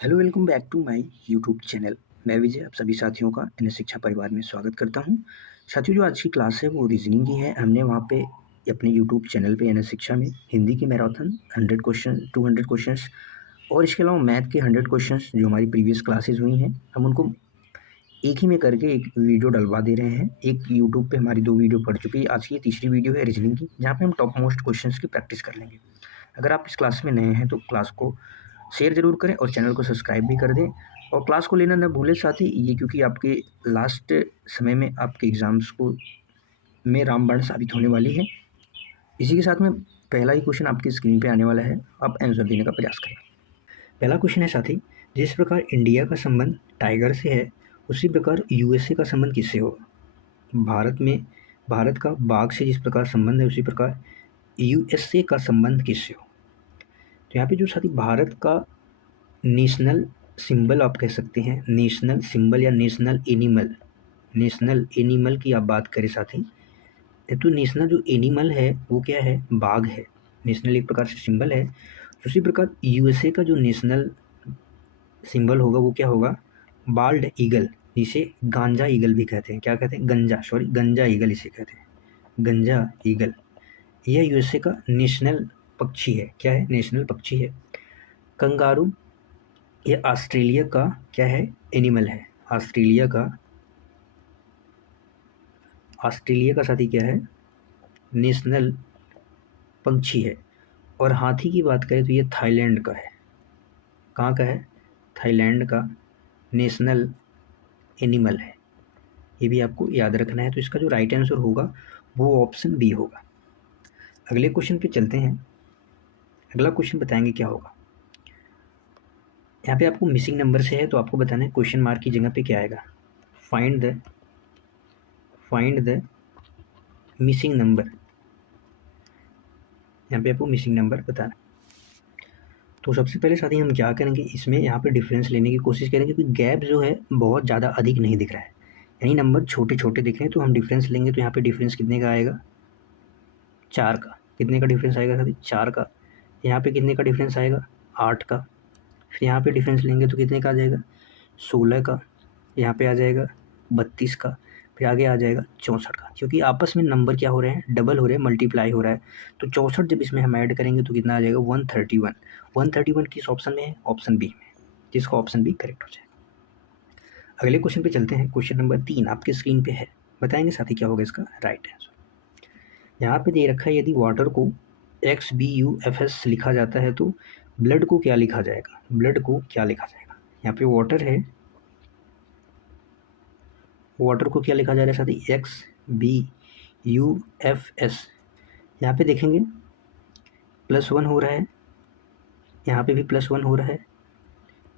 Hello welcome back to my YouTube channel. मैं विजय आप सभी साथियों का एनएस शिक्षा परिवार में स्वागत करता हूं। साथियों, जो आज की क्लास है वो रीजनिंग की है। हमने वहां पे अपने यूट्यूब चैनल पे एनएस शिक्षा में हिंदी की मैराथन 100 क्वेश्चन 200 क्वेश्चंस और इसके अलावा मैथ के 100 क्वेश्चंस जो हमारी प्रीवियस क्लासेज हुई हैं हम उनको एक ही में करके एक वीडियो डलवा दे रहे हैं। एक यूट्यूब पे हमारी 2 वीडियो पड़ चुकी है। आज की ये तीसरी वीडियो है रीजनिंग की, जहाँ पे हम टॉप मोस्ट क्वेश्चंस की प्रैक्टिस कर लेंगे। अगर आप इस क्लास में नए हैं तो क्लास को शेयर ज़रूर करें और चैनल को सब्सक्राइब भी कर दें और क्लास को लेना न भूलें साथ ही ये, क्योंकि आपके लास्ट समय में आपके एग्ज़ाम्स को में रामबाण साबित होने वाली है। इसी के साथ में पहला ही क्वेश्चन आपकी स्क्रीन पे आने वाला है, आप आंसर देने का प्रयास करें। पहला क्वेश्चन है साथी, जिस प्रकार इंडिया का संबंध टाइगर से है उसी प्रकार यूएसए का संबंध किससे होगा? भारत का बाघ से जिस प्रकार संबंध है उसी प्रकार यूएसए का संबंध किससे हो? तो यहाँ पे जो साथी भारत का नेशनल सिंबल आप कह सकते हैं, नेशनल सिंबल या नेशनल एनिमल की आप बात करें साथी, तो नेशनल जो एनिमल है वो क्या है? बाघ है। नेशनल एक प्रकार से सिंबल है। उसी प्रकार यूएसए का जो नेशनल सिंबल होगा वो क्या होगा? बाल्ड ईगल, जिसे गांजा ईगल भी कहते हैं। क्या कहते हैं? गंजा ईगल इसे कहते हैं, गंजा ईगल। यह यूएसए का नेशनल पक्षी है। क्या है? नेशनल पक्षी है। कंगारू ये ऑस्ट्रेलिया का क्या है? एनिमल है। ऑस्ट्रेलिया का साथी क्या है? नेशनल पंछी है। और हाथी की बात करें तो ये थाईलैंड का है। कहाँ का है? थाईलैंड का नेशनल एनिमल है। ये भी आपको याद रखना है। तो इसका जो राइट आंसर होगा वो ऑप्शन बी होगा। अगले क्वेश्चन पे चलते हैं। अगला क्वेश्चन बताएंगे क्या होगा। यहाँ पे आपको मिसिंग नंबर से है तो आपको बताना है क्वेश्चन मार्क की जगह पे क्या आएगा। Find the missing number. यहाँ पे आपको मिसिंग नंबर बताना। तो सबसे पहले साथी हम क्या करेंगे, इसमें यहाँ पे डिफरेंस लेने की कोशिश करेंगे, क्योंकि गैप जो है बहुत ज़्यादा अधिक नहीं दिख रहा है, यानी नंबर छोटे छोटे दिख रहे हैं। तो हम डिफरेंस लेंगे तो यहाँ पे डिफरेंस कितने का आएगा? 4 का। कितने का डिफरेंस आएगा साथी? 4 का। यहाँ पे कितने का डिफरेंस आएगा? 8 का। फिर यहाँ पे डिफरेंस लेंगे तो कितने का आ जाएगा? 16 का। यहाँ पे आ जाएगा 32 का। फिर आगे आ जाएगा 64 का। क्योंकि आपस में नंबर क्या हो रहे हैं? डबल हो रहे हैं, मल्टीप्लाई हो रहा है। तो 64 जब इसमें हम ऐड करेंगे तो कितना आ जाएगा? 131। 131 किस ऑप्शन में है? ऑप्शन बी में, जिसका ऑप्शन बी करेक्ट हो जाएगा। अगले क्वेश्चन पे चलते हैं। क्वेश्चन नंबर 3 आपके स्क्रीन पे है। बताएंगे साथी क्या होगा इसका राइट आंसर। यहाँ पे दे रखा है, यदि वाटर को XBUFS लिखा जाता है तो ब्लड को क्या लिखा जाएगा? यहाँ पे वाटर है, वाटर को क्या लिखा जा रहा है साथी? XBUFS। यहाँ पे देखेंगे +1 हो रहा है, यहाँ पे भी +1 हो रहा है,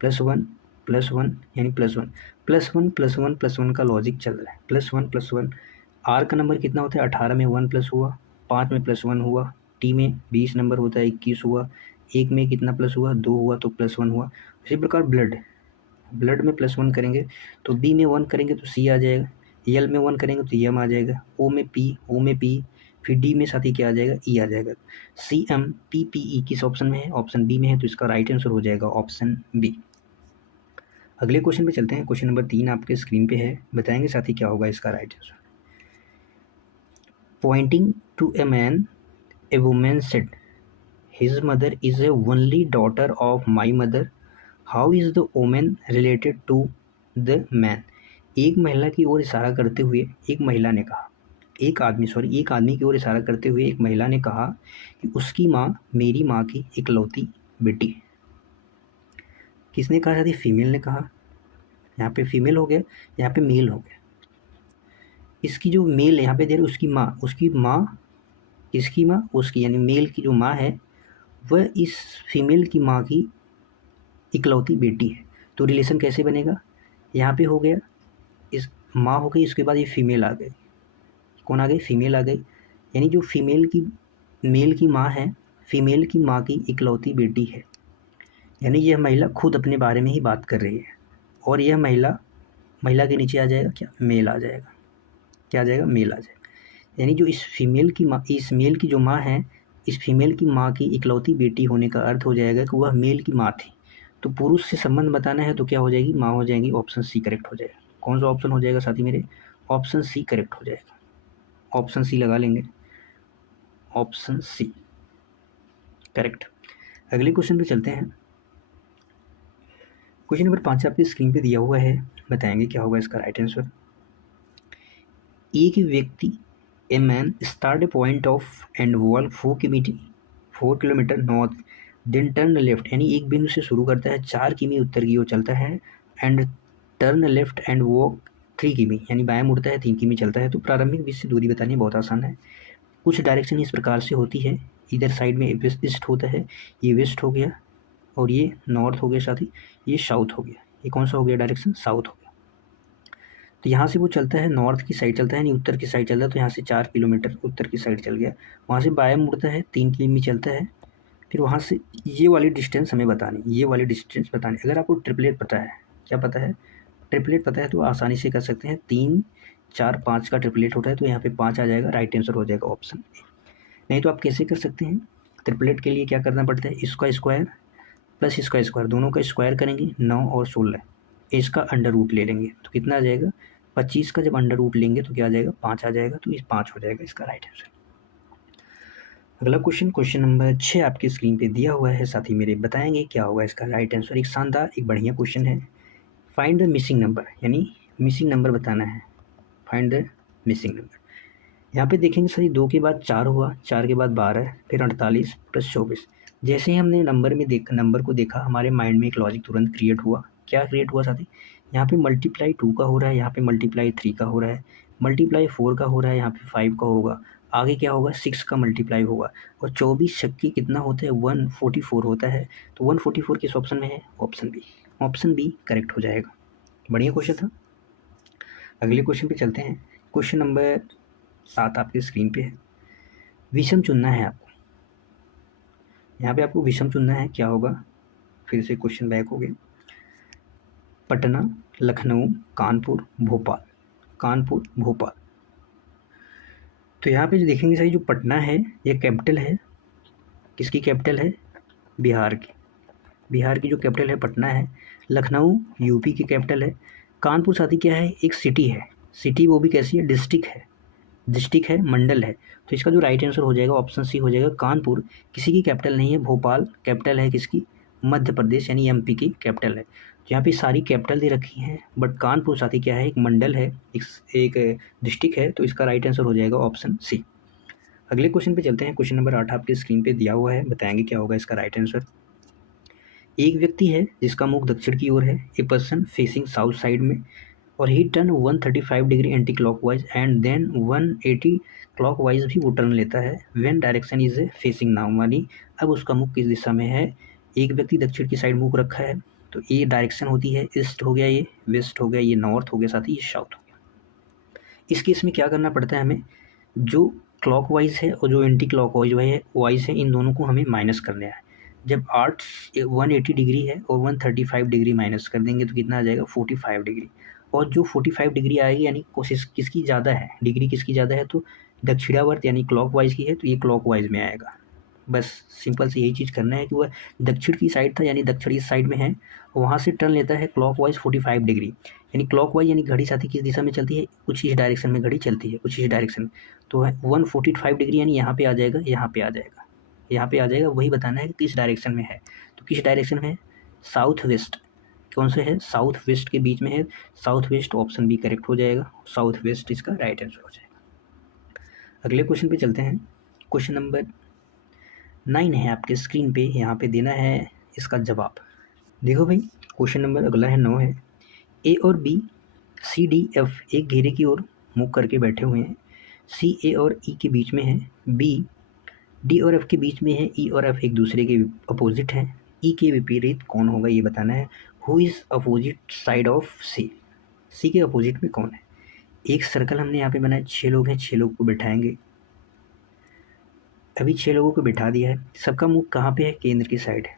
+1 +1 यानी +1 का लॉजिक चल रहा है। +1 R का नंबर कितना होता है? 18 में 1 प्लस हुआ, 5 में +1 हुआ, T में 20 नंबर होता है 21 हुआ, 1 में कितना प्लस हुआ? 2 हुआ तो +1 हुआ। इसी प्रकार ब्लड में +1 करेंगे तो B में 1 करेंगे तो C आ जाएगा, L में 1 करेंगे तो M आ जाएगा, O में P, फिर D में साथी क्या आ जाएगा? E आ जाएगा। CMPPE किस ऑप्शन में है? ऑप्शन बी में है। तो इसका राइट आंसर हो जाएगा ऑप्शन बी। अगले क्वेश्चन पे चलते हैं। क्वेश्चन नंबर 3 आपके स्क्रीन पे है। बताएंगे साथी क्या होगा इसका right answer. Pointing to a man, a woman said, his mother is a only daughter of my mother, how is the woman related to the man. एक महिला की ओर इशारा करते हुए एक आदमी की ओर इशारा करते हुए एक महिला ने कहा कि उसकी माँ मेरी माँ की इकलौती बेटी है। किसने कहा साथी? फीमेल ने कहा। यहाँ पे फीमेल हो गया, यहाँ पे मेल हो गया। इसकी जो मेल यहाँ पे दे रहे उसकी माँ, किसकी माँ? उसकी, यानी मेल की जो माँ है वह इस फीमेल की माँ की इकलौती बेटी है। तो रिलेशन कैसे बनेगा? यहाँ पे हो गया, इस माँ हो गई, इसके बाद ये फीमेल आ गई। कौन आ गई? फीमेल आ गई। यानी जो मेल की माँ है, फीमेल की माँ की इकलौती बेटी है। यानी यह महिला खुद अपने बारे में ही बात कर रही है। और यह महिला के नीचे आ जाएगा क्या? मेल आ जाएगा। क्या आ जाएगा? मेल आ जाएगा। यानी जो इस मेल की जो माँ है, इस फीमेल की माँ की इकलौती बेटी होने का अर्थ हो जाएगा कि वह मेल की माँ थी। तो पुरुष से संबंध बताना है तो क्या हो जाएगी, माँ हो जाएगी, ऑप्शन सी करेक्ट हो जाएगा। कौन सा ऑप्शन हो जाएगा साथी मेरे, ऑप्शन सी करेक्ट हो जाएगा, ऑप्शन सी लगा लेंगे, ऑप्शन सी करेक्ट। अगले क्वेश्चन पे चलते हैं। क्वेश्चन नंबर 5 आपकी स्क्रीन पे दिया हुआ है, बताएंगे क्या होगा इसका राइट आंसर। एक व्यक्ति a man start a point of and walk 4 kilometre north then turn left, यानी एक बिंदु से शुरू करता है 4 किमी उत्तर की ओर चलता है, and turn left and walk 3 किमी, यानी बाएं मुड़ता है 3 किमी चलता है। तो प्रारंभिक बीच से दूरी बतानी बहुत आसान है। कुछ डायरेक्शन इस प्रकार से होती है, इधर साइड में ईस्ट होता है, ये वेस्ट हो गया, और ये नॉर्थ हो गया साथी, ये साउथ हो गया। ये कौन सा हो गया डायरेक्शन, साउथ हो गया। तो यहाँ से वो चलता है नॉर्थ की साइड चलता है, यानी उत्तर की साइड चलता है, तो यहाँ से 4 किलोमीटर उत्तर की साइड चल गया। वहाँ से बाएं मुड़ता है 3 किमी चलता है, फिर वहाँ से ये वाली डिस्टेंस हमें बतानी, ये वाली डिस्टेंस बतानी। अगर आपको ट्रिपलेट पता है, क्या पता है, ट्रिपलेट पता है तो आसानी से कर सकते हैं। 3 4 5 का ट्रिपलेट होता है, तो यहाँ पे 5 आ जाएगा, राइट आंसर हो जाएगा ऑप्शन ए। नहीं तो आप कैसे कर सकते हैं, ट्रिपलेट के लिए क्या करना पड़ता है, इसका स्क्वायर प्लस इसका स्क्वायर, दोनों का स्क्वायर करेंगे 9 और 16, इसका अंडर रूट ले लेंगे तो कितना आ जाएगा 25 का जब अंडर रूट लेंगे तो क्या आ जाएगा 5 आ जाएगा, तो इस 5 हो जाएगा इसका राइट आंसर। अगला क्वेश्चन, क्वेश्चन नंबर 6 आपकी स्क्रीन पे दिया हुआ है, साथी मेरे बताएंगे क्या होगा इसका राइट आंसर। एक शानदार एक बढ़िया क्वेश्चन है। फाइंड द मिसिंग नंबर, यानी मिसिंग नंबर बताना है, फाइंड द मिसिंग नंबर। यहाँ पे देखेंगे सर 2 के बाद 4 हुआ, 4 के बाद 12, फिर 48 प्लस 24। जैसे ही हमने नंबर को देखा, हमारे माइंड में एक लॉजिक तुरंत क्रिएट हुआ। क्या क्रिएट हुआ साथी, यहाँ पे मल्टीप्लाई 2 का हो रहा है, यहाँ पे मल्टीप्लाई 3 का हो रहा है, मल्टीप्लाई 4 का हो रहा है, यहाँ पे 5 का होगा, आगे क्या होगा 6 का मल्टीप्लाई होगा, और 24 छक्के कितना होता है 144 होता है। तो 144 किस ऑप्शन में है, option B, option B correct हो जाएगा। बढ़िया क्वेश्चन था। अगले क्वेश्चन पे चलते हैं। क्वेश्चन नंबर 7 आपकी स्क्रीन पे है। विषम चुनना है आपको, यहाँ पे आपको विषम चुनना है, क्या होगा, फिर से क्वेश्चन बैक हो गया। पटना, लखनऊ, कानपुर, भोपाल, कानपुर, भोपाल। तो यहाँ पे जो देखेंगे सही, जो पटना है ये कैपिटल है, किसकी कैपिटल है, बिहार की, बिहार की जो कैपिटल है पटना है। लखनऊ यूपी की कैपिटल है। कानपुर साथी क्या है, एक सिटी है, सिटी वो भी कैसी है, डिस्ट्रिक्ट है, डिस्ट्रिक्ट है, मंडल है। तो इसका जो राइट आंसर हो जाएगा ऑप्शन सी हो जाएगा। कानपुर किसी की कैपिटल नहीं है, भोपाल कैपिटल है किसकी, मध्य प्रदेश यानी एमपी की कैपिटल है। तो यहाँ पे सारी कैपिटल दे रखी हैं, बट कानपुर साथी क्या है, एक मंडल है, एक डिस्ट्रिक्ट है, तो इसका राइट आंसर हो जाएगा ऑप्शन सी। अगले क्वेश्चन पे चलते हैं। क्वेश्चन नंबर 8 आपके स्क्रीन पे दिया हुआ है, बताएंगे क्या होगा इसका राइट आंसर। एक व्यक्ति है जिसका मुख दक्षिण की ओर है, a person facing south side में, और ही turn 135 degree anti clockwise and then 180 clockwise भी वो टर्न लेता है, when direction is facing now, मानी अब उसका मुख किस दिशा में है। एक व्यक्ति दक्षिण की साइड मुख रखा है, तो ये डायरेक्शन होती है ईस्ट हो गया, ये वेस्ट हो गया, ये नॉर्थ हो गया, साथ ही ये साउथ हो गया। इस केस में क्या करना पड़ता है हमें, जो क्लॉकवाइज है और जो एंटी क्लॉकवाइज है, इन दोनों को हमें माइनस करना है। जब 180 डिग्री है और 135 डिग्री माइनस कर देंगे तो कितना आ जाएगा 45 डिग्री, और जो 45 डिग्री आएगी यानी कोशिश किसकी ज़्यादा है, डिग्री किसकी ज़्यादा है, तो दक्षिणावर्त यानी क्लॉकवाइज की है, तो ये क्लॉकवाइज में आएगा। बस सिंपल से यही चीज़ करना है कि वह दक्षिण की साइड था, यानी दक्षिण इस साइड में है, वहाँ से टर्न लेता है क्लॉकवाइज 45 डिग्री, यानी क्लॉकवाइज यानी घड़ी साथी किस दिशा में चलती है, कुछ इस डायरेक्शन में घड़ी चलती है, कुछ इस डायरेक्शन में, तो 145 डिग्री यानी यहाँ पे आ जाएगा, यहाँ पे आ जाएगा, यहाँ पे आ जाएगा। वही बताना है कि किस डायरेक्शन में है, तो किस डायरेक्शन में है, साउथ वेस्ट, कौन से है, साउथ वेस्ट के बीच में है, south west, option B correct हो जाएगा, साउथ वेस्ट इसका राइट आंसर हो जाएगा। अगले क्वेश्चन पे चलते हैं। क्वेश्चन नंबर 9 है आपके स्क्रीन पे, यहाँ पे देना है इसका जवाब। देखो भाई, क्वेश्चन नंबर अगला है 9 है। ए और बी, सी डी एफ एक घेरे की ओर मुँह करके बैठे हुए हैं, सी ए और ई के बीच में है, बी डी और एफ के बीच में है, ई और एफ एक दूसरे के अपोजिट हैं, ई के विपरीत कौन होगा ये बताना है। Who is opposite side of C, C के अपोजिट में कौन है। एक सर्कल हमने यहाँ पे बनाया, 6 लोग हैं, 6 लोग को बिठाएंगे। अभी 6 लोगों को बिठा दिया है, सबका मुख कहाँ पे है, केंद्र की साइड है।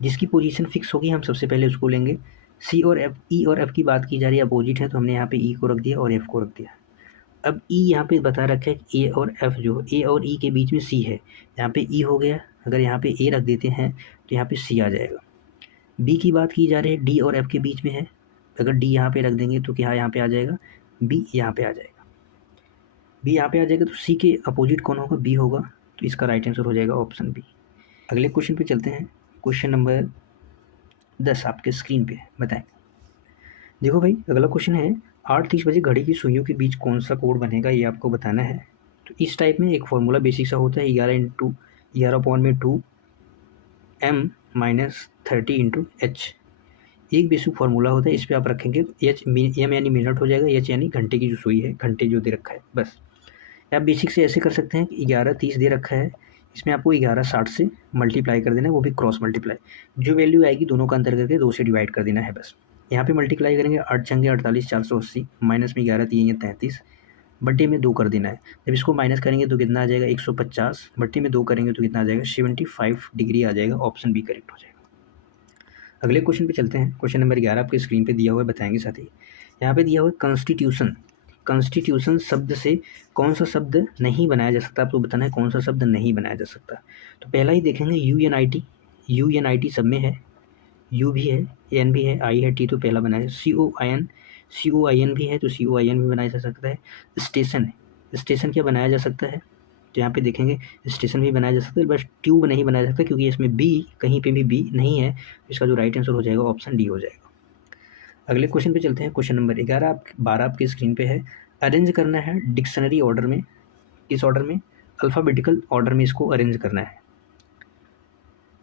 जिसकी पोजीशन फिक्स होगी हम सबसे पहले उसको लेंगे। सी और एफ, ई और एफ की बात की जा रही है, अपोजिट है, तो हमने यहाँ पे ई को रख दिया और एफ को रख दिया। अब ई यहाँ पे बता रखा है कि ए और एफ जो ए और ई के बीच में सी है, यहाँ पे ई हो गया, अगर यहाँ पे ए रख देते हैं तो यहाँ पे सी आ जाएगा। बी की बात की जा रही है, डी और एफ के बीच में है। अगर डी यहाँ पे रख देंगे तो क्या यहाँ पे आ जाएगा, बी यहाँ पे आ जाएगा। बी यहाँ पे आ जाएगा तो सी के अपोजिट कौन होगा, बी होगा। तो इसका राइट आंसर हो जाएगा ऑप्शन बी। अगले क्वेश्चन पे चलते हैं। क्वेश्चन नंबर 10 आपके स्क्रीन पे बताएं। देखो भाई, अगला क्वेश्चन है 8:30 बजे घड़ी की सुइयों के बीच कौन सा कोण बनेगा, ये आपको बताना है। तो इस टाइप में एक फॉर्मूला बेसिक सा होता है, 11/2 m माइनस 30/h। एक बेसिक फार्मूला होता है, इस पर आप रखेंगे एच, एम यानी मिनट हो जाएगा, एच यानी घंटे की जो सुई है, घंटे जो दे रखा है बस। आप बेसिक से ऐसे कर सकते हैं कि 11:30 दे रखा है, इसमें आपको 11:60 से मल्टीप्लाई कर देना है, वो भी क्रॉस मल्टीप्लाई। जो वैल्यू आएगी दोनों का अंतर करके 2 से डिवाइड कर देना है बस। यहाँ पे मल्टीप्लाई करेंगे, 8 छंगे 48, 480 माइनस में 11 3 33 बट्टे में 2 कर देना है। जब इसको माइनस करेंगे तो कितना आ जाएगा, 150 बट्टे में 2 करेंगे तो कितना आ जाएगा, 75 डिग्री आ जाएगा। ऑप्शन बी करेक्ट हो जाएगा। अगले क्वेश्चन पे चलते हैं। क्वेश्चन नंबर 11 आपके स्क्रीन पे दिया हुआ है, बताएंगे साथ ही। यहाँ पे दिया हुआ है कॉन्स्टिट्यूशन। कॉन्स्टिट्यूशन शब्द से कौन सा शब्द नहीं बनाया जा सकता, आपको बताना है कौन सा शब्द नहीं बनाया जा सकता। तो पहला ही देखेंगे UNIT। UNIT सब में है, यू भी है, एन भी है, आई है, टी तो पहला बनाया। COIN भी है, तो COIN भी बनाया जा सकता है। स्टेशन है, स्टेशन क्या बनाया जा सकता है, तो यहाँ पे देखेंगे स्टेशन भी बनाया जा सकता है, बस ट्यूब नहीं बनाया जा सकता क्योंकि इसमें बी, कहीं पे भी बी नहीं है। इसका जो राइट आंसर हो जाएगा ऑप्शन डी हो जाएगा। अगले क्वेश्चन पे चलते हैं। क्वेश्चन नंबर 12 आपके स्क्रीन पे है। अरेंज करना है डिक्शनरी ऑर्डर में, इस ऑर्डर में अल्फ़ाबेटिकल ऑर्डर में इसको अरेंज करना है।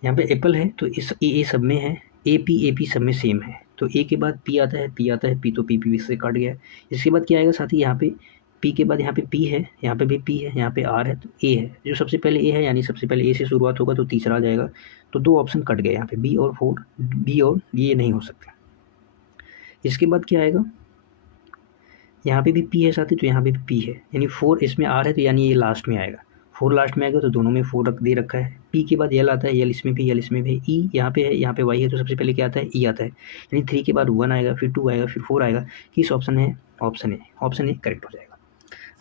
यहाँ पे एप्पल है तो इस ए सब में है, AP सब में सेम है। तो ए के बाद पी आता है, पी आता है, पी तो पी से कट गया। इसके बाद क्या आएगा साथी, यहाँ पे पी के बाद यहाँ पे पी है, यहाँ पे भी पी है, यहाँ पे आर है, तो ए है। जो सबसे पहले ए है यानी सबसे पहले ए से शुरुआत होगा तो तीसरा आ जाएगा। तो 2 ऑप्शन कट गए यहाँ पे, बी और 4, बी और ये नहीं हो सकता। इसके बाद क्या आएगा, यहाँ पे भी पी है साथी, तो यहाँ पे भी पी है, यानी 4 इसमें आर है, तो यानी ये लास्ट में आएगा। 4 लास्ट में आएगा तो दोनों में 4 रख दे रखा है। पी के बाद यल आता है, यल इसमें भी, यल इसमें भी। ई यहाँ पे है, यहाँ पे वाई है, तो सबसे पहले क्या आता है, ई आता है। यानी 3 के बाद 1 आएगा, फिर 2 आएगा, फिर 4 आएगा। किस ऑप्शन है, option A. Option A correct हो जाएगा।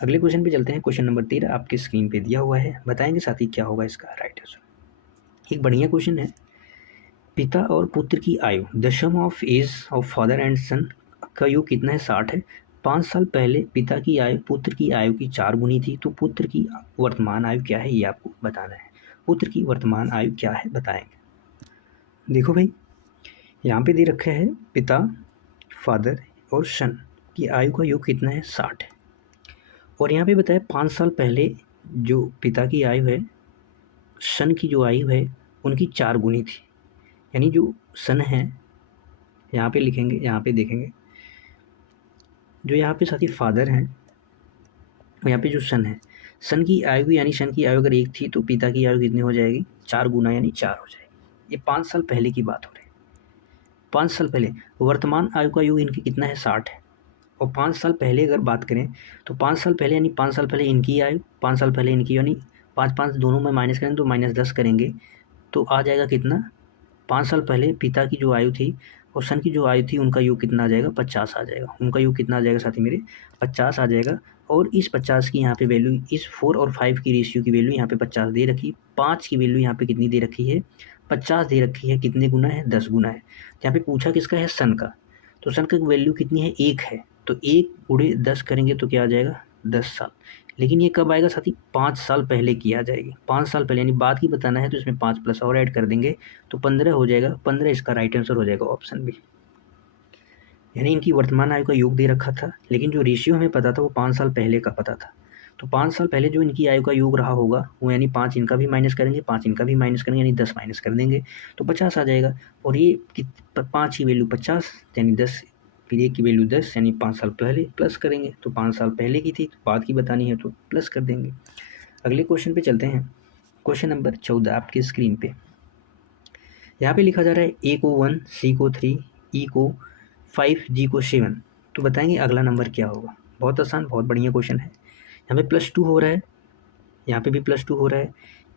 अगले क्वेश्चन पे चलते हैं। क्वेश्चन नंबर 13 आपके स्क्रीन पे दिया हुआ है, बताएंगे साथी क्या होगा इसका राइट आंसर। एक बढ़िया क्वेश्चन है। पिता और पुत्र की आयु, the sum of age of father and son का योग कितना है, 60 है। 5 साल पहले पिता की आयु पुत्र की आयु की 4 गुनी थी, तो पुत्र की वर्तमान आयु क्या है, ये आपको बताना है। पुत्र की वर्तमान आयु क्या है बताएंगे। देखो भाई, यहाँ पे दे रखा है पिता, फादर और सन की आयु का योग कितना है, 60 है। और यहाँ पे बताया 5 साल पहले जो पिता की आयु है, सन की जो आयु है उनकी 4 गुनी थी। यानी जो सन है, यहाँ पे लिखेंगे, यहाँ पे देखेंगे, जो यहाँ पे साथी फादर हैं और यहाँ पे जो सन है, सन की आयु यानी सन की आयु अगर 1 थी तो पिता की आयु कितनी हो जाएगी, 4 गुना यानी 4 हो जाएगी। ये 5 साल पहले की बात हो रही है। 5 साल पहले वर्तमान आयु का योग इनकी कितना है, 60 है। और 5 साल पहले अगर बात करें तो 5 साल पहले यानी 5 साल पहले इनकी आयु, 5 साल पहले इनकी, यानी 5 दोनों में माइनस करें तो -10 करेंगे तो आ जाएगा कितना, 5 साल पहले पिता की जो आयु थी और सन की जो आयु थी उनका योग कितना आ जाएगा, 50 आ जाएगा। उनका योग कितना आ जाएगा साथी मेरे, 50 आ जाएगा। और इस 50 की यहाँ पे वैल्यू, इस 4 और 5 की रेशियो की वैल्यू यहाँ पे 50 दे रखी, 5 की वैल्यू यहाँ पे कितनी दे रखी है, 50 दे रखी है। कितने गुना है, 10 गुना है। यहाँ पे पूछा किसका है, सन का। तो सन का वैल्यू कितनी है, 1 है। तो 1 गुणे 10 करेंगे तो क्या आ जाएगा, 10 साल। लेकिन ये कब आएगा साथी, 5 साल पहले की आ जाएगी। 5 साल पहले यानी बाद की बताना है तो इसमें 5 प्लस और ऐड कर देंगे तो 15 हो जाएगा। 15 इसका राइट आंसर हो जाएगा ऑप्शन बी। यानी इनकी वर्तमान आयु का योग दे रखा था, लेकिन जो रेशियो हमें पता था वो 5 साल पहले का पता था। तो 5 साल पहले जो इनकी आयु का योग रहा होगा वो, यानी 5 इनका भी माइनस करेंगे, 5 इनका भी माइनस करेंगे, यानी 10 माइनस कर देंगे तो 50 आ जाएगा। और ये 5 की वैल्यू 50 यानी 10, फिर 1 की वैल्यू 10 यानी 5 साल पहले प्लस करेंगे तो 5 साल पहले की थी, तो बाद की बतानी है तो प्लस कर देंगे। अगले क्वेश्चन पे चलते हैं। क्वेश्चन नंबर 14 आपकी स्क्रीन पे। यहाँ पे लिखा जा रहा है ए को 1, सी को 3, ई को 5, जी को 7। तो बताएंगे अगला नंबर क्या होगा। बहुत आसान, बहुत बढ़िया क्वेश्चन है। यहाँ पे +2 हो रहा है, यहाँ पे भी +2 हो रहा है।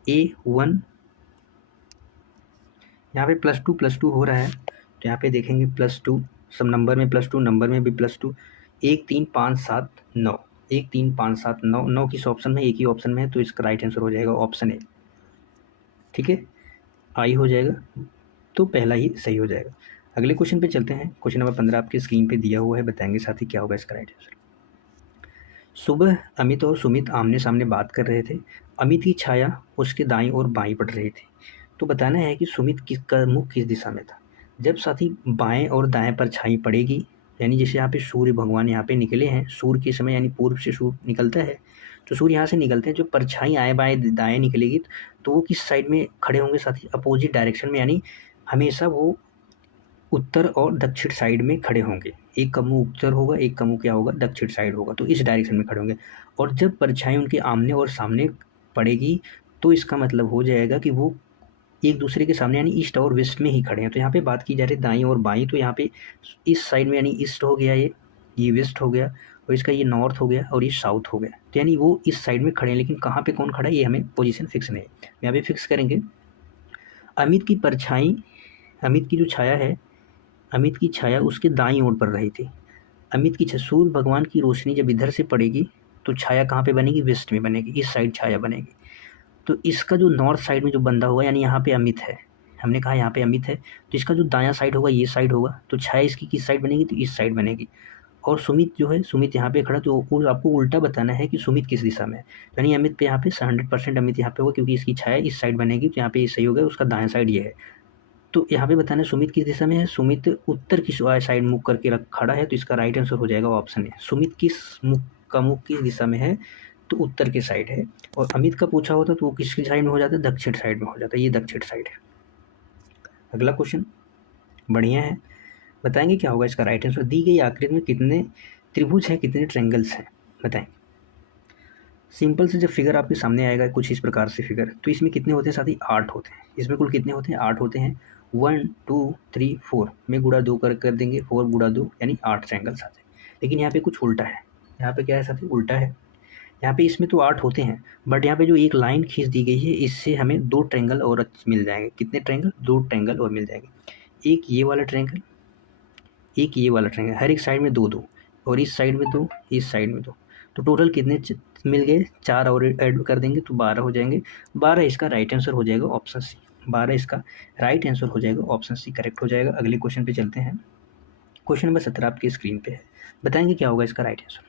A1, यहाँ पे +2 हो रहा है तो यहाँ पे देखेंगे +2, सब नंबर में +2, नंबर में भी +2। 1 3 5 7 9, 1 3 5 7 9, 9 किस ऑप्शन में, एक ही ऑप्शन में है तो इसका राइट आंसर हो जाएगा ऑप्शन ए। ठीक है, आई हो जाएगा। तो पहला ही सही हो जाएगा। अगले क्वेश्चन पे चलते हैं। क्वेश्चन नंबर 15 आपकी स्क्रीन पे दिया हुआ है, बताएंगे साथी क्या होगा इसका राइट आंसर। सुबह अमित और सुमित आमने सामने बात कर रहे थे। अमित की छाया उसके दाईं और बाईं पड़ रही थी। तो बताना है कि सुमित का मुख किस दिशा में था। जब साथी बाएं और दाएं पर छाई पड़ेगी, यानी जैसे यहाँ पे सूर्य भगवान यहाँ पे निकले हैं, सूर्य के समय यानी पूर्व से सूर्य निकलता है, तो सूर्य यहाँ से निकलते हैं, जो परछाई आए बाएं दाएं निकलेगी तो वो किस साइड में खड़े होंगे साथी, अपोजिट डायरेक्शन में, यानी हमेशा वो उत्तर और दक्षिण साइड में खड़े होंगे। एक का मुँह उत्तर होगा, एक का मुँह क्या होगा, दक्षिण साइड होगा, तो इस डायरेक्शन में खड़े होंगे। और जब परछाई उनके आमने और सामने पड़ेगी तो इसका मतलब हो जाएगा कि वो एक दूसरे के सामने यानी ईस्ट और वेस्ट में ही खड़े हैं। तो यहाँ पे बात की जा रही है दाईं और बाईं, तो यहाँ पे इस साइड में यानी ईस्ट हो गया, ये वेस्ट हो गया, और इसका ये नॉर्थ हो गया और ये साउथ हो गया। तो यानी वो इस साइड में खड़े हैं, लेकिन कहाँ पे कौन खड़ा है ये हमें पोजीशन फिक्स नहीं है। यहाँ पे फिक्स करेंगे अमित की परछाई, अमित की जो छाया है, अमित की छाया उसके दाईं ओर पड़ रही थी। अमित की सूर्य भगवान की रोशनी जब इधर से पड़ेगी तो छाया कहाँ पे बनेगी, वेस्ट में बनेगी, इस साइड छाया बनेगी। तो इसका जो नॉर्थ साइड में जो बंदा होगा, यानी यहाँ पे अमित है, हमने कहा यहाँ पे अमित है, तो इसका जो दायां साइड होगा ये साइड होगा, तो छाया इसकी किस साइड बनेगी, तो इस साइड बनेगी। और सुमित जो है, सुमित यहाँ पे खड़ा, तो आपको उल्टा बताना है कि सुमित किस दिशा में है। यानी अमित पे यहाँ पे 100% अमित यहाँ पे होगा, क्योंकि इसकी छाया इस साइड बनेगी, तो यहाँ पे ये सही होगा, उसका दायां साइड ये है। तो यहाँ पे बताना है सुमित किस दिशा में है। सुमित उत्तर की साइड मुख करके खड़ा है, तो इसका राइट आंसर हो जाएगा ऑप्शन है। सुमित किस मुख का मुख किस दिशा में है, तो उत्तर के साइड है। और अमित का पूछा होता तो वो किसकी साइड में हो जाता है, दक्षिण साइड में हो जाता है, ये दक्षिण साइड है। अगला क्वेश्चन बढ़िया है, बताएंगे क्या होगा इसका राइट आंसर। दी गई आकृति में कितने त्रिभुज हैं, कितने ट्रेंगल्स हैं, बताएं। सिंपल से जब फिगर आपके सामने आएगा कुछ इस प्रकार से फिगर, तो इसमें कितने होते हैं साथी, 8 होते हैं। इसमें कुल कितने होते हैं, 8 होते हैं। 1 2 3 4 में गुणा 2 कर देंगे, 4 गुणा 2 यानी 8 ट्रायंगल्स आते हैं। लेकिन यहाँ पे कुछ उल्टा है, यहाँ पे क्या है साथी, उल्टा है। यहाँ पे इसमें तो 8 होते हैं, बट यहाँ पे जो एक लाइन खींच दी गई है, इससे हमें 2 ट्रायंगल और मिल जाएंगे। कितने ट्रायंगल, 2 ट्रायंगल और मिल जाएंगे। एक ये वाला ट्रायंगल, एक ये वाला ट्रायंगल, हर एक साइड में 2 2, और इस साइड में 2, इस साइड में 2, तो टोटल कितने मिल गए, 4 और ऐड कर देंगे तो 12 हो जाएंगे। 12 इसका राइट आंसर हो जाएगा ऑप्शन सी। 12 इसका राइट आंसर हो जाएगा, ऑप्शन सी करेक्ट हो जाएगा। अगले क्वेश्चन पे चलते हैं। क्वेश्चन नंबर 17 आपकी स्क्रीन पे है, बताएंगे क्या होगा इसका राइट आंसर।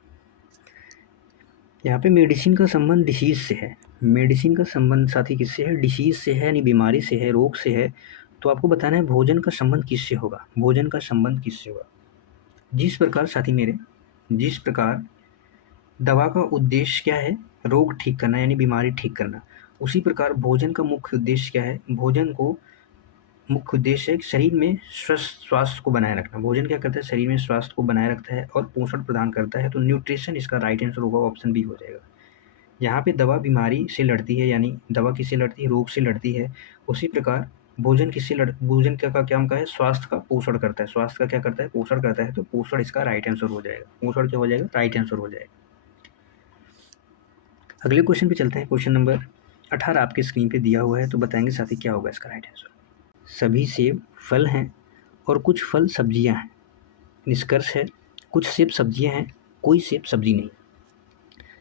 यहाँ पे मेडिसिन का संबंध डिसीज से है। मेडिसिन का संबंध साथी किससे है, डिसीज से है, यानी बीमारी से है, रोग से है। तो आपको बताना है भोजन का संबंध किससे होगा, भोजन का संबंध किससे होगा। जिस प्रकार साथी मेरे, जिस प्रकार दवा का उद्देश्य क्या है, रोग ठीक करना यानी बीमारी ठीक करना, उसी प्रकार भोजन का मुख्य उद्देश्य क्या है, भोजन को मुख्य उद्देश्य है शरीर में स्वस्थ स्वास्थ्य को बनाए रखना। भोजन क्या करता है, शरीर में स्वास्थ्य को बनाए रखता है और पोषण प्रदान करता है। तो न्यूट्रिशन इसका राइट आंसर होगा, ऑप्शन बी हो जाएगा। यहाँ पे दवा बीमारी से लड़ती है, यानी दवा किससे लड़ती है, रोग से लड़ती है। उसी प्रकार भोजन किससे भोजन क्या का काम का है, स्वास्थ्य का पोषण करता है। स्वास्थ्य का क्या करता है, पोषण करता है। तो पोषण इसका राइट आंसर हो जाएगा, पोषण क्या हो जाएगा, राइट आंसर हो जाएगा। अगले क्वेश्चन पे चलते हैं। क्वेश्चन नंबर 18 आपके स्क्रीन पे दिया हुआ है, तो बताएंगे साथी क्या होगा इसका राइट आंसर। सभी सेब फल हैं और कुछ फल सब्जियां हैं। निष्कर्ष है कुछ सेब सब्जियां हैं, कोई सेब सब्जी नहीं।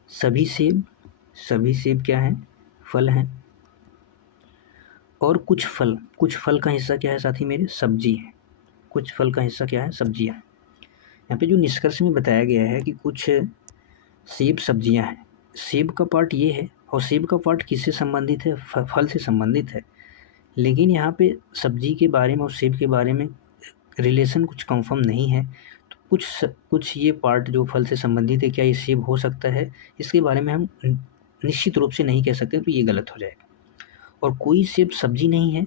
सभी सेब क्या हैं, फल हैं, और कुछ फल का हिस्सा क्या है साथी मेरे, सब्जी है। कुछ फल का हिस्सा क्या है, सब्जियां। यहाँ पे जो निष्कर्ष में बताया गया है कि कुछ सेब सब्जियां हैं, सेब का पार्ट ये है, और सेब का पार्ट किससे संबंधित है, फल से संबंधित है। लेकिन यहाँ पे सब्जी के बारे में और सेब के बारे में रिलेशन कुछ कंफर्म नहीं है। तो कुछ ये पार्ट जो फल से संबंधित है, क्या ये सेब हो सकता है, इसके बारे में हम निश्चित रूप से नहीं कह सकते, तो ये गलत हो जाएगा। और कोई सेब सब्जी नहीं है,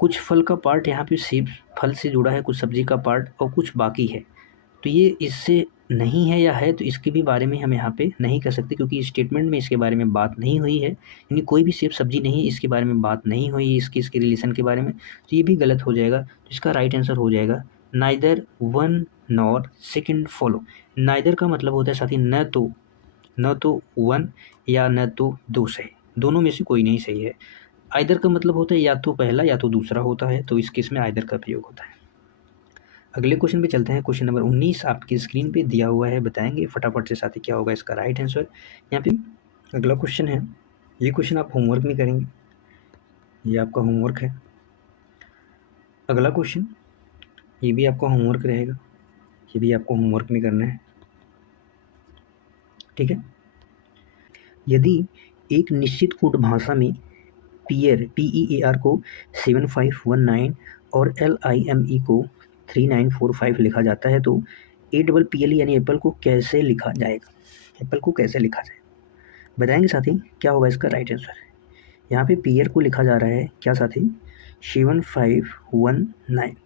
कुछ फल का पार्ट यहाँ पे सेब फल से जुड़ा है, कुछ सब्जी का पार्ट और कुछ बाकी है। तो ये इससे नहीं है या है, तो इसके भी बारे में हम यहाँ पे नहीं कह सकते, क्योंकि स्टेटमेंट में इसके बारे में बात नहीं हुई है। यानी कोई भी सेब सब्जी नहीं है, इसके बारे में बात नहीं हुई इसके रिलेशन के बारे में, तो ये भी गलत हो जाएगा। तो इसका राइट आंसर हो जाएगा neither one nor second follow. Neither का मतलब होता है साथी न तो वन या न तो दो सही, दोनों में से कोई नहीं सही है। आइदर का मतलब होता है या तो पहला या तो दूसरा होता है, तो इस केस में आइदर का प्रयोग होता है। अगले क्वेश्चन पे चलते हैं। क्वेश्चन नंबर 19 आपकी स्क्रीन पे दिया हुआ है, बताएंगे फटाफट से साथी क्या होगा इसका राइट आंसर। यहाँ पे अगला क्वेश्चन है, ये क्वेश्चन आप होमवर्क में करेंगे, ये आपका होमवर्क है। अगला क्वेश्चन, ये भी आपका होमवर्क रहेगा, ये भी आपको होमवर्क में करना है, ठीक है। यदि एक निश्चित कोड भाषा में पीएर PEAR को 7519 और LIME को 3945 लिखा जाता है तो APPLE यानी एप्पल को कैसे लिखा जाएगा, एप्पल को कैसे लिखा जाएगा बताएंगे साथी। क्या होगा इसका राइट आंसर। यहाँ पे पीएर को लिखा जा रहा है क्या साथी, 7519।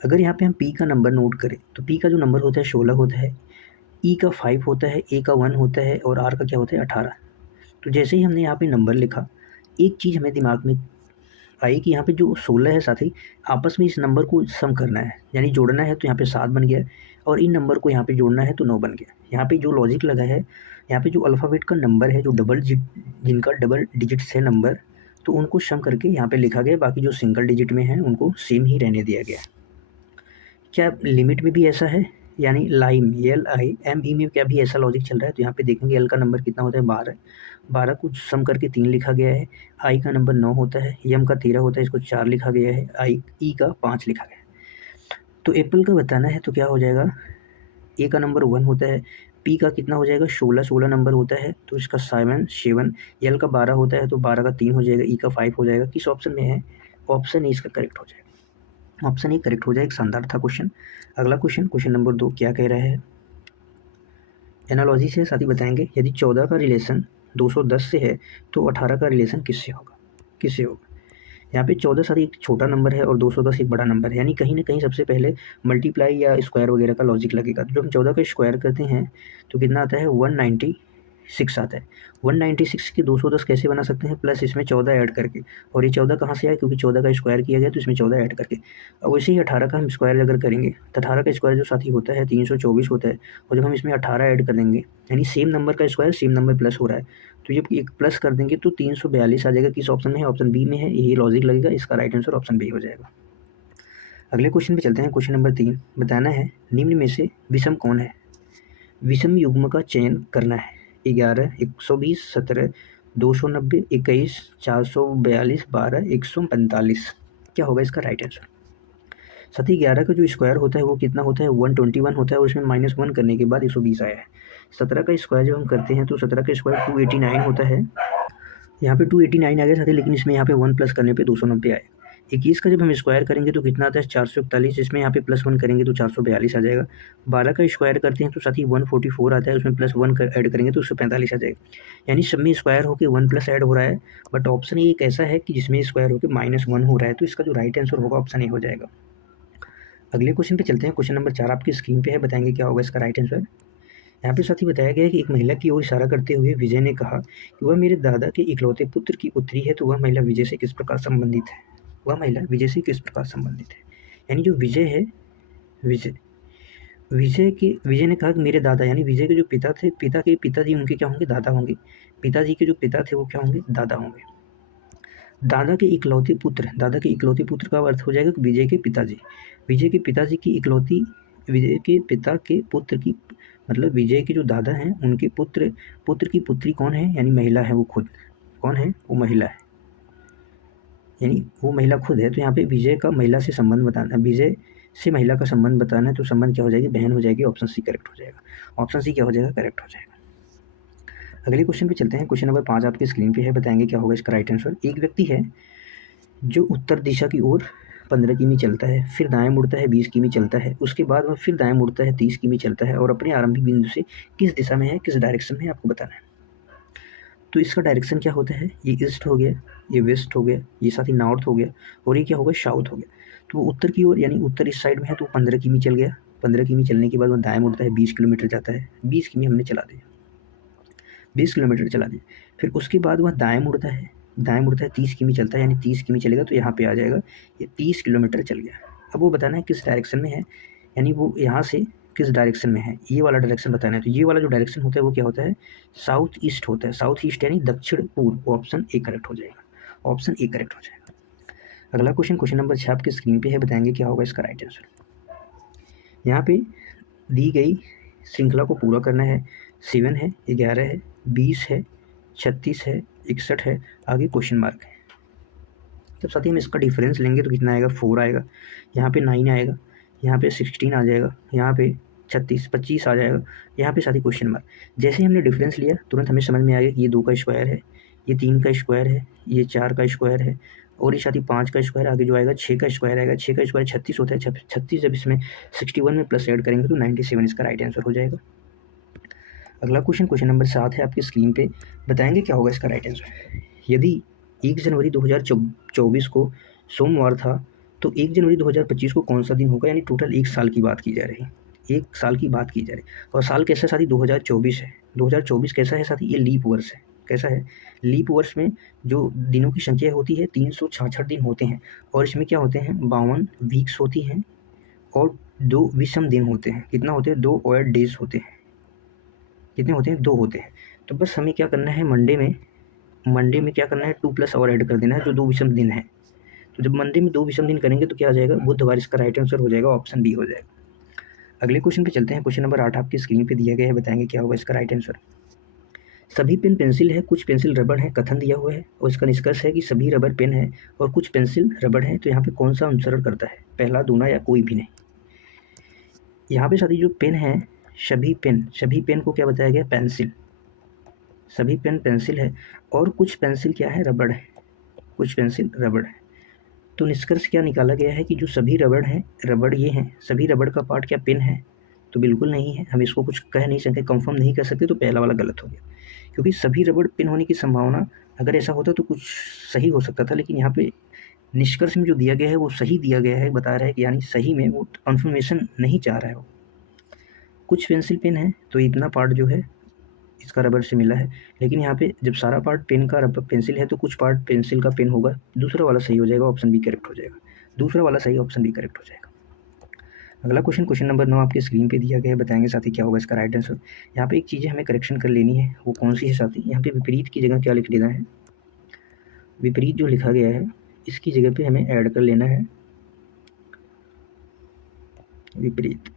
अगर यहाँ पे हम पी का नंबर नोट करें तो पी का जो नंबर होता है 16 होता है, ई का 5 होता है, ए का 1 होता है और आर का क्या होता है 18। तो जैसे ही हमने यहाँ पे नंबर लिखा, एक चीज़ हमें दिमाग में आई कि यहाँ पे जो 16 है साथी, आपस में इस नंबर को सम करना है, यानी जोड़ना है, तो यहाँ पे 7 बन गया और इन नंबर को यहाँ पे जोड़ना है तो 9 बन गया। यहाँ पे जो लॉजिक लगा है, यहाँ पे जो अल्फ़ाबेट का नंबर है, जो जिनका डबल डिजिट्स है नंबर, तो उनको सम करके यहाँ पे लिखा गया, बाकी जो सिंगल डिजिट में है उनको सेम ही रहने दिया गया। क्या लिमिट में भी ऐसा है, यानी लाइम LIME में क्या भी ऐसा लॉजिक चल रहा है। तो यहाँ पे देखेंगे एल का नंबर कितना होता है 12, 12 को सम करके 3 लिखा गया है, आई का नंबर 9 होता है, एम का 13 होता है, इसको 4 लिखा गया है, ई का 5 लिखा गया है। तो एप्पल का बताना है तो क्या हो जाएगा, ए का नंबर 1 होता है, पी का कितना हो जाएगा 16 नंबर होता है तो इसका 7, एल का 12 होता है तो 12 का 3 हो जाएगा, ई का 5 हो जाएगा। किस ऑप्शन में है, ऑप्शन ए इसका करेक्ट हो जाएगा, ऑप्शन ए करेक्ट हो जाएगा। एक शानदार था क्वेश्चन। अगला क्वेश्चन नंबर 2 क्या कह रहा है, एनालॉजी से साथ ही बताएंगे। यदि 14 का रिलेशन 210 से है तो 18 का रिलेशन किससे होगा, किससे होगा। यहाँ पे 14 साथ एक छोटा नंबर है और 210 एक बड़ा नंबर है, यानी कहीं ना कहीं सबसे पहले मल्टीप्लाई या स्क्वायर वगैरह का लॉजिक लगेगा। तो जब हम 14 का स्क्वायर करते हैं तो कितना आता है 196 आता है। 196 के 210 कैसे बना सकते हैं, प्लस इसमें 14 ऐड करके, और ये 14 कहाँ से आया, क्योंकि 14 का स्क्वायर किया गया तो इसमें 14 ऐड करके। अब वैसे ही 18 का हम स्क्वायर अगर करेंगे तो 18 का स्क्वायर जो साथी होता है 324 होता है, और जब हम इसमें 18 ऐड कर देंगे, यानी सेम नंबर का स्क्वायर सेम नंबर प्लस हो रहा है, तो जब एक प्लस कर देंगे तो 342 आ जाएगा। किस ऑप्शन में है, ऑप्शन बी में है, यही लॉजिक लगेगा, इसका राइट आंसर ऑप्शन बी हो जाएगा। अगले क्वेश्चन पे चलते हैं। क्वेश्चन नंबर 3 बताना है निम्न में से विषम कौन है। विषम युग्म का चयन करना है, 11, 120, 17, 290, 21, 442, 12, 145। क्या होगा इसका राइट आंसर। साथ ही 11 का जो स्क्वायर होता है वो कितना होता है 121 होता है, और इसमें -1 करने के बाद 120 आया है। 17 का स्क्वायर जब हम करते हैं तो 17 का स्क्वायर 289 होता है, यहाँ पे 289 आ गया साथी, लेकिन इसमें यहाँ पे 1 प्लस करने पे 290 आएगा। 21 का जब हम स्क्वायर करेंगे तो कितना आता है 441, इसमें यहाँ पे +1 करेंगे तो 442 आ जाएगा। 12 का स्क्वायर करते हैं तो साथ ही 144 आता है, उसमें +1 ऐड करेंगे तो 145 आ जाएगा। यानी सब में स्क्वायर होकर 1 प्लस ऐड हो रहा है, बट ऑप्शन ये एक ऐसा है कि जिसमें स्क्वायर होकर -1 हो रहा है, तो इसका जो राइट आंसर होगा ऑप्शन ए हो जाएगा। अगले क्वेश्चन पे चलते हैं। क्वेश्चन नंबर 4 आपकी स्क्रीन पे है, बताएंगे क्या होगा इसका राइट आंसर। यहाँ पे साथ ही बताया गया है कि एक महिला की ओर इशारा करते हुए विजय ने कहा कि वह मेरे दादा के इकलौते पुत्र की पुत्री है, तो वह महिला विजय से किस प्रकार संबंधित है, वह महिला विजय से किस प्रकार संबंधित है। यानी जो विजय है, विजय ने कहा कि मेरे दादा, यानी विजय के जो पिता थे, पिता के पिताजी उनके क्या होंगे, दादा होंगे। पिताजी के जो पिता थे वो क्या होंगे, दादा होंगे। दादा के इकलौते पुत्र, दादा के इकलौते पुत्र का अर्थ हो जाएगा विजय के पिताजी। विजय के पिताजी की इकलौती, विजय के पिता के पुत्र की, मतलब विजय के जो दादा हैं उनके पुत्र की पुत्री कौन है, यानी महिला है, वो खुद कौन है, वो महिला है, यानी वो महिला खुद है। तो यहाँ पे विजय का महिला से संबंध बताना, विजय से महिला का संबंध बताना है, तो संबंध क्या हो जाएगी, बहन हो जाएगी। ऑप्शन सी करेक्ट हो जाएगा, ऑप्शन सी क्या हो जाएगा, करेक्ट हो जाएगा। अगले क्वेश्चन पे चलते हैं। क्वेश्चन नंबर 5 आपकी स्क्रीन पे है, बताएंगे क्या होगा इसका राइट आंसर। एक व्यक्ति है जो उत्तर दिशा की ओर 15 किमी चलता है, फिर दाएं मुड़ता है 20 किमी चलता है, उसके बाद वह फिर दाएं मुड़ता है 30 किमी चलता है, और अपने आरंभिक बिंदु से किस दिशा में है, किस डायरेक्शन में है, आपको बताना है। तो इसका डायरेक्शन क्या होता है, ये ईस्ट हो गया, ये वेस्ट हो गया, ये साथ ही नॉर्थ हो गया, और ये क्या होगा, साउथ हो गया। तो वो उत्तर की ओर, यानी उत्तर इस साइड में है, तो 15 किमी चल गया। 15 किमी चलने के बाद वह दाएं मुड़ता है, 20 किलोमीटर जाता है, 20 किमी हमने चला दिया, 20 किलोमीटर चला दिया। फिर उसके बाद वह दाएं मुड़ता है, 30 किमी चलता है, यानी 30 किमी चलेगा, तो यहाँ पे आ जाएगा ये 30 किलोमीटर चल गया। अब वो बताना है किस डायरेक्शन में है, यानी वो यहाँ से किस डायरेक्शन में है, ये वाला डायरेक्शन बताना है। तो ये वाला जो डायरेक्शन होता है वो क्या होता है, साउथ ईस्ट होता है, साउथ ईस्ट यानी दक्षिण पूर्व। ऑप्शन ए करेक्ट हो जाएगा, ऑप्शन ए करेक्ट हो जाएगा। अगला क्वेश्चन नंबर 6 आपकी स्क्रीन पे है, बताएंगे क्या होगा इसका राइट आंसर। यहाँ पे दी गई श्रृंखला को पूरा करना है। 7 है, 11 है, 20 है, 36 है, 61 है, आगे क्वेश्चन मार्क है। जब साथी हम इसका डिफरेंस लेंगे तो कितना आएगा, 4 आएगा, यहाँ पे 9 आएगा, यहाँ पे 16 आ जाएगा, यहाँ पे 25 आ जाएगा, यहाँ पे साथी क्वेश्चन मार्क। जैसे ही हमने डिफरेंस लिया तुरंत हमें समझ में आ गया कि ये 2 का स्क्वायर है, ये 3 का स्क्वायर है, ये 4 का स्क्वायर है, और ये साथी 5 का स्क्वायर, आगे जो आएगा 6 का स्क्वायर आएगा। 6 का स्क्वायर 36 होता है, 36 जब इसमें 61 में प्लस ऐड करेंगे तो 97 इसका राइट आंसर हो जाएगा। अगला क्वेश्चन नंबर 7 है आपकी स्क्रीन पे, बताएंगे क्या होगा इसका राइट आंसर। यदि 1 जनवरी 2024 को सोमवार था तो 1 जनवरी 2025 को कौन सा दिन होगा, यानी टोटल 1 साल की बात की जा रही है, 1 साल की बात की जा रही है। और साल कैसा है साथी, 2024 है। 2024 कैसा है साथी, ये लीप वर्ष है। कैसा है, लीप वर्ष में जो दिनों की संख्या होती है 366 दिन होते हैं, और इसमें क्या होते हैं 52 वीक्स होती हैं, और 2 विषम दिन होते हैं। कितना होते हैं, 2 और डेज होते हैं। कितने होते हैं, 2 होते हैं। तो बस हमें क्या करना है, मंडे में क्या करना है, 2 प्लस और ऐड कर देना है, जो 2 विषम दिन है। तो जब मंडे में 2 विषम दिन करेंगे तो क्या आ जाएगा, बुधवार इसका राइट आंसर हो जाएगा, ऑप्शन बी हो जाएगा। अगले क्वेश्चन पे चलते हैं। क्वेश्चन नंबर 8 आपकी स्क्रीन पे दिया गया है, बताएंगे क्या होगा इसका राइट आंसर। सभी पेन पेंसिल है, कुछ पेंसिल रबड़ है, कथन दिया हुआ है, और इसका निष्कर्ष है कि सभी रबड़ पेन है और कुछ पेंसिल रबड़ है। तो यहाँ पे कौन सा अनुसरण करता है, पहला, दूना या कोई भी नहीं। यहाँ पे साथी जो पेन है, सभी पेन को क्या बताया गया, पेंसिल। सभी पेन पेंसिल है और कुछ पेंसिल क्या है, रबड़ है, कुछ पेंसिल रबड़ है। तो निष्कर्ष क्या निकाला गया है कि जो सभी रबड़ हैं, रबड़ ये हैं, सभी रबड़ का पार्ट क्या पेन है, तो बिल्कुल नहीं है। हम इसको कुछ कह नहीं सकते, कंफर्म नहीं कर सकते, तो पहला वाला गलत हो गया। क्योंकि सभी रबड़ पेन होने की संभावना, अगर ऐसा होता तो कुछ सही हो सकता था, लेकिन यहाँ पे निष्कर्ष में जो दिया गया है वो सही दिया गया है, बता रहा है कि यानी सही में वो कन्फर्मेशन नहीं चाह रहा है वो। कुछ पेंसिल पेन है तो इतना पार्ट जो है इसका रबड़ से मिला है, लेकिन यहाँ पे जब सारा पार्ट पेन का रबड़ पेंसिल है तो कुछ पार्ट पेंसिल का पेन होगा। दूसरा वाला सही हो जाएगा, ऑप्शन बी करेक्ट हो जाएगा। दूसरा वाला सही, ऑप्शन बी करेक्ट हो जाएगा। अगला क्वेश्चन नंबर 9 आपके स्क्रीन पे दिया गया है, बताएंगे साथी क्या होगा इसका राइट आंसर। यहाँ पे एक चीज़ हमें करेक्शन कर लेनी है, वो कौन सी है साथी, यहाँ पे विपरीत की जगह क्या लिख देना है, विपरीत जो लिखा गया है इसकी जगह पे हमें ऐड कर लेना है विपरीत।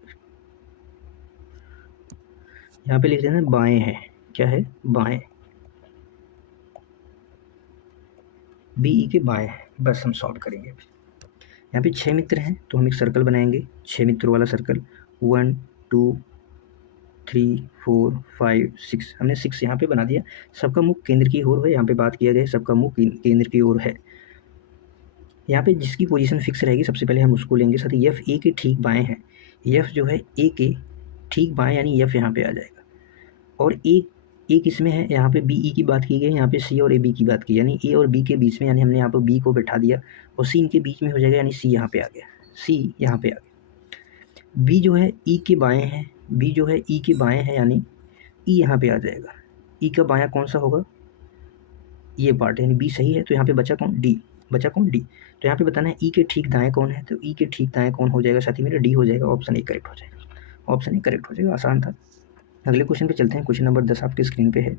यहाँ पे लिख देना है बाएं है, क्या है, बाएं, बीई के बाएं है। बस हम सॉल्व करेंगे। यहाँ पे 6 मित्र हैं तो हम एक सर्कल बनाएंगे, 6 मित्रों वाला सर्कल, 1 2 3 4 5 6, हमने 6 यहाँ पे बना दिया। सबका मुख केंद्र की ओर है, यहाँ पे बात किया गया सबका मुख केंद्र की ओर है। यहाँ पे जिसकी पोजीशन फिक्स रहेगी सबसे पहले हम उसको लेंगे। साथ ही एफ ए के ठीक बाएं है, एफ जो है ए के ठीक बाएं, यानी एफ यहाँ पे आ जाएगा। और ए किसमें है, यहाँ पे बी ई की बात की गई, यहाँ पे सी और ए बी की बात की, यानी ए और बी के बीच में, यानी हमने यहाँ पे बी को बैठा दिया और सी इनके बीच में हो जाएगा, यानी सी यहाँ पे आ गया, सी यहाँ पे आ गया। बी जो है ई के बाएं है, बी जो है ई के बाएं है, यानी ई यहाँ पे आ जाएगा। ई का बायां कौन सा होगा, ये पार्ट, यानी बी सही है। तो यहाँ पे बचा कौन, डी, बचा कौन, डी। तो यहाँ पे बताना है ई के ठीक दाएं कौन है, तो ई के ठीक दाएं कौन हो जाएगा साथी मेरा, डी हो जाएगा, ऑप्शन ए करेक्ट हो जाएगा, ऑप्शन ए करेक्ट हो जाएगा, आसान था। अगले क्वेश्चन पे चलते हैं। क्वेश्चन नंबर 10 आपके स्क्रीन पे है,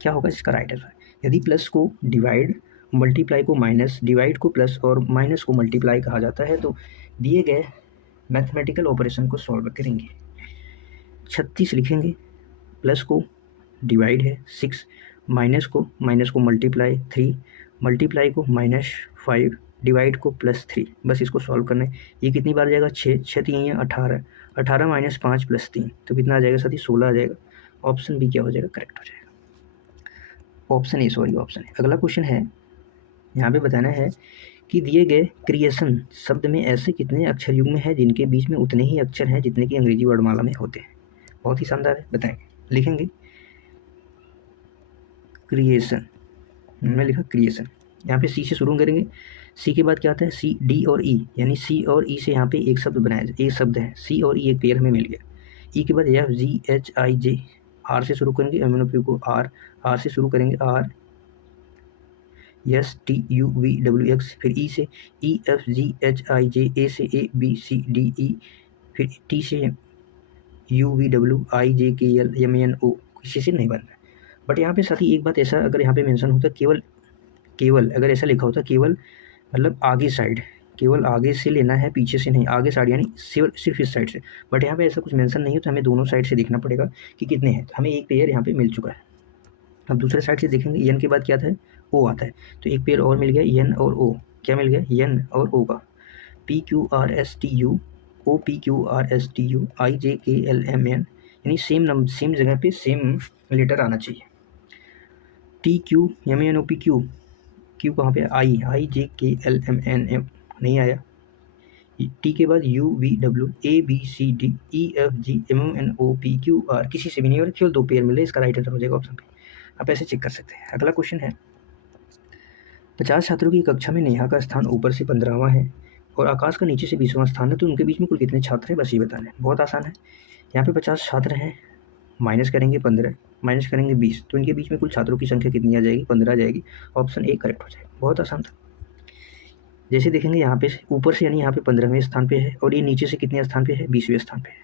क्या होगा इसका राइट आंसर। यदि प्लस को डिवाइड, मल्टीप्लाई को माइनस, डिवाइड को प्लस और माइनस को मल्टीप्लाई कहा जाता है, तो दिए गए मैथमेटिकल ऑपरेशन को सॉल्व करेंगे। 36 लिखेंगे, प्लस को डिवाइड है 6, माइनस को मल्टीप्लाई 3, मल्टीप्लाई को -5, डिवाइड को +3। बस इसको सॉल्व करना है। ये कितनी बार जाएगा, 6, 6 3 है 18, 18 - 5 + 3, तो कितना आ जाएगा साथी, 16 आ जाएगा। ऑप्शन बी क्या हो जाएगा, करेक्ट हो जाएगा, option A, sorry option A. अगला क्वेश्चन है, यहाँ पे बताना है कि दिए गए क्रिएशन शब्द में ऐसे कितने अक्षर युग्म हैं जिनके बीच में उतने ही अक्षर हैं जितने कि अंग्रेजी वर्णमाला में होते हैं। बहुत ही शानदार है, बताएंगे, लिखेंगे क्रिएशन, मैंने लिखा क्रिएशन। यहाँ पे सी से शुरू करेंगे, सी के बाद क्या आता है, सी डी और ई, यानी सी और ई से यहाँ पे एक शब्द बनाया जाए, एक शब्द है, सी और ई एक पेयर हमें मिल गया। ई के बाद F G H I J, R से शुरू करेंगे, एमएनओपी को आर, आर से शुरू करेंगे, R S T U V W x, फिर ई से E F G H I जे, ए से A B C D E, फिर टी से यू वी डब्ल्यू आई जे के एल एम एन ओ, किसी से नहीं बनना। बट यहाँ पे साथ ही एक बात ऐसा अगर यहाँ पे मेंशन होता, केवल अगर ऐसा लिखा होता, केवल मतलब आगे साइड, केवल आगे से लेना है, पीछे से नहीं, आगे साइड, यानी सिर्फ इस साइड से। बट यहाँ पे ऐसा कुछ मेंशन नहीं है, तो हमें दोनों साइड से देखना पड़ेगा कि कितने हैं। हमें एक पेयर यहाँ पे मिल चुका है। अब दूसरे साइड से देखेंगे, एन के बाद क्या था, ओ आता है, तो एक पेयर और मिल गया, एन और ओ क्या मिल गया, एन और ओ का, PQRSTU OPQRSTU IJKLMN, यानी सेम जगह पे सेम लेटर आना चाहिए। TQMNOPQ, क्यू कहाँ पे, IJKLMN नहीं आया। टी के बाद UVWABCDEFGMNOPQR, किसी से भी नहीं, और केवल 2 पेयर मिले, इसका राइट आंसर हो जाएगा ऑप्शन पे। आप ऐसे चेक कर सकते हैं। अगला क्वेश्चन है, 50 छात्रों की कक्षा में नेहा का स्थान ऊपर से 15वां है और आकाश का नीचे से 20वां स्थान है, तो उनके बीच में कुल कितने छात्र हैं, बस ये बताना है। बहुत आसान है, यहाँ पे 50 छात्र हैं, माइनस करेंगे 15, माइनस करेंगे 20, तो इनके बीच में कुल छात्रों की संख्या कितनी आ जाएगी, 15 आ जाएगी। ऑप्शन ए करेक्ट हो जाएगा, बहुत आसान था। जैसे देखेंगे यहाँ पे ऊपर से, यानी यहाँ पे 15वें स्थान पे है, और ये नीचे से कितने स्थान पे है, 20वें स्थान पे है,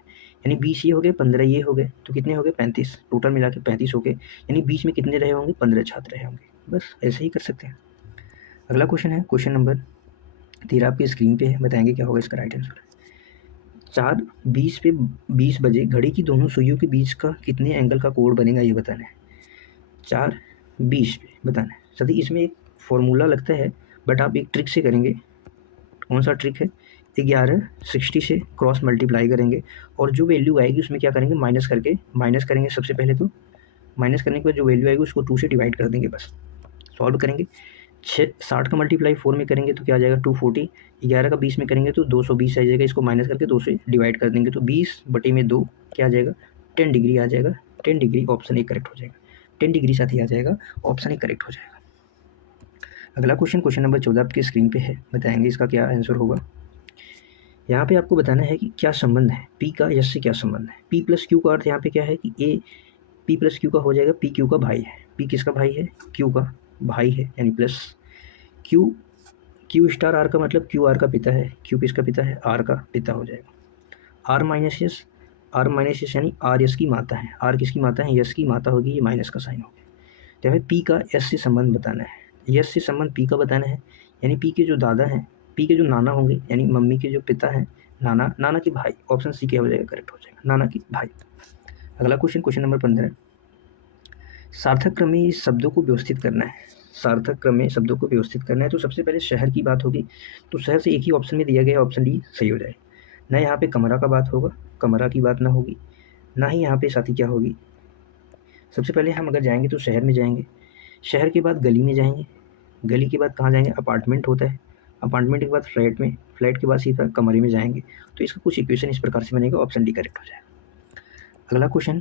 यानी 20 ये हो गए, 15 ये हो गए, तो कितने हो गए, 35, टोटल मिला के 35 हो गए, यानी बीच में कितने रहे होंगे, 15 छात्र रहे होंगे। बस ऐसे ही कर सकते हैं। अगला क्वेश्चन है, क्वेश्चन नंबर 13 आपकी स्क्रीन पे है, बताएंगे क्या होगा इसका राइट आंसर। 4:20 पे 20 बजे घड़ी की दोनों सुइयों के बीच का कितने एंगल का कोण बनेगा, ये बताना है। 4:20 पे बताना है। साथ ही इसमें एक फॉर्मूला लगता है, बट आप एक ट्रिक से करेंगे। कौन सा ट्रिक है, 1160 से क्रॉस मल्टीप्लाई करेंगे, और जो वैल्यू आएगी उसमें क्या करेंगे, माइनस करेंगे सबसे पहले। तो माइनस करने के बाद जो वैल्यू आएगी उसको 2 से डिवाइड कर देंगे, बस सॉल्व करेंगे। 60 का मल्टीप्लाई 4 में करेंगे तो क्या आ जाएगा, 240। 11 का 20 में करेंगे तो 220 आ जाएगा, इसको माइनस करके 2 से डिवाइड कर देंगे, तो 20/2 क्या आ जाएगा, 10 डिग्री आ जाएगा। 10 डिग्री ऑप्शन ए करेक्ट हो जाएगा, 10 डिग्री साथ ही आ जाएगा, ऑप्शन ए करेक्ट हो जाएगा। अगला क्वेश्चन, क्वेश्चन नंबर 14 आपकी स्क्रीन पे है, बताएंगे इसका क्या आंसर होगा। यहाँ पे आपको बताना है कि क्या संबंध है, पी का एस से क्या संबंध है। पी प्लस क्यू का अर्थ यहाँ पे क्या है कि ए पी प्लस क्यू का हो जाएगा, पी क्यू का भाई है। पी किसका भाई है, क्यू का भाई है, यानी प्लस क्यू स्टार आर का मतलब क्यू आर का पिता है, क्यू किसका पिता है, आर का पिता हो जाएगा। आर माइनस एस यानी आर यस की माता है, आर किसकी माता है, यस की माता होगी, ये माइनस का साइन हो गया। तो हमें पी का एस से संबंध बताना है, यस से संबंध पी का बताना है, यानी पी के जो दादा हैं, पी के जो नाना होंगे, यानी मम्मी के जो पिता हैं, नाना के भाई, ऑप्शन सी क्या हो जाएगा, करेक्ट हो जाएगा, नाना के भाई। अगला क्वेश्चन, क्वेश्चन नंबर 15, सार्थक क्रम में शब्दों को व्यवस्थित करना है। सार्थक क्रम में शब्दों को व्यवस्थित करना है, तो सबसे पहले शहर की बात होगी, तो शहर से एक ही ऑप्शन में दिया गया, ऑप्शन डी सही हो जाए। ना यहाँ पे कमरा का बात होगा, कमरा की बात ना होगी, ना ही यहाँ पे साथी क्या होगी। सबसे पहले हम अगर जाएंगे तो शहर में जाएंगे, शहर के बाद गली में जाएंगे, गली के बाद कहाँ जाएंगे, अपार्टमेंट होता है, अपार्टमेंट के बाद फ्लैट में, फ्लैट के बाद सीधा कमरे में जाएंगे, तो इसका कुछ इक्वेशन इस प्रकार से बनेगा, ऑप्शन डी करेक्ट हो जाएगा। अगला क्वेश्चन,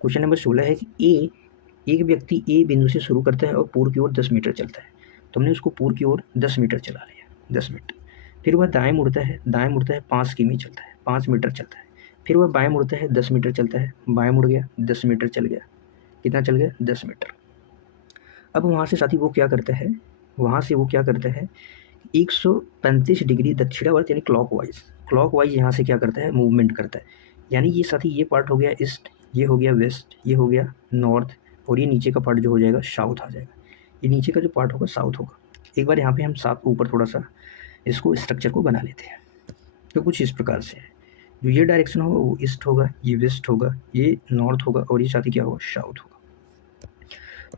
क्वेश्चन नंबर 16 है कि एक व्यक्ति ए बिंदु से शुरू करता है और पूर्व की ओर 10 मीटर चलता है, तो हमने उसको पूर्व की ओर 10 मीटर चला लिया, 10 मीटर। फिर वह दाएं मुड़ता है 5 किमी चलता है, 5 मीटर चलता है। फिर वह बाएं मुड़ता है 10 मीटर चलता है, बाएं मुड़ गया 10 मीटर चल गया, कितना चल गया, 10 मीटर। अब वहाँ से साथी वो क्या करता है, वहाँ से वो क्या करता है, 135 डिग्री दक्षिणावर्त यानी क्लॉकवाइज यहाँ से क्या करता है, मूवमेंट करता है। यानी ये साथी ये पार्ट हो गया ईस्ट, ये हो गया वेस्ट, ये हो गया नॉर्थ, और ये नीचे का पार्ट जो हो जाएगा साउथ आ जाएगा। ये नीचे का जो पार्ट होगा साउथ होगा। एक बार यहाँ पे हम साथ ऊपर थोड़ा सा इसको स्ट्रक्चर को बना लेते हैं, तो कुछ इस प्रकार से है, जो ये डायरेक्शन होगा वो ईस्ट होगा, ये वेस्ट होगा, ये नॉर्थ होगा, और ये साथी क्या होगा, साउथ होगा।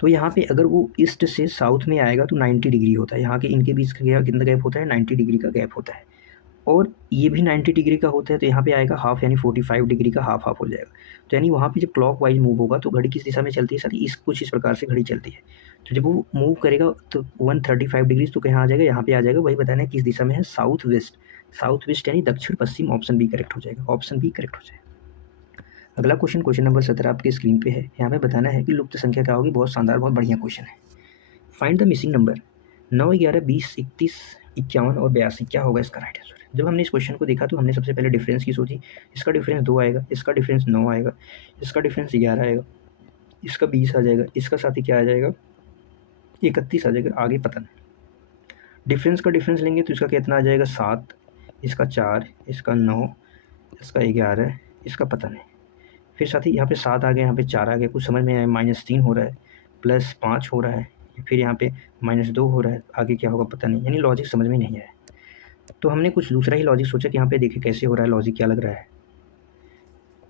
तो यहाँ पे अगर वो ईस्ट से साउथ में आएगा तो 90 डिग्री होता है, यहाँ के इनके बीच का कितना गैप होता है, 90 डिग्री का गैप होता है, और ये भी 90 डिग्री का होता है, तो यहाँ पे आएगा हाफ, यानी 45 डिग्री का हाफ हो जाएगा। तो यानी वहाँ पे जब क्लॉक वाइज मूव होगा तो घड़ी किस दिशा में चलती है, साथ कुछ इस प्रकार से घड़ी चलती है। तो जब वो मूव करेगा तो 135 डिग्री तो कहाँ आ जाएगा, यहाँ पे आ जाएगा, वही बताना है किस दिशा में है, साउथ वेस्ट यानी दक्षिण पश्चिम, ऑप्शन बी करेक्ट हो जाएगा, ऑप्शन बी करेक्ट हो जाएगा। अगला क्वेश्चन, क्वेश्चन नंबर 17 आपके स्क्रीन पे है, यहाँ पे बताना है कि लुप्त संख्या क्या होगी। बहुत शानदार, बहुत बढ़िया क्वेश्चन है। फाइंड द मिसिंग नंबर 9, 11, 20, 31, 51 और 82, क्या होगा इसका राइट आंसर। जब हमने इस क्वेश्चन को देखा तो हमने सबसे पहले डिफरेंस की सोची, इसका डिफरेंस 2 आएगा, इसका डिफरेंस 9 आएगा, इसका डिफरेंस 11 आएगा, इसका 20 आ जाएगा, इसका साथ ही क्या आ जाएगा, 31 आ जाएगा, आगे पता नहीं। डिफरेंस का डिफरेंस लेंगे तो इसका कितना आ जाएगा, 7, इसका 4, इसका 9, इसका 11, इसका पता नहीं। फिर साथ ही यहाँ पे 7 आ गया, यहाँ पे 4 आ गया, कुछ समझ में आया, -3 हो रहा है, +5 हो रहा है, फिर यहाँ पे -2 हो रहा है, आगे क्या होगा पता नहीं, यानी लॉजिक समझ में नहीं आया। तो हमने कुछ दूसरा ही लॉजिक सोचा कि यहाँ पे देखें कैसे हो रहा है, लॉजिक क्या लग रहा है।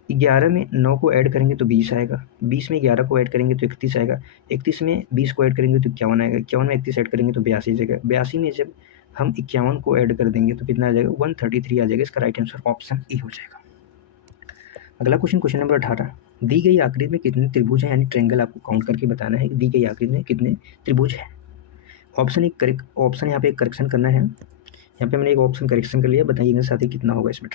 11 में 9 को ऐड करेंगे तो 20 आएगा, 20 में 11 को ऐड करेंगे तो 31 आएगा, 31 में 20 को ऐड करेंगे तो 51 आएगा, 51 में 31 ऐड करेंगे तो 82 जाएगा, 82 में जब हम 51 को ऐड कर देंगे तो कितना आ जाएगा 133 आ जाएगा। इसका राइट आंसर ऑप्शन ए हो जाएगा। अगला क्वेश्चन नंबर 18, दी गई आकृति में कितने त्रिभुज हैं, यानी ट्रायंगल आपको काउंट करके बताना है कि दी गई आकृति में कितने त्रिभुज हैं। ऑप्शन यहाँ पे एक करेक्शन करना है, यहाँ पे मैंने एक ऑप्शन करेक्शन कर लिया, बताइएगा साथी कितना होगा इसमें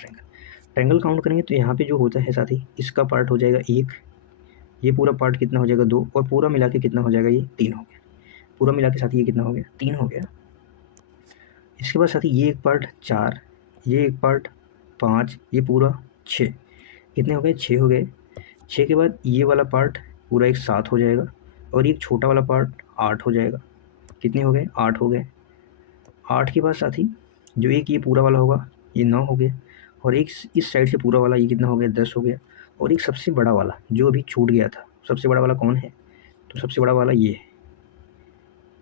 ट्रायंगल काउंट करेंगे तो यहाँ पे जो होता है साथी इसका पार्ट हो जाएगा 1, ये पूरा पार्ट कितना हो जाएगा 2, और पूरा मिला के कितना हो जाएगा ये 3 हो गया, पूरा मिला के साथी ये कितना हो गया 3 हो गया। इसके बाद साथी ये एक पार्ट 4, ये एक पार्ट 5, ये पूरा 6, कितने हो गए 6 हो गए। 6 के बाद ये वाला पार्ट पूरा एक 7 हो जाएगा, और ये छोटा वाला पार्ट 8 हो जाएगा, कितने हो गए 8 हो गए। 8 के बाद साथी जो एक ये पूरा वाला होगा ये 9 हो गया, और एक इस साइड से पूरा वाला ये कितना हो गया 10 हो गया, और एक सबसे बड़ा वाला जो अभी छूट गया था, सबसे बड़ा वाला कौन है, तो सबसे बड़ा वाला ये है।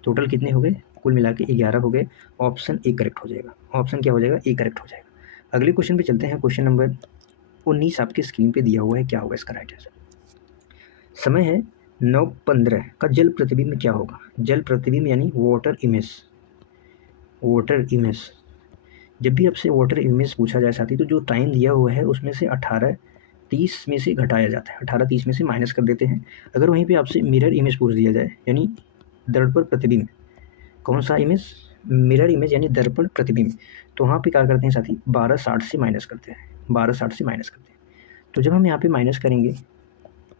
टोटल कितने हो गए, कुल मिला के 11 हो गए। ऑप्शन ए करेक्ट हो जाएगा, ऑप्शन क्या हो जाएगा ए करेक्ट हो जाएगा। अगले क्वेश्चन पे चलते हैं, क्वेश्चन नंबर 19 आपकी स्क्रीन पे दिया हुआ है, क्या होगा इसका राइट आंसर। समय है 9:15 का, जल प्रतिबिंब क्या होगा, जल प्रतिबिंब यानी वाटर इमेज। वाटर इमेज, जब भी आपसे वाटर इमेज पूछा जाए साथी तो जो टाइम दिया हुआ है उसमें से 18:30 में से घटाया जाता है, 18:30 में से माइनस कर देते हैं। अगर वहीं पे आपसे मिरर इमेज पूछ दिया जाए यानी दर्पण प्रतिबिंब, कौन सा इमेज, मिरर इमेज यानी दर्पण प्रतिबिंब, तो वहाँ पे क्या करते हैं साथी 12:60 से माइनस करते हैं, 12:60 से माइनस करते हैं। तो जब हम यहाँ पे माइनस करेंगे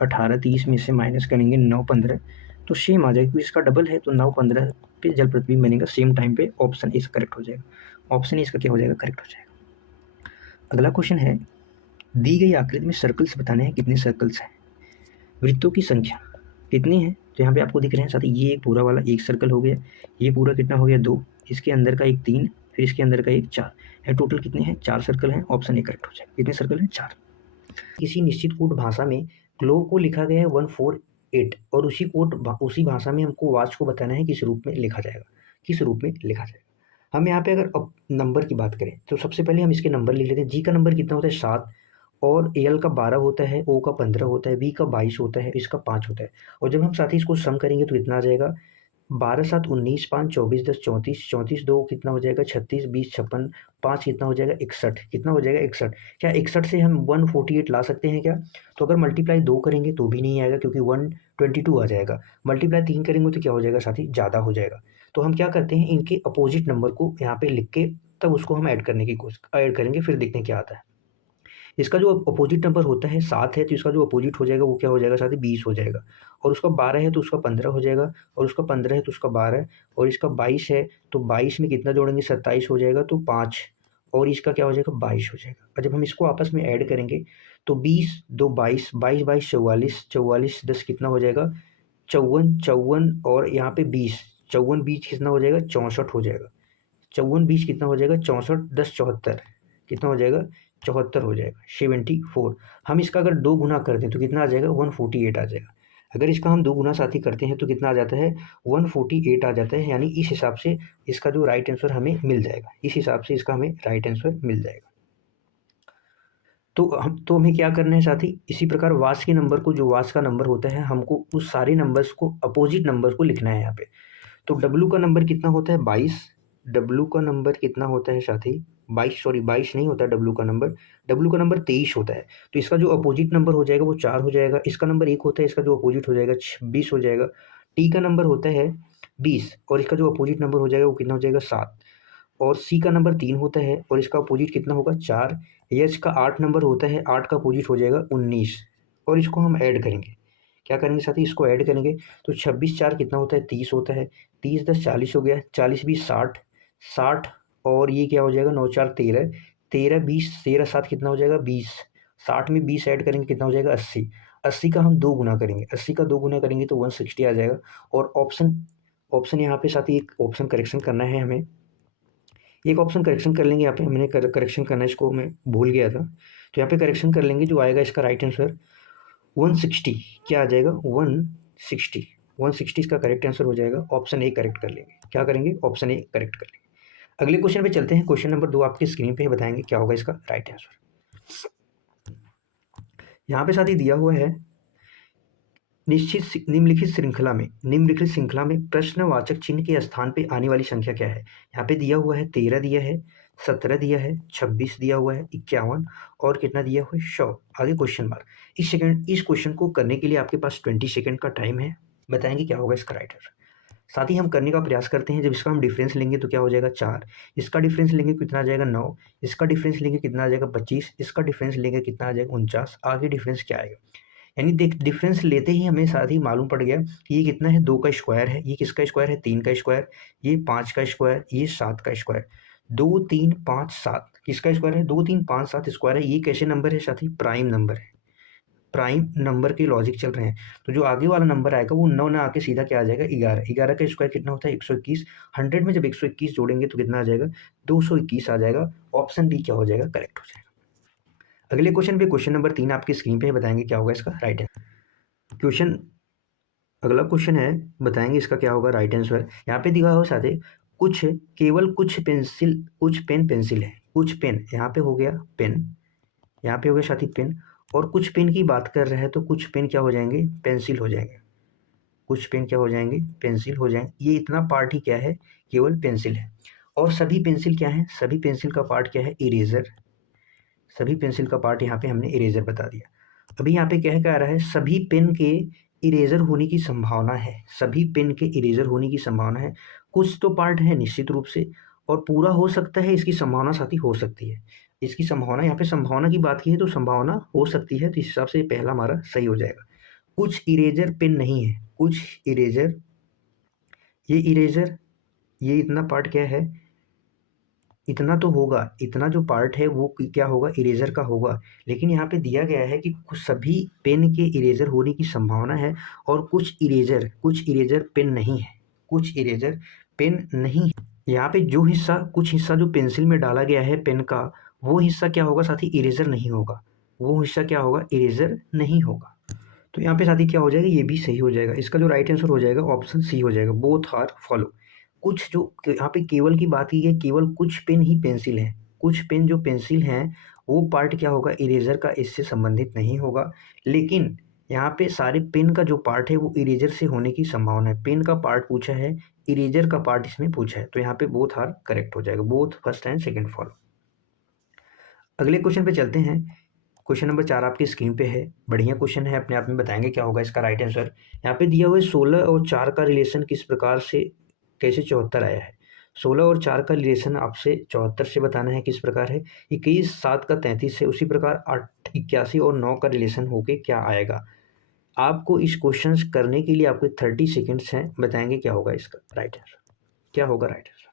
18:30 में से माइनस करेंगे 9:15 तो सेम आ जाएगा, क्योंकि इसका डबल है तो 9:15 पे जल प्रतिबिंब बनेगा सेम टाइम पे। ऑप्शन इस करेक्ट हो जाएगा, ऑप्शन इसका क्या हो जाएगा करेक्ट हो जाएगा। अगला क्वेश्चन है, दी गई आकृति में सर्कल्स बताने हैं, कितने सर्कल्स हैं, वृत्तों की संख्या कितनी है, तो यहाँ पे आपको दिख रहे हैं साथ ही ये एक पूरा वाला एक सर्कल हो गया, ये पूरा कितना हो गया 2, इसके अंदर का एक 3, फिर इसके अंदर का एक 4 है, टोटल कितने हैं 4 सर्कल हैं। ऑप्शन ए करेक्ट हो जाएगा, कितने सर्कल हैं 4। किसी निश्चित कोड भाषा में क्लोक को लिखा गया है 148, और उसी भाषा में हमको वॉच को बताना है किस रूप में लिखा जाएगा, किस रूप में लिखा जाएगा। हम यहाँ पे अगर नंबर की बात करें तो सबसे पहले हम इसके नंबर लिख लेते हैं। जी का नंबर कितना होता है 7, और एल का 12 होता है, ओ का 15 होता है, बी का 22 होता है, इसका 5 होता है। और जब हम साथ ही इसको सम करेंगे तो कितना आ जाएगा 12 7 19, 5 24 10 34, 34 2 कितना हो जाएगा 36, 20 56, 5 कितना हो जाएगा 61, कितना हो जाएगा 61। क्या 61 से हम 148 ला सकते हैं क्या, तो अगर मल्टीप्लाई 2 करेंगे तो भी नहीं आएगा क्योंकि 122 आ जाएगा, मल्टीप्लाई 3 करेंगे तो क्या हो जाएगा साथी ज़्यादा हो जाएगा। तो हम क्या करते हैं इनके अपोजिट नंबर को यहाँ पे लिख के तब उसको हम ऐड करने की कोशिश ऐड करेंगे, फिर देखते हैं क्या आता है। इसका जो अपोजिट नंबर होता है 7 है तो इसका जो अपोजिट हो जाएगा वो क्या हो जाएगा साथी 20 हो जाएगा, और उसका 12 है तो उसका 15 हो जाएगा, और उसका 15 है तो उसका 12, और इसका 22 है तो 22 में कितना जोड़ेंगे 27 हो जाएगा तो 5, और इसका क्या हो जाएगा 22 हो जाएगा। और जब हम इसको आपस में ऐड करेंगे तो 20 2 22, 22 22 44, 44 10 कितना हो जाएगा 54, 54 और यहाँ पे 20, 54 20 कितना हो जाएगा 64 हो जाएगा, 54 20 कितना हो जाएगा 64 10 74 कितना हो जाएगा 74 हो जाएगा 74। हम इसका अगर 2 गुना कर दें तो कितना आ जाएगा 148 आ जाएगा। अगर इसका हम 2 गुना साथ ही करते हैं तो कितना आ जाता है 148 आ जाता है, यानी इस हिसाब से इसका जो राइट आंसर हमें मिल जाएगा, इस हिसाब से इसका हमें राइट आंसर मिल जाएगा। तो हमें क्या करना है साथी, इसी प्रकार वास के नंबर को, जो वास का नंबर होता है हमको उस सारे नंबर्स को अपोजिट नंबर को लिखना है यहाँ पे। तो डब्लू का नंबर कितना होता है 22, डब्लू का नंबर कितना होता है साथी 22 नहीं होता डब्लू का नंबर, डब्लू का नंबर 23 होता है। तो इसका जो अपोजिट नंबर हो जाएगा वो 4 हो जाएगा, इसका नंबर 1 होता है, इसका जो अपोजिट हो जाएगा 26 हो जाएगा। टी का नंबर होता है 20 और इसका जो अपोजिट नंबर हो जाएगा वो कितना हो जाएगा 7, और सी का नंबर 3 होता है और इसका अपोजिट कितना होगा 4, एच का 8 नंबर होता है, 8 का अपोजिट हो जाएगा 19, और इसको हम ऐड करेंगे, क्या करेंगे साथी इसको ऐड करेंगे तो 26 4 कितना होता है 30 होता है, 30 10 40 हो गया, 40 20 60, 60 और ये क्या हो जाएगा 9 4 13, 13 20 13 7 कितना हो जाएगा 20, 60 में 20 ऐड करेंगे कितना हो जाएगा 80, 80 का हम 2 गुना करेंगे, 80 का 2 गुना करेंगे तो 160 आ जाएगा। और ऑप्शन यहाँ पे साथी एक ऑप्शन करेक्शन करना है हमें, एक ऑप्शन करेक्शन कर लेंगे यहाँ पे, मैंने करेक्शन करना इसको मैं भूल गया था, तो यहाँ पे करेक्शन कर लेंगे, जो आएगा इसका राइट आंसर 160, क्या आ जाएगा 160, 160 इसका करेक्ट आंसर हो जाएगा। ऑप्शन ए करेक्ट कर लेंगे, क्या करेंगे ऑप्शन ए करेक्ट कर लेंगे। अगले क्वेश्चन पे चलते हैं, क्वेश्चन नंबर 2 आपकी स्क्रीन पे बताएंगे क्या होगा इसका राइट आंसर। यहाँ पे साथ ही दिया हुआ है निम्नलिखित श्रृंखला में प्रश्नवाचक चिन्ह के स्थान पे आने वाली संख्या क्या है। यहाँ पे दिया हुआ है 13 दिया है, 17 दिया है, 26 दिया हुआ है, 51 और कितना दिया हुआ है 100, आगे क्वेश्चन मार्क। इस क्वेश्चन को करने के लिए आपके पास 20 सेकंड का टाइम है। बताएंगे क्या होगा इसका राइट आंसर। साथ ही हम करने का प्रयास करते हैं। जब इसका हम डिफरेंस लेंगे तो क्या हो जाएगा 4, इसका डिफरेंस लेंगे कितना आ जाएगा 9, इसका डिफरेंस लेंगे कितना आ जाएगा 25, इसका डिफरेंस लेंगे कितना आ जाएगा 49, आगे डिफरेंस क्या आएगा। यानी देख डिफरेंस लेते ही हमें साथ ही मालूम पड़ गया कि ये कितना है 2 का स्क्वायर है, ये किसका स्क्वायर है 3 का स्क्वायर, ये 5 का स्क्वायर, ये 7 का स्क्वायर। 2 3 5 7 किसका स्क्वायर है 2 3 5 7 स्क्वायर है। ये कैसे नंबर है साथी प्राइम नंबर है, प्राइम नंबर के लॉजिक चल रहे हैं। तो जो आगे वाला नंबर आएगा वो 9 ना आके सीधा क्या आ जाएगा 11, 11 का स्क्वायर कितना होता है 121, 100 में जब 121 जोड़ेंगे तो कितना आ जाएगा 221 आ जाएगा। ऑप्शन डी क्या हो जाएगा करेक्ट हो जाएगा। अगले क्वेश्चन पे क्वेश्चन नंबर 3 आपकी स्क्रीन पे है, बताएंगे क्या होगा इसका राइट आंसर। क्वेश्चन अगला क्वेश्चन है, बताएंगे इसका क्या होगा राइट आंसर। यहाँ पे दिया हुआ साथ कुछ केवल कुछ पेंसिल कुछ पेन पेंसिल है, कुछ पेन यहाँ पे हो गया पेन, यहाँ पे हो गया साथी पेन, और कुछ पेन की बात कर रहे हैं तो कुछ पेन क्या हो जाएंगे पेंसिल हो जाएंगे, कुछ पेन क्या हो जाएंगे पेंसिल हो जाएंगे। ये इतना पार्ट ही क्या है केवल पेंसिल है। और सभी पेंसिल क्या है, सभी पेंसिल का पार्ट क्या है इरेजर, सभी पेंसिल का पार्ट यहाँ पे हमने इरेजर बता दिया। अभी यहाँ पे क्या रहा है सभी पेन के इरेजर होने की संभावना है, सभी पेन के इरेजर होने की संभावना है। कुछ तो पार्ट है निश्चित रूप से और पूरा हो सकता है, इसकी संभावना साथ ही हो सकती है। इसकी संभावना यहाँ पे संभावना की बात की है तो संभावना हो सकती है, तो इस हिसाब से पहला हमारा सही हो जाएगा। कुछ इरेजर पेन नहीं है, कुछ इरेजर, ये इरेजर, ये इतना पार्ट क्या है इतना तो होगा, इतना जो पार्ट है वो क्या होगा इरेजर का होगा। लेकिन यहाँ पे दिया गया है कि कुछ सभी पेन के इरेजर होने की संभावना है और कुछ इरेजर पेन नहीं है, कुछ इरेजर पेन नहीं है। यहाँ पे जो हिस्सा कुछ हिस्सा जो पेंसिल में डाला गया है पेन का, वो हिस्सा क्या होगा साथी इरेजर नहीं होगा, वो हिस्सा क्या होगा इरेजर नहीं होगा। तो यहाँ पे साथी क्या हो जाएगा ये भी सही हो जाएगा। इसका जो राइट आंसर हो जाएगा ऑप्शन सी हो जाएगा, बोथ आर फॉलो। कुछ जो यहाँ पे केवल की बात की है, केवल कुछ पेन ही पेंसिल है, कुछ पेन जो पेंसिल हैं वो पार्ट क्या होगा इरेजर का इससे संबंधित नहीं होगा। लेकिन यहाँ पे सारे पेन का जो पार्ट है वो इरेजर से होने की संभावना है। पेन का पार्ट पूछा है, इरेजर का पार्ट इसमें पूछा है, तो यहाँ पे बोथ आर करेक्ट हो जाएगा, both first and second follow. अगले क्वेश्चन पे चलते हैं। क्वेश्चन नंबर 4 आपकी स्क्रीन पे है, बढ़िया क्वेश्चन है अपने आप में, बताएंगे क्या होगा इसका राइट आंसर। यहाँ पे दिया हुआ है 16 और 4 का रिलेशन किस प्रकार से कैसे 74 आया है। 16 और 4 का रिलेशन आपसे 74 से बताना है किस प्रकार है। 21 7 का 33 है, उसी प्रकार 8 81 और 9 का रिलेशन होके क्या आएगा। आपको इस क्वेश्चन करने के लिए आपके 30 सेकेंड्स हैं, बताएंगे क्या होगा इसका राइट आंसर, क्या होगा राइट आंसर।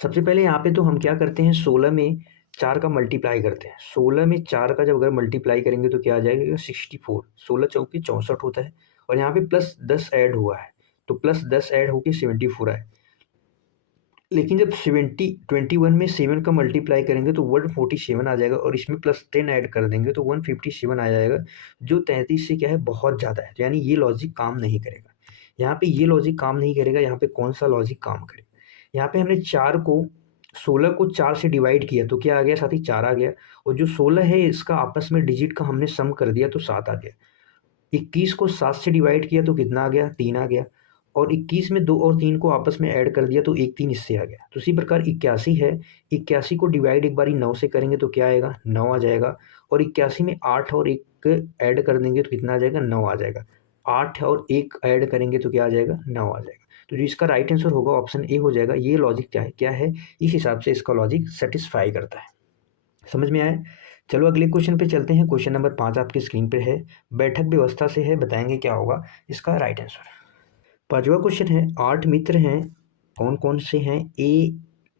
सबसे पहले यहाँ पे तो हम क्या करते हैं 16 में 4 का मल्टीप्लाई करते हैं, 16 में 4 का जब अगर मल्टीप्लाई करेंगे तो क्या आ जाएगा 64, 16 चौकी 64 होता है और यहाँ पे प्लस 10 ऐड हुआ है तो प्लस 10 ऐड होके 74 है। लेकिन जब 21 में 7 का मल्टीप्लाई करेंगे तो 147 आ जाएगा और इसमें प्लस 10 ऐड कर देंगे तो 157 आ जाएगा, जो 33 से क्या है बहुत ज़्यादा है। तो यानी ये लॉजिक काम नहीं करेगा, यहाँ पे ये लॉजिक काम नहीं करेगा। यहाँ पे कौन सा लॉजिक काम करेगा, यहाँ पे हमने 16 को 4 से डिवाइड किया तो क्या आ गया साथी 4 आ गया, और जो 16 है इसका आपस में डिजिट का हमने सम कर दिया तो 7 आ गया। 21 को 7 से डिवाइड किया तो कितना आ गया 3 आ गया, और 21 में 2 और 3 को आपस में ऐड कर दिया तो 1 3 इससे आ गया। तो इसी प्रकार 81 है, 81 को डिवाइड एक बारी 9 से करेंगे तो क्या आएगा 9 आ जाएगा, और 81 में 8 और 1 ऐड कर देंगे तो कितना आ जाएगा 9 आ जाएगा। 8 और 1 ऐड करेंगे तो क्या आ जाएगा 9 आ जाएगा। तो जो इसका राइट आंसर होगा ऑप्शन ए हो जाएगा। ये लॉजिक क्या है इस हिसाब से इसका लॉजिक सेटिस्फाई करता है। समझ में आया। चलो अगले क्वेश्चन पे चलते हैं। क्वेश्चन नंबर 5 आपकी स्क्रीन पे है, बैठक व्यवस्था से है, बताएंगे क्या होगा इसका राइट आंसर। पांचवा क्वेश्चन है 8 मित्र हैं, कौन कौन से हैं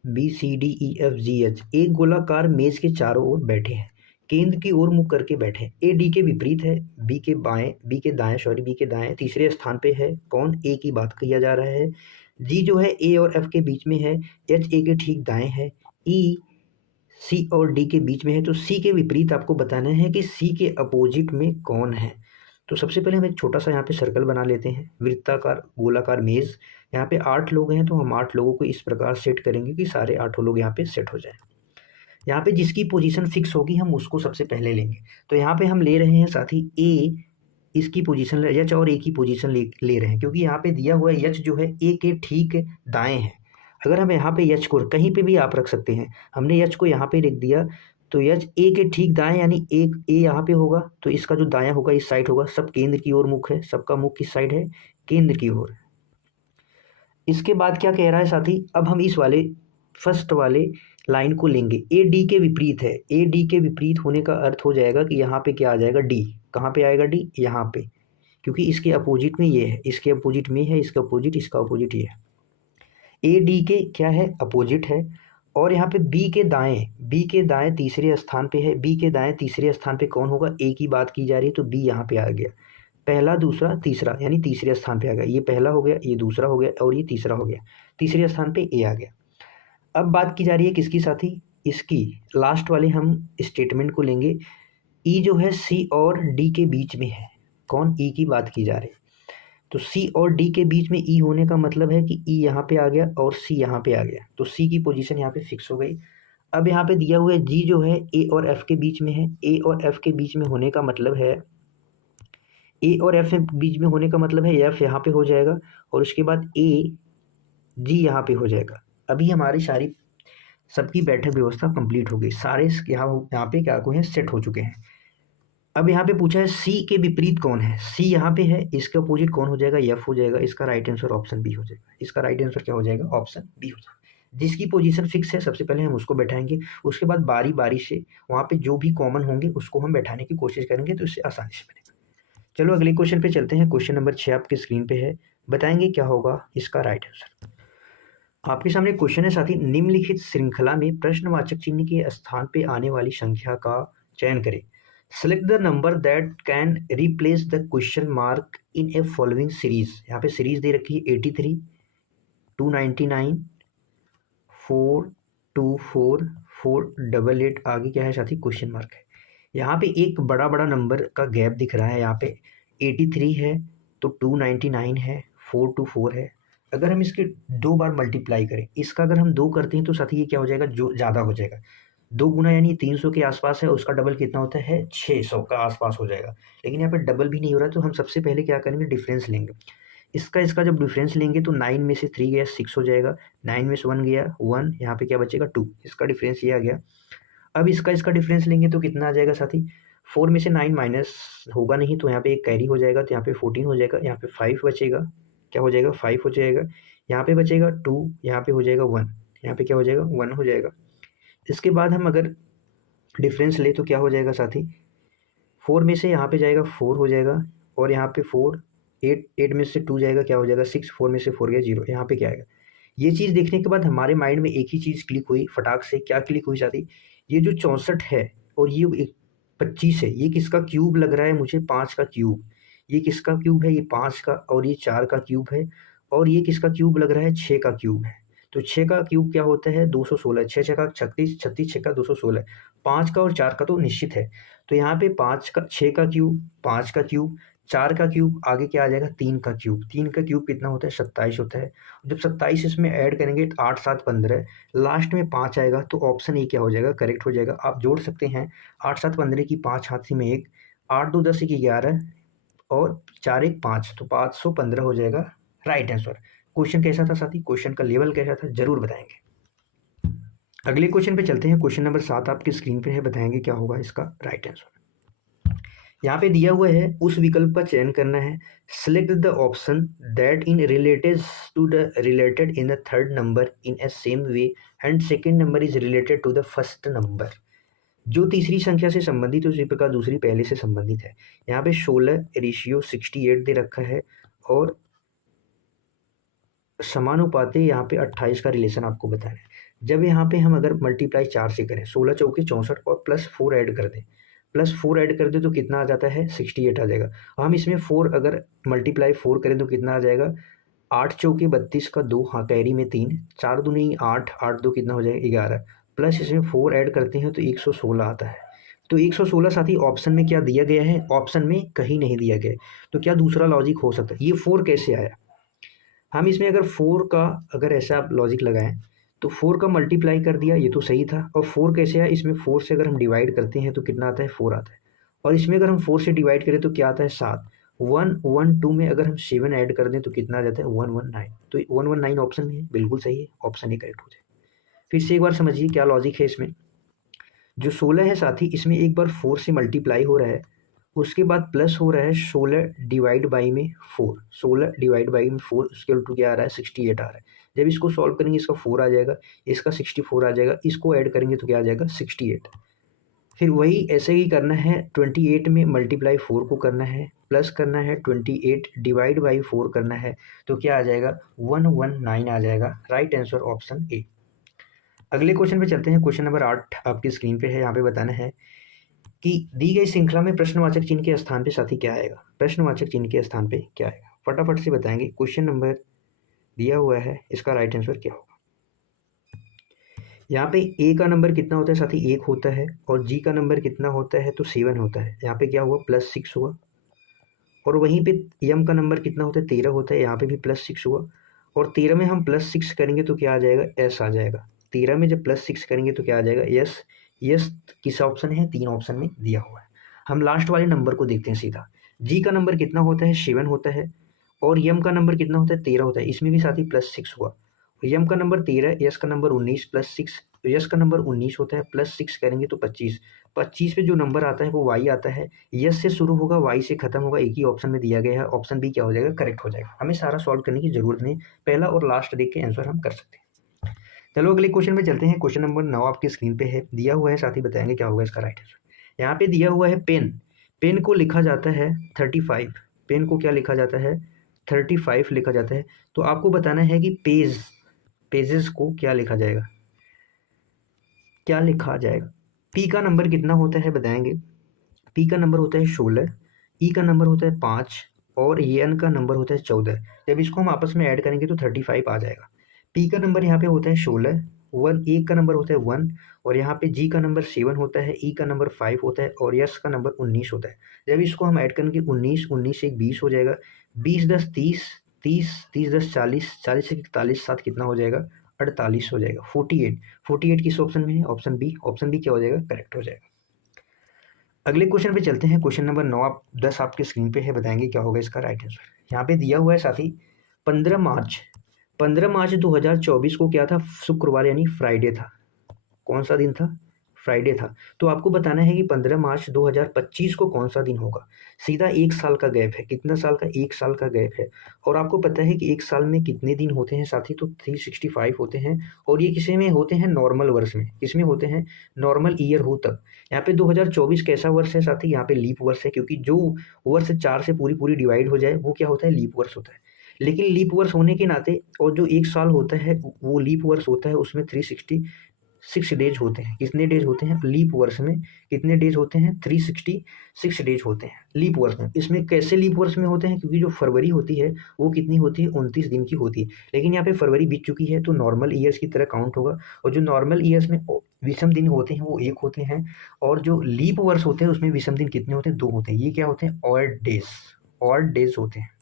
ABCDEFGH, एक गोलाकार मेज के चारों ओर बैठे हैं, केंद्र की ओर मुख करके बैठे हैं। ए डी के विपरीत है, बी के दाएं तीसरे स्थान पे है। कौन ए की बात किया जा रहा है। जी जो है ए और एफ के बीच में है, एच ए के ठीक दाएं है, ई सी और डी के बीच में है। तो सी के विपरीत आपको बताना है कि सी के अपोजिट में कौन है। तो सबसे पहले हम एक छोटा सा यहाँ पे सर्कल बना लेते हैं, वृत्ताकार गोलाकार मेज। यहाँ पे 8 लोग हैं तो हम 8 लोगों को इस प्रकार सेट करेंगे कि सारे 8 लोग यहाँ पे सेट हो जाएं। यहाँ पे जिसकी पोजीशन फिक्स होगी हम उसको सबसे पहले लेंगे। तो यहाँ पे हम ले रहे हैं साथी ए, इसकी पोजीशन एच और ए की पोजीशन ले रहे हैं, क्योंकि यहाँ पे दिया हुआ एच जो है ए के ठीक दाएं है। अगर हम यहाँ पे एच को कहीं पे भी आप रख सकते हैं, हमने एच को यहाँ पे लिख दिया तो एच ए के ठीक दाएं, यानी एक ए यहाँ पे होगा तो इसका जो दायां होगा इस साइड होगा, सब केंद्र की ओर मुख है, सबका मुख किस साइड है, केंद्र की ओर। इसके बाद क्या कह रहा है साथी, अब हम इस वाले फर्स्ट वाले लाइन को लेंगे, ए डी के विपरीत है। ए डी के विपरीत होने का अर्थ हो जाएगा कि यहाँ पे क्या आ जाएगा, डी। कहाँ पे आएगा डी, यहाँ पे, क्योंकि इसके अपोजिट में ये है, इसके अपोजिट में है, इसका अपोजिट, इसका अपोजिट ये है। ए डी के क्या है, अपोजिट है। और यहाँ पे बी के दाएं तीसरे स्थान पे है। बी के दाएं तीसरे स्थान पे कौन होगा, ए की बात की जा रही है तो बी यहाँ पे आ गया, पहला दूसरा तीसरा, यानी तीसरे स्थान पे आ गया। ये पहला हो गया, ये दूसरा हो गया और ये तीसरा हो गया, तीसरे स्थान पे ए आ गया। अब बात की जा रही है किसकी साथी, इसकी लास्ट वाले हम स्टेटमेंट को लेंगे। ई जो है सी और डी के बीच में है, कौन, ई की बात की जा रही है। तो सी और डी के बीच में ई होने का मतलब है कि ई यहाँ पे आ गया और सी यहाँ पे आ गया, तो सी की पोजीशन यहाँ पे फिक्स हो गई। अब यहाँ पे दिया हुआ है जी जो है ए और एफ के बीच में है। ए और एफ के बीच में होने का मतलब है, ए और एफ के बीच में होने का मतलब है एफ यहाँ पे हो जाएगा और उसके बाद ए जी यहाँ पे हो जाएगा। अभी हमारी सारी सबकी बैठक व्यवस्था कंप्लीट हो गई, सारे यहाँ पे क्या को हैं, सेट हो चुके हैं। अब यहाँ पे पूछा है सी के विपरीत कौन है, सी यहाँ पे है, इसके अपोजिट कौन हो जाएगा, एफ हो जाएगा। इसका राइट आंसर ऑप्शन बी हो जाएगा, इसका राइट आंसर क्या हो जाएगा, ऑप्शन बी हो जाएगा। जिसकी पोजीशन फिक्स है सबसे पहले हम उसको बैठाएंगे, उसके बाद बारी बारी से वहाँ पे जो भी कॉमन होंगे उसको हम बैठाने की कोशिश करेंगे, तो इससे आसानी से बनेगा। चलो अगले क्वेश्चन पे चलते हैं। क्वेश्चन नंबर 6 आपके स्क्रीन पे है, बताएंगे क्या होगा इसका राइट आंसर। आपके सामने क्वेश्चन है साथी, निम्नलिखित श्रृंखला में प्रश्नवाचक चिन्ह के स्थान पे आने वाली संख्या का चयन करें। Select the number that can replace the question mark in A following series. यहाँ पे सीरीज दे रखी है 83, 299, 424, 488, आगे क्या है साथी, क्वेश्चन मार्क है। यहाँ पे एक बड़ा बड़ा नंबर का गैप दिख रहा है, यहाँ पे 83 है तो 299 है, 424 है। अगर हम इसके 2 बार मल्टीप्लाई करें, इसका अगर हम 2 करते हैं तो साथी ये क्या हो जाएगा, जो ज़्यादा हो जाएगा, 2 गुना यानी 300 के आसपास है, उसका डबल कितना होता है, 600 का आसपास हो जाएगा। लेकिन यहाँ पे डबल भी नहीं हो रहा, तो हम सबसे पहले क्या करेंगे, डिफरेंस लेंगे। इसका जब डिफरेंस लेंगे तो 9 में से 3 गया 6 हो जाएगा, 9 में से 1 गया 1, यहाँ पे क्या बचेगा 2, इसका डिफरेंस ये आ गया। अब इसका डिफरेंस लेंगे तो कितना आ जाएगा साथी, 4 में से 9 माइनस होगा नहीं तो यहाँ पे एक कैरी हो जाएगा, तो यहाँ पे 14 हो जाएगा, यहाँ पे 5 बचेगा, क्या हो जाएगा 5 हो जाएगा, यहाँ पे बचेगा 2, यहाँ पे हो जाएगा 1, यहाँ पे क्या हो जाएगा 1 हो जाएगा। इसके बाद हम अगर डिफरेंस ले तो क्या हो जाएगा साथी, 4 में से यहाँ पे जाएगा 4 हो जाएगा और यहाँ पे 4, 8 में से 2 जाएगा, क्या हो जाएगा 6, 4 में से 4 गया 0, यहाँ पे क्या आएगा। ये चीज़ देखने के बाद हमारे माइंड में एक ही चीज़ क्लिक हुई फटाक से, क्या क्लिक हुई साथी, ये जो 64 है और ये 25 है, ये किसका क्यूब लग रहा है मुझे, 5 का क्यूब। ये किसका क्यूब है, ये 5 का, और ये 4 का क्यूब है, और ये किसका क्यूब लग रहा है, 6 का क्यूब है। तो 6 का क्यूब क्या होता है, 216, 6 6 का 36, 36 6 का 216, 5 का और 4 का तो निश्चित है। तो यहाँ पे 5 का, 6 का क्यूब, 5 का क्यूब, 4 का क्यूब, आगे क्या आ जाएगा 3 का क्यूब। 3 का क्यूब कितना होता है, 27 होता है। जब 27 इसमें ऐड करेंगे तो 8 7 15, लास्ट में 5 आएगा, तो ऑप्शन ए क्या हो जाएगा, करेक्ट हो जाएगा। आप जोड़ सकते हैं 8 7 15 की 5 हाथ में 1, 8 2 10 की 11 और 4 1 5, तो 515 हो जाएगा राइट आंसर। क्वेश्चन कैसा था साथी, क्वेश्चन का लेवल कैसा था, जरूर बताएंगे। अगले क्वेश्चन पे चलते हैं। क्वेश्चन नंबर 7 आपकी स्क्रीन पे है, बताएंगे क्या होगा इसका राइट आंसर। यहाँ पे दिया हुआ है, उस विकल्प का चयन करना है। Select the option that in related to the related in the third number in a same way and second number is related to the first number. जो तीसरी संख्या से संबंधित है उसी प्रकार दूसरी पहले से संबंधित है। यहाँ पे 16 रेशियो 68 दे रखा है और समानुपाती यहाँ पे 28 का रिलेशन आपको बताना है। जब यहाँ पे हम अगर मल्टीप्लाई 4 से करें, 16 चौके 64 और +4 ऐड कर दें, +4 ऐड कर दें तो कितना आ जाता है, 68 आ जाएगा। हम इसमें 4 अगर मल्टीप्लाई 4 करें तो कितना आ जाएगा, 8 चौके 32 का 2, हाँ कैरी में 3, 4 दूनी 8, 8 2 कितना हो जाएगा 11, प्लस इसमें 4 ऐड करते हैं तो 116 आता है। तो 116 साथी ऑप्शन में क्या दिया गया है, ऑप्शन में कहीं नहीं दिया गया। तो क्या दूसरा लॉजिक हो सकता है, ये 4 कैसे आया। हम इसमें अगर 4 का अगर ऐसा आप लॉजिक लगाएं तो 4 का मल्टीप्लाई कर दिया, ये तो सही था। और 4 कैसे आया, इसमें 4 से अगर हम डिवाइड करते हैं तो कितना आता है, 4 आता है। और इसमें अगर हम 4 से डिवाइड करें तो क्या आता है, 7। 1 1 2 में अगर हम 7 ऐड कर दें तो कितना आ जाता है, 119। तो 119 ऑप्शन में है, बिल्कुल सही है, ऑप्शन ए करेक्ट हो जाए। फिर से एक बार समझिए क्या लॉजिक है इसमें। जो 16 है साथी, इसमें एक बार 4 से मल्टीप्लाई हो रहा है, उसके बाद प्लस हो रहा है 16 डिवाइड बाई में 4, 16 डिवाइड बाई में 4, उसके उल्टू क्या आ रहा है, 68 आ रहा है। जब इसको सॉल्व करेंगे इसका 4 आ जाएगा, इसका 64 आ जाएगा, इसको ऐड करेंगे तो क्या आ जाएगा, 68। फिर वही ऐसे ही करना है, 28 में मल्टीप्लाई 4 को करना है, प्लस करना है 28 डिवाइड बाई 4 करना है, तो क्या आ जाएगा, 119 आ जाएगा। Right answer option A. अगले क्वेश्चन पे चलते हैं। क्वेश्चन नंबर 8 आपकी स्क्रीन पे है। यहाँ पे बताना है कि दी गई श्रृंखला में प्रश्नवाचक चिन्ह के स्थान पे साथी क्या आएगा, प्रश्नवाचक चिन्ह के स्थान पे क्या आएगा, फटाफट से बताएंगे। क्वेश्चन नंबर दिया हुआ है, इसका राइट आंसर क्या होगा। यहाँ पे ए का नंबर कितना होता है साथी, 1 होता है, और जी का नंबर कितना होता है, तो 7 होता है। यहाँ पे क्या हुआ, +6 हुआ। और वहीं पे यम का नंबर कितना होता है, 13 होता है, यहाँ पे भी +6 हुआ। और 13 में हम +6 करेंगे तो क्या आ जाएगा, एस आ जाएगा। 13 में जब +6 करेंगे तो क्या आ जाएगा, यस। यस किस ऑप्शन है, 3 ऑप्शन में दिया हुआ है। हम लास्ट वाले नंबर को देखते हैं सीधा। जी का नंबर कितना होता है, 7 होता है, और यम का नंबर कितना होता है, 13 होता है। इसमें भी साथ ही +6 हुआ। यम का नंबर 13, यस का नंबर 19 +6, तो यस का नंबर 19 होता है, +6 करेंगे तो 25। 25 पे जो नंबर आता है वो वाई आता है। यस से शुरू होगा, वाई से खत्म होगा, एक ही ऑप्शन में दिया गया है। ऑप्शन बी क्या हो जाएगा, करेक्ट हो जाएगा। हमें सारा सॉल्व करने की जरूरत नहीं, पहला और लास्ट देख के आंसर हम कर सकते हैं। चलो अगले क्वेश्चन में चलते हैं। क्वेश्चन नंबर 9 आपकी स्क्रीन पे है, दिया हुआ है, साथ ही बताएंगे क्या होगा इसका राइट आंसर। यहाँ पे दिया हुआ है पेन। पेन को लिखा जाता है 35। पेन को क्या लिखा जाता है, 35 लिखा जाता है। तो आपको बताना है कि पेजेस को क्या लिखा जाएगा, क्या लिखा जाएगा। पी का नंबर कितना होता है बताएंगे। पी का नंबर होता है 16, ई का नंबर होता है 5, और एन का नंबर होता है 14। जब इसको हम आपस में ऐड करेंगे तो 35 आ जाएगा। पी का नंबर यहाँ पे होता है 16, वन ए का नंबर होता है 1, और यहाँ पे जी का नंबर 7 होता है, ई का नंबर 5 होता है, और यस का नंबर 19 होता है। जब इसको हम ऐड करेंगे 19, 19 से 20 हो जाएगा, 20 10 30, 30 30 10 40, 40 से 41 7 कितना हो जाएगा, 48 हो जाएगा। 48, 48 किस ऑप्शन में है, ऑप्शन बी। ऑप्शन बी क्या हो जाएगा, करेक्ट हो जाएगा। अगले क्वेश्चन पे चलते हैं। क्वेश्चन नंबर 9 आप 10 आपके स्क्रीन पे है, बताएंगे क्या होगा इसका राइट आंसर। यहाँ पे दिया हुआ है साथी 15 मार्च। 15 मार्च 2024 को क्या था, शुक्रवार यानी फ्राइडे था। कौन सा दिन था, फ्राइडे था। तो आपको बताना है कि 15 मार्च 2025 को कौन सा दिन होगा। सीधा 1 साल का गैप है, कितना साल का, 1 साल का गैप है। और आपको पता है कि 1 साल में कितने दिन होते हैं साथी, तो 365 होते हैं। और ये किसी में होते हैं, नॉर्मल वर्ष में। किसमें होते हैं, नॉर्मल ईयर हो तब। यहाँ पे 2024 कैसा वर्ष है साथी, यहाँ पे लीप वर्ष है, क्योंकि जो वर्ष 4 से पूरी पूरी डिवाइड हो जाए वो क्या होता है, लीप वर्ष होता है। लेकिन लीप वर्ष होने के नाते, और जो 1 साल होता है वो लीप वर्ष होता है, उसमें 366 डेज होते हैं। कितने डेज होते हैं लीप वर्ष में, कितने डेज होते हैं, 366 डेज होते हैं लीप वर्ष में। इसमें कैसे लीप वर्ष में होते हैं, क्योंकि जो फरवरी होती है वो कितनी होती है, 29 दिन की होती है। लेकिन यहाँ पे फरवरी बीत चुकी है तो नॉर्मल ईयर्स की तरह काउंट होगा। और जो नॉर्मल ईयर्स में विषम दिन होते हैं वो 1 होते हैं, और जो लीप वर्ष होते हैं उसमें विषम दिन कितने होते हैं, 2 होते हैं। ये क्या होते हैं, ऑड डेज होते हैं।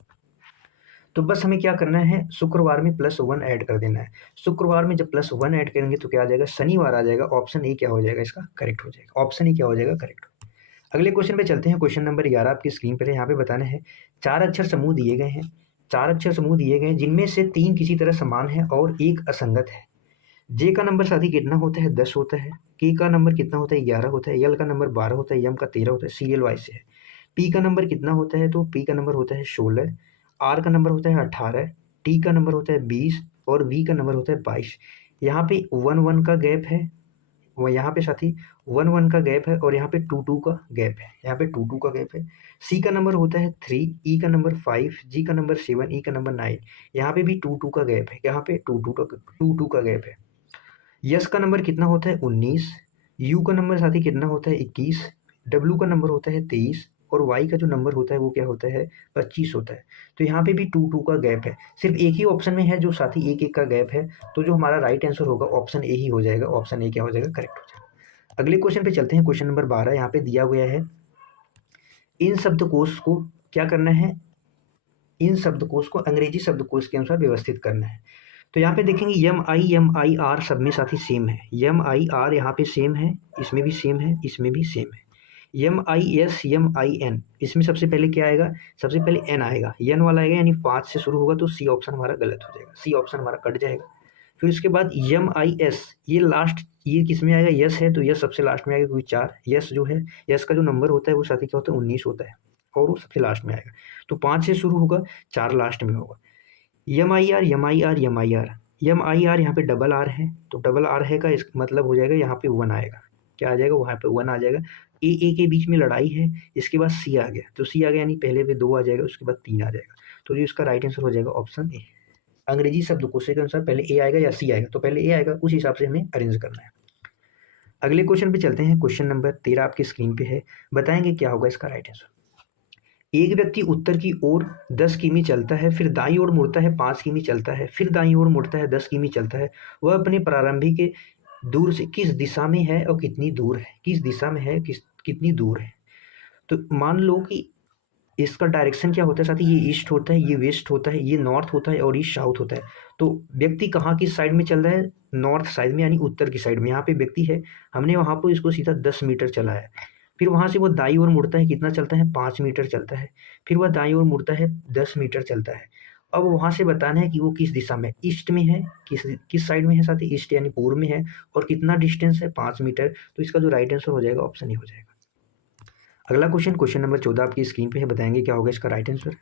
तो बस हमें क्या करना है, शुक्रवार में +1 ऐड कर देना है। शुक्रवार में जब +1 ऐड करेंगे तो क्या आ जाएगा, शनिवार आ जाएगा। ऑप्शन ए क्या हो जाएगा, इसका करेक्ट हो जाएगा। ऑप्शन ए क्या हो जाएगा, करेक्ट। अगले क्वेश्चन पे चलते हैं। क्वेश्चन नंबर 11 आपकी स्क्रीन पर है। यहाँ पे बताना है 4 अक्षर समूह दिए गए हैं। 4 अक्षर समूह दिए गए हैं जिनमें से 3 किसी तरह समान है और 1 असंगत है। जे का नंबर साथी कितना होता है, 10 होता है। के का नंबर कितना होता है, 11 होता है। यल का नंबर 12 होता है। यम का 13 होता है। सीरियल वाइज से है। पी का नंबर कितना होता है, तो पी का नंबर होता है 16। आर का नंबर होता है 18। टी का नंबर होता है 20, और वी का नंबर होता है 22। यहाँ पे 1 1 का गैप है, वो यहाँ पे साथी 1 1 का गैप है, और यहाँ पे 2 2 का गैप है। यहाँ पे 2 2 का गैप है। सी का नंबर होता है 3, ई का नंबर 5, जी का नंबर 7, ई का नंबर 9। यहाँ पे भी 2 2 का गैप है। यहाँ पे 2 2 का गैप है। यस का नंबर कितना होता है, 19। यू का नंबर साथी कितना होता है, 21। डब्ल्यू का नंबर होता है 23, और वाई का जो नंबर होता है वो क्या होता है, 25 होता है। तो यहाँ पे भी 2 2 का गैप है। सिर्फ एक ही ऑप्शन में है जो साथी 1 1 का गैप है। तो जो हमारा राइट आंसर होगा ऑप्शन ए ही हो जाएगा। ऑप्शन ए क्या हो जाएगा, करेक्ट हो जाएगा। अगले क्वेश्चन पे चलते हैं। क्वेश्चन नंबर 12 यहाँ पे दिया गया है, इन शब्दकोश को क्या करना है, इन शब्दकोश को अंग्रेजी शब्दकोश के अनुसार व्यवस्थित करना है। तो यहाँ पे देखेंगे एम आई आर सब में साथी सेम है, एम आई आर यहाँ पे सेम है, इसमें भी सेम है, इसमें भी सेम है। M I S M I N, इसमें सबसे पहले क्या आएगा, सबसे पहले एन आएगा, एन वाला आएगा, यानी 5 से शुरू होगा, तो सी ऑप्शन हमारा गलत हो जाएगा, सी ऑप्शन हमारा कट जाएगा। फिर उसके बाद एम आई एस, ये लास्ट, ये किस में आएगा, यस है, तो यस सबसे लास्ट में आएगा, क्योंकि 4 यस जो है, यस का जो नंबर होता है वो साथी क्या होता है, 19 होता है, और वो सबसे लास्ट में आएगा। तो 5 से शुरू होगा, 4 लास्ट में होगा। M I R M I R M I R, M I R यहाँ पे डबल आर है, तो डबल आर है का इस मतलब हो जाएगा यहाँ पे 1 आएगा, क्या आ जाएगा, वहाँ पे 1 आ जाएगा। ए के बीच में लड़ाई है, इसके बाद सी आ गया, तो सी आ गया यानी पहले पे 2 आ जाएगा, उसके बाद 3 आ जाएगा, तो जो इसका राइट आंसर हो जाएगा ऑप्शन ए। अंग्रेजी शब्दकोश के अनुसार पहले ए आएगा या सी आएगा, तो पहले ए आएगा, उस हिसाब से हमें अरेंज करना है। अगले क्वेश्चन पे चलते हैं। क्वेश्चन नंबर 13 आपकी स्क्रीन पे है, बताएंगे क्या होगा इसका राइट आंसर। एक व्यक्ति उत्तर की ओर 10 किमी चलता है, फिर दाईं ओर मुड़ता है 5 किमी चलता है, फिर दाईं ओर मुड़ता है 10 किमी चलता है। वह अपने प्रारंभिक दूर से किस दिशा में है और कितनी दूर है, किस दिशा में है, कितनी दूर है। तो मान लो कि इसका डायरेक्शन क्या होता है साथी, ये ईस्ट होता है, ये वेस्ट होता है, ये नॉर्थ होता है और ये साउथ होता है। तो व्यक्ति कहाँ की साइड में चल रहा है, नॉर्थ साइड में, यानी उत्तर की साइड में। यहाँ पे व्यक्ति है, हमने वहाँ पर इसको सीधा 10 मीटर चला है, फिर वहाँ से वो दाईं ओर मुड़ता है, कितना चलता है, 5 मीटर चलता है, फिर वह दाईं ओर मुड़ता है 10 मीटर चलता है। अब वहाँ से बताना है कि वो किस दिशा में, ईस्ट में है, किस साइड में है साथी, ईस्ट यानी पूर्व में है, और कितना डिस्टेंस है, 5 मीटर। तो इसका जो राइट आंसर हो जाएगा ऑप्शन ही हो जाएगा। अगला क्वेश्चन, क्वेश्चन नंबर 14 आपकी स्क्रीन पे है, बताएंगे क्या होगा इसका राइट आंसर।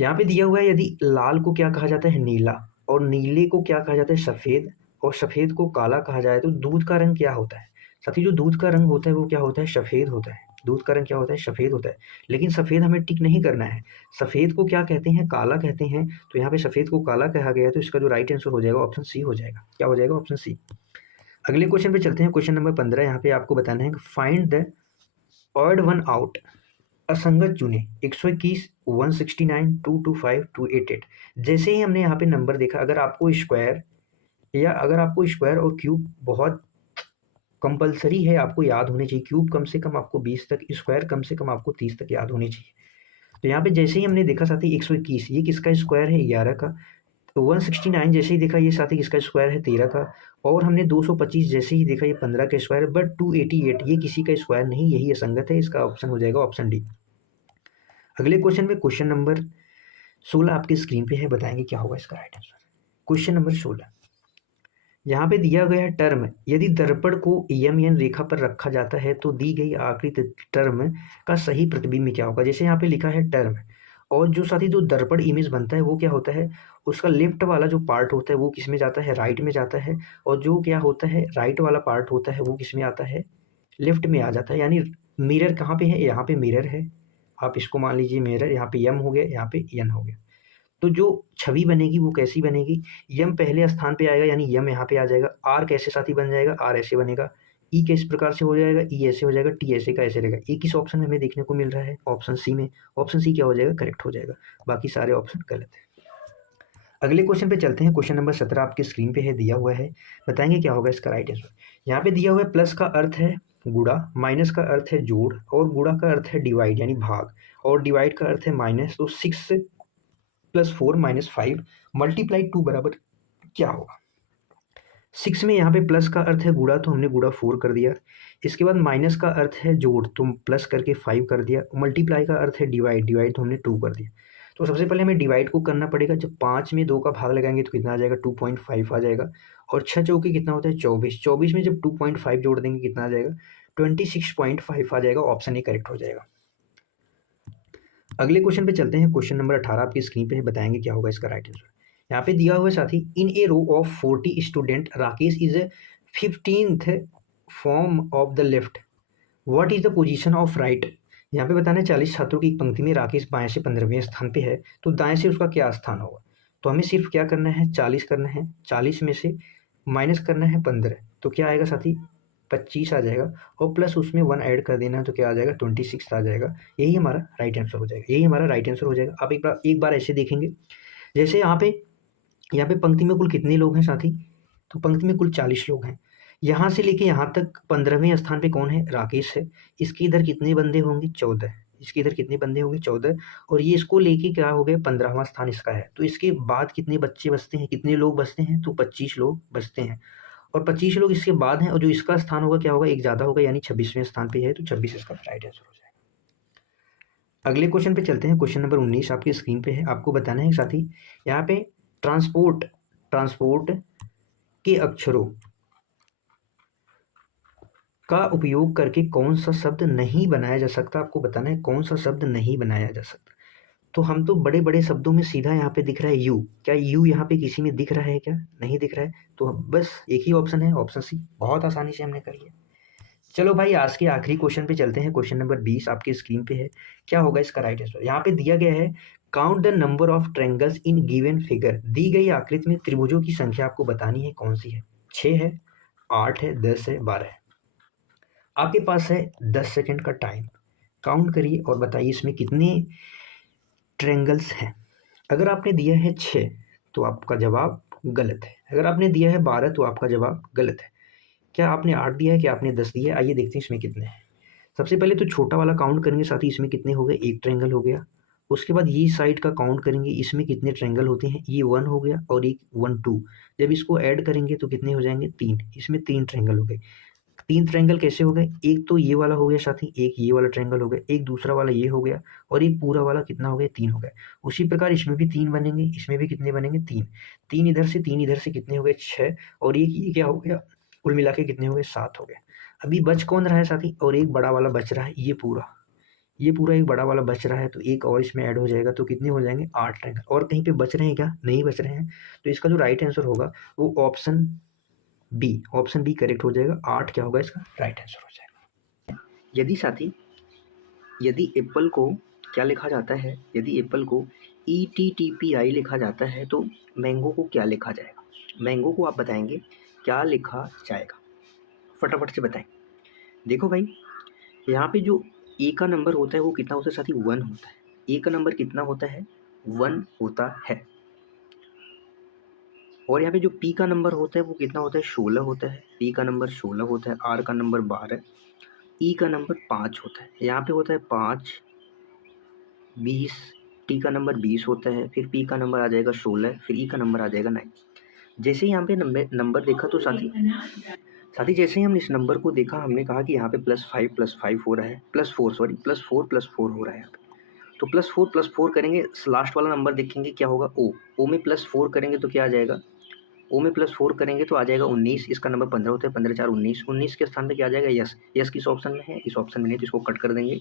यहाँ पे दिया हुआ है, यदि लाल को क्या कहा जाता है, नीला, और नीले को क्या कहा जाता है, सफ़ेद, और सफ़ेद को काला कहा जाए, तो दूध का रंग क्या होता है साथी। जो दूध का रंग होता है वो क्या होता है, सफ़ेद होता है। दूध का रंग क्या होता है, सफ़ेद होता है। लेकिन सफ़ेद हमें टिक नहीं करना है, सफ़ेद को क्या कहते हैं, काला कहते हैं। तो यहाँ पे सफ़ेद को काला कहा गया है, तो इसका जो राइट आंसर हो जाएगा ऑप्शन सी हो जाएगा। क्या हो जाएगा, ऑप्शन सी। अगले क्वेश्चन पे चलते हैं। क्वेश्चन नंबर 15, यहाँ पे आपको बताना है, find the odd one out, असंगत चुने, 121, 169, 225, 288। जैसे ही हमने यहाँ पे नंबर देखा, अगर आपको स्क्वायर और क्यूब बहुत कंपलसरी है, आपको याद होने चाहिए। क्यूब कम से कम आपको 20 तक, स्क्वायर कम से कम आपको 30 तक याद होनी चाहिए। तो यहाँ पे जैसे ही हमने देखा साथी 121, ये किसका स्क्वायर है, 11 का। तो 169 जैसे ही देखा, ये साथी किसका स्क्वायर है, 13 का। और हमने 225 जैसे ही देखा, ये 15 का स्क्वायर है। बट 288 ये किसी का स्क्वायर नहीं, यही असंगत है। इसका ऑप्शन हो जाएगा ऑप्शन डी। अगले क्वेश्चन में, क्वेश्चन नंबर 16 आपकी स्क्रीन पे है, बताएंगे क्या होगा इसका राइट आंसर। क्वेश्चन नंबर 16, यहाँ पे दिया गया है टर्म, यदि दर्पण को यम एन रेखा पर रखा जाता है तो दी गई आकृति टर्म का सही प्रतिबिंब क्या होगा। जैसे यहाँ पे लिखा है टर्म, और जो साथी जो दर्पण इमेज बनता है वो क्या होता है, उसका लेफ्ट वाला जो पार्ट होता है वो किस में जाता है, राइट में जाता है। और जो क्या होता है, राइट वाला पार्ट होता है वो किस में आता है, लेफ्ट में आ जाता है। यानी मिरर कहाँ पे है, यहाँ पे मिरर है, आप इसको मान लीजिए मिरर, यहाँ पे यम हो गया, यहाँ पे एन हो गया। तो जो छवि बनेगी वो कैसी बनेगी, यम पहले स्थान पे आएगा, यानी यम यहाँ पे आ जाएगा। आर कैसे साथी बन जाएगा, आर ऐसे बनेगा। ई किस प्रकार से हो जाएगा, ई ऐसे हो जाएगा। टी ऐसे का ऐसे रहेगा। ए किस ऑप्शन में हमें देखने को मिल रहा है, ऑप्शन सी में। ऑप्शन सी क्या हो जाएगा, करेक्ट हो जाएगा। बाकी सारे ऑप्शन गलत है। अगले क्वेश्चन पे चलते हैं। क्वेश्चन नंबर 17 आपकी स्क्रीन पे है, दिया हुआ है, बताएंगे क्या होगा इसका राइट आंसर। यहाँ पे दिया हुआ है, प्लस का अर्थ है गुणा, माइनस का अर्थ है जोड़, और गुणा का अर्थ है डिवाइड यानी भाग, और डिवाइड का अर्थ है माइनस। तो 6 + 4 - 5 मल्टीप्लाई 2 बराबर क्या होगा। 6 में यहाँ पे प्लस का अर्थ है गुणा, तो हमने गुणा 4 कर दिया। इसके बाद माइनस का अर्थ है जोड़, तो प्लस करके 5 कर दिया। मल्टीप्लाई का अर्थ है डिवाइड, तो हमने 2 कर दिया। तो सबसे पहले हमें डिवाइड को करना पड़ेगा। जब 5 में 2 का भाग लगाएंगे तो कितना आ जाएगा, 2.5 आ जाएगा। और 6 चौके कितना होता है, 24। 24 में जब 2.5 जोड़ देंगे कितना आ जाएगा, 26.5 आ जाएगा। ऑप्शन ए करेक्ट हो जाएगा। अगले क्वेश्चन पे चलते हैं। क्वेश्चन नंबर 18 आपकी स्क्रीन पे है, बताएंगे क्या होगा इसका राइट आंसर। यहाँ पे दिया हुआ है साथी, in a row of 40 student Rakesh is 15th from of the left, what is the position of right. यहाँ पे बताना है 40 छात्रों की एक पंक्ति में राकेश बाएं से 15वें स्थान पे है, तो दाएं से उसका क्या स्थान होगा। तो हमें सिर्फ क्या करना है, 40 करना है। 40 में से माइनस करना है 15, तो क्या आएगा साथी, 25 आ जाएगा। और प्लस उसमें 1 ऐड कर देना है, तो क्या आ जाएगा, 26 आ जाएगा। यही हमारा राइट आंसर हो जाएगा, यही हमारा राइट आंसर हो जाएगा। आप एक बार ऐसे देखेंगे, जैसे यहाँ पे पंक्ति में कुल कितने लोग हैं साथी, तो पंक्ति में कुल 40 लोग हैं। यहाँ से लेके यहाँ तक 15वें स्थान पे कौन है, राकेश है। इसके इधर कितने बंदे होंगे, 14। इसके इधर कितने बंदे होंगे 14, और ये इसको लेके क्या हो गया 15वां स्थान इसका है। तो इसके बाद कितने बच्चे बचते हैं, कितने लोग बचते हैं, तो 25 लोग बचते हैं, और 25 लोग इसके बाद हैं, और जो इसका स्थान होगा क्या होगा, एक ज़्यादा होगा, यानी 26वें स्थान पे है, तो 26 इसका राइट आंसर हो जाएगा। अगले क्वेश्चन पे चलते हैं। क्वेश्चन नंबर 19 आपकी स्क्रीन पे है। आपको बताना है साथी, यहाँ पे ट्रांसपोर्ट ट्रांसपोर्ट के अक्षरों का उपयोग करके कौन सा शब्द नहीं बनाया जा सकता। आपको बताना है कौन सा शब्द नहीं बनाया जा सकता। तो हम तो बड़े बड़े शब्दों में सीधा यहाँ पे दिख रहा है यू, क्या यू यहाँ पे किसी में दिख रहा है, क्या नहीं दिख रहा है, तो बस एक ही ऑप्शन है, ऑप्शन सी। बहुत आसानी से हमने कर लिया। चलो भाई आज के आखिरी क्वेश्चन पे चलते हैं। क्वेश्चन नंबर 20 आपके स्क्रीन पे है। क्या होगा इसका राइट आंसर, यहाँ पे दिया गया है count the number of triangles in given figure. दी गई आकृति में त्रिभुजों की संख्या आपको बतानी है कौन सी है। 6 है, 8 है, 10 है, 12 है। आपके पास है 10 सेकंड का टाइम। काउंट करिए और बताइए इसमें कितने ट्रायंगल्स हैं। अगर आपने दिया है 6 तो आपका जवाब गलत है। अगर आपने दिया है 12 तो आपका जवाब गलत है। क्या आपने 8 दिया है, क्या आपने 10 दिया है, आइए देखते हैं इसमें कितने हैं। सबसे पहले तो छोटा वाला काउंट करेंगे, साथ ही इसमें कितने हो गए, एक ट्रायंगल हो गया। उसके बाद ये साइड का काउंट करेंगे, इसमें कितने ट्रायंगल होते हैं, ये 1 हो गया और एक 1 2। जब इसको ऐड करेंगे तो कितने हो जाएंगे, 3। इसमें 3 ट्रायंगल हो गए। 3 ट्रायंगल कैसे हो गए, एक तो ये वाला हो गया साथी, एक ये वाला ट्रायंगल हो गया, एक दूसरा वाला ये हो गया, और एक पूरा वाला कितना हो गया, 3 हो गया। उसी प्रकार इसमें भी 3 बनेंगे, इसमें भी कितने बनेंगे, 3। 3 इधर से 3 इधर से कितने हो गए, 6, और एक ये क्या हो गया, कुल मिला के कितने हो गए, 7 हो गए। अभी बच कौन रहा है साथी, और एक बड़ा वाला बच रहा है, ये पूरा एक बड़ा वाला बच रहा है, तो एक और इसमें ऐड हो जाएगा, तो कितने हो जाएंगे, 8 ट्रायंगल। और कहीं पे बच रहे हैं क्या, नहीं बच रहे हैं। तो इसका जो राइट आंसर होगा वो ऑप्शन बी करेक्ट हो जाएगा। 8 क्या होगा इसका राइट आंसर हो जाएगा। यदि साथी, यदि एप्पल को क्या लिखा जाता है, यदि एप्पल को ETTPI लिखा जाता है तो मैंगो को क्या लिखा जाएगा। मैंगो को आप बताएंगे क्या लिखा जाएगा, फटाफट से बताएं। देखो भाई, यहाँ पे जो ए का नंबर होता है वो कितना होता है साथी, 1 होता है। ए का नंबर कितना होता है, 1 होता है। और यहाँ पे जो पी का नंबर होता है वो कितना होता है, 16 होता है। पी का नंबर 16 होता है। आर का नंबर 12, ई का नंबर 5 होता है। यहाँ पे होता है 5, 20, टी का नंबर 20 होता है, फिर पी का नंबर आ जाएगा 16, फिर ई का नंबर आ जाएगा 9। जैसे ही यहाँ पे नंबर देखा तो साथी जैसे ही हमने इस नंबर को देखा, हमने कहा कि यहाँ पे +5 हो रहा है, +4 हो रहा है यहाँ पे। तो +4 करेंगे, लास्ट वाला नंबर देखेंगे क्या होगा, ओ में +4 करेंगे तो क्या आ जाएगा, ओ में +4 करेंगे तो आ जाएगा 19। इसका नंबर 15 होता है, 15 4 19। 19 के स्थान पे क्या आ जाएगा, यस किस ऑप्शन में है, इस ऑप्शन में नहीं, तो इसको कट कर देंगे।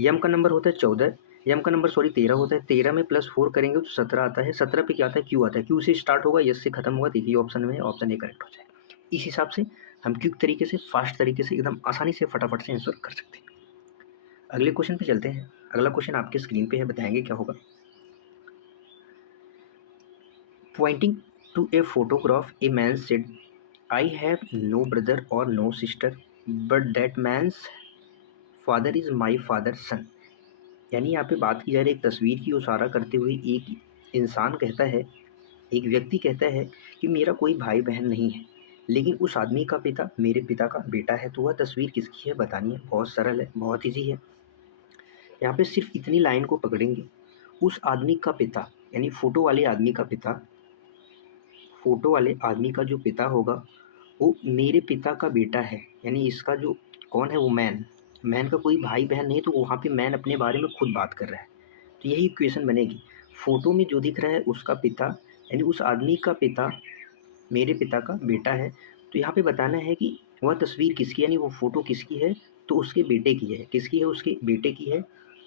यम का नंबर होता है 14, यम का नंबर 13 होता है। 13 में +4 करेंगे तो 17 आता है। 17 पे क्या आता है, क्यू आता है। क्यू से स्टार्ट होगा, यस से खत्म होगा, तो यही ऑप्शन में है, ऑप्शन ए करेक्ट हो जाएगा। इस हिसाब से हम क्विक तरीके से, फास्ट तरीके से, एकदम आसानी से फटाफट से आंसर कर सकते हैं। अगले क्वेश्चन पे चलते हैं। अगला क्वेश्चन आपके स्क्रीन पे है, बताएंगे क्या होगा। Pointing to a photograph, a man said, I have no brother or no sister, but that man's father is my father's son। यानी यहाँ पे बात की जा रही है एक तस्वीर की इशारा करते हुए एक इंसान कहता है, एक व्यक्ति कहता है कि मेरा कोई भाई बहन नहीं है, लेकिन उस आदमी का पिता मेरे पिता का बेटा है। तो वह तस्वीर किसकी है बतानी है। बहुत सरल है, बहुत ईजी है। यहाँ पे सिर्फ इतनी लाइन को पकड़ेंगे, उस आदमी का पिता यानी फोटो वाले आदमी का पिता, फोटो वाले आदमी का जो पिता होगा वो मेरे पिता का बेटा है। यानी इसका जो कौन है वो मैन का कोई भाई बहन नहीं, तो वहाँ पे मैन अपने बारे में खुद बात कर रहा है। तो यही इक्वेशन बनेगी। फोटो में जो दिख रहा है उसका पिता यानी उस आदमी का पिता मेरे पिता का बेटा है। तो यहाँ पे बताना है कि वह तस्वीर किसकी, यानी वो फोटो किसकी है, तो उसके बेटे की है। किसकी है, उसके बेटे की है।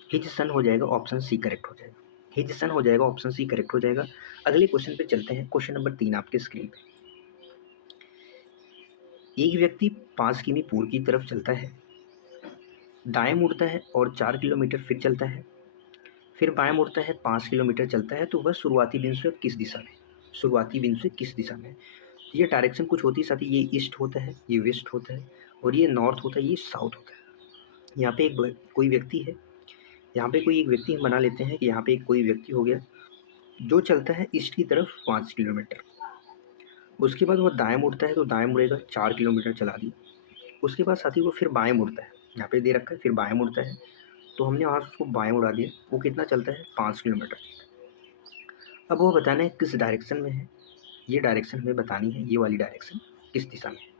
हिज सन हो जाएगा, ऑप्शन सी करेक्ट हो जाएगा। हिज सन हो जाएगा, ऑप्शन सी करेक्ट हो जाएगा। अगले क्वेश्चन पे चलते हैं। क्वेश्चन नंबर 3 आपके स्क्रीन पे। एक व्यक्ति 5 किमी पूर्व की तरफ चलता है, दाएं मुड़ता है और 4 किलोमीटर फिर चलता है, फिर बाएं मुड़ता है, 5 किलोमीटर चलता है। तो वह शुरुआती बिंदु से किस दिशा में, शुरुआती बिंदु से किस दिशा में। ये डायरेक्शन कुछ होती है साथी, ये ईस्ट होता है, ये वेस्ट होता है, और ये नॉर्थ होता है, ये साउथ होता है। यहाँ पे एक कोई व्यक्ति है, यहाँ पे कोई एक व्यक्ति हम बना लेते हैं कि यहाँ पे एक कोई व्यक्ति हो गया जो चलता है ईस्ट की तरफ 5 किलोमीटर। उसके बाद वह दाएं मुड़ता है, तो दाएं मुड़ेगा, 4 किलोमीटर चला दिया। उसके बाद साथी वो फिर बाएं मुड़ता है, यहाँ पे दे रखा है, फिर बाएं मुड़ता है, तो हमने वहाँ से उसको बाएँ उड़ा दिया। वो कितना चलता है? 5 किलोमीटर। अब वो बताना है किस डायरेक्शन में है। ये डायरेक्शन हमें बतानी है, ये वाली डायरेक्शन किस दिशा में है।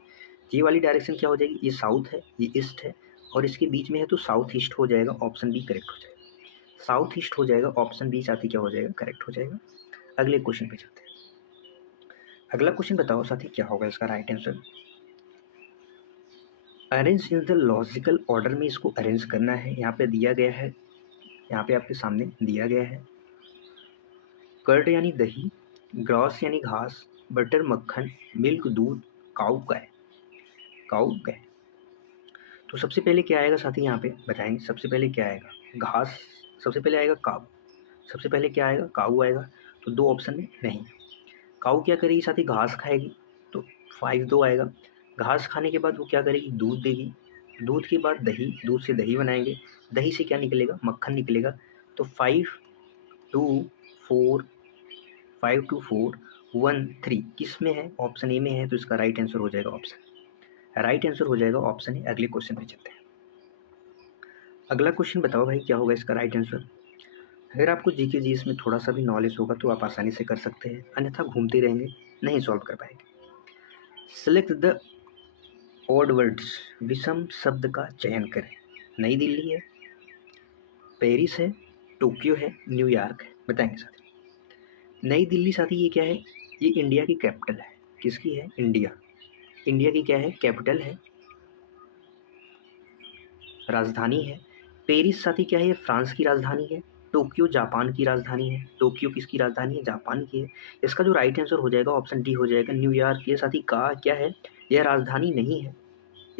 ये वाली डायरेक्शन क्या हो जाएगी? ये साउथ है, ये ईस्ट है, और इसके बीच में है तो साउथ ईस्ट हो जाएगा, ऑप्शन बी करेक्ट हो जाएगा। साउथ ईस्ट हो जाएगा, ऑप्शन बी साथी क्या हो जाएगा? करेक्ट हो जाएगा। अगले क्वेश्चन पे चलते हैं। अगला क्वेश्चन बताओ साथी क्या होगा इसका right answer. Arrange in the logical order में इसको अरेंज करना है। यहाँ पे दिया गया है, यहाँ पे आपके सामने दिया गया है कर्ड यानी दही, ग्रॉस यानी घास, बटर मक्खन, मिल्क दूध, काऊ गाय। काऊ गाय। तो सबसे पहले क्या आएगा साथी? यहाँ पे बताएंगे। सबसे पहले क्या आएगा? घास। सबसे पहले आएगा काऊ। सबसे पहले क्या आएगा? काऊ आएगा। तो दो ऑप्शन में नहीं। काऊ क्या करेगी साथी? घास खाएगी, तो 5 2 आएगा। घास खाने के बाद वो क्या करेगी? दूध देगी। दूध के बाद दही, दूध से दही बनाएंगे, दही से क्या निकलेगा? मक्खन निकलेगा। तो 5 2 4 किस में है? ऑप्शन ए में है, तो इसका राइट आंसर हो जाएगा राइट आंसर हो जाएगा ऑप्शन ए। अगले क्वेश्चन पे चलते हैं। अगला क्वेश्चन बताओ भाई क्या होगा इसका राइट आंसर। अगर आपको जीके जीएस में थोड़ा सा भी नॉलेज होगा तो आप आसानी से कर सकते हैं, अन्यथा घूमते रहेंगे, नहीं सॉल्व कर पाएंगे। Select the odd words. विषम शब्द का चयन करें। नई दिल्ली है, पेरिस है, टोक्यो है, न्यूयॉर्क है। बताएंगे साथी। नई दिल्ली साथी ये क्या है? ये इंडिया की कैपिटल है। किसकी है? इंडिया। इंडिया की क्या है? कैपिटल है, राजधानी है। पेरिस साथी क्या है? ये फ्रांस की राजधानी है। टोक्यो जापान की राजधानी है। टोक्यो किसकी राजधानी है? जापान की है। इसका जो राइट आंसर हो जाएगा ऑप्शन डी हो जाएगा, न्यूयॉर्क। ये साथी का क्या है? यह राजधानी नहीं है।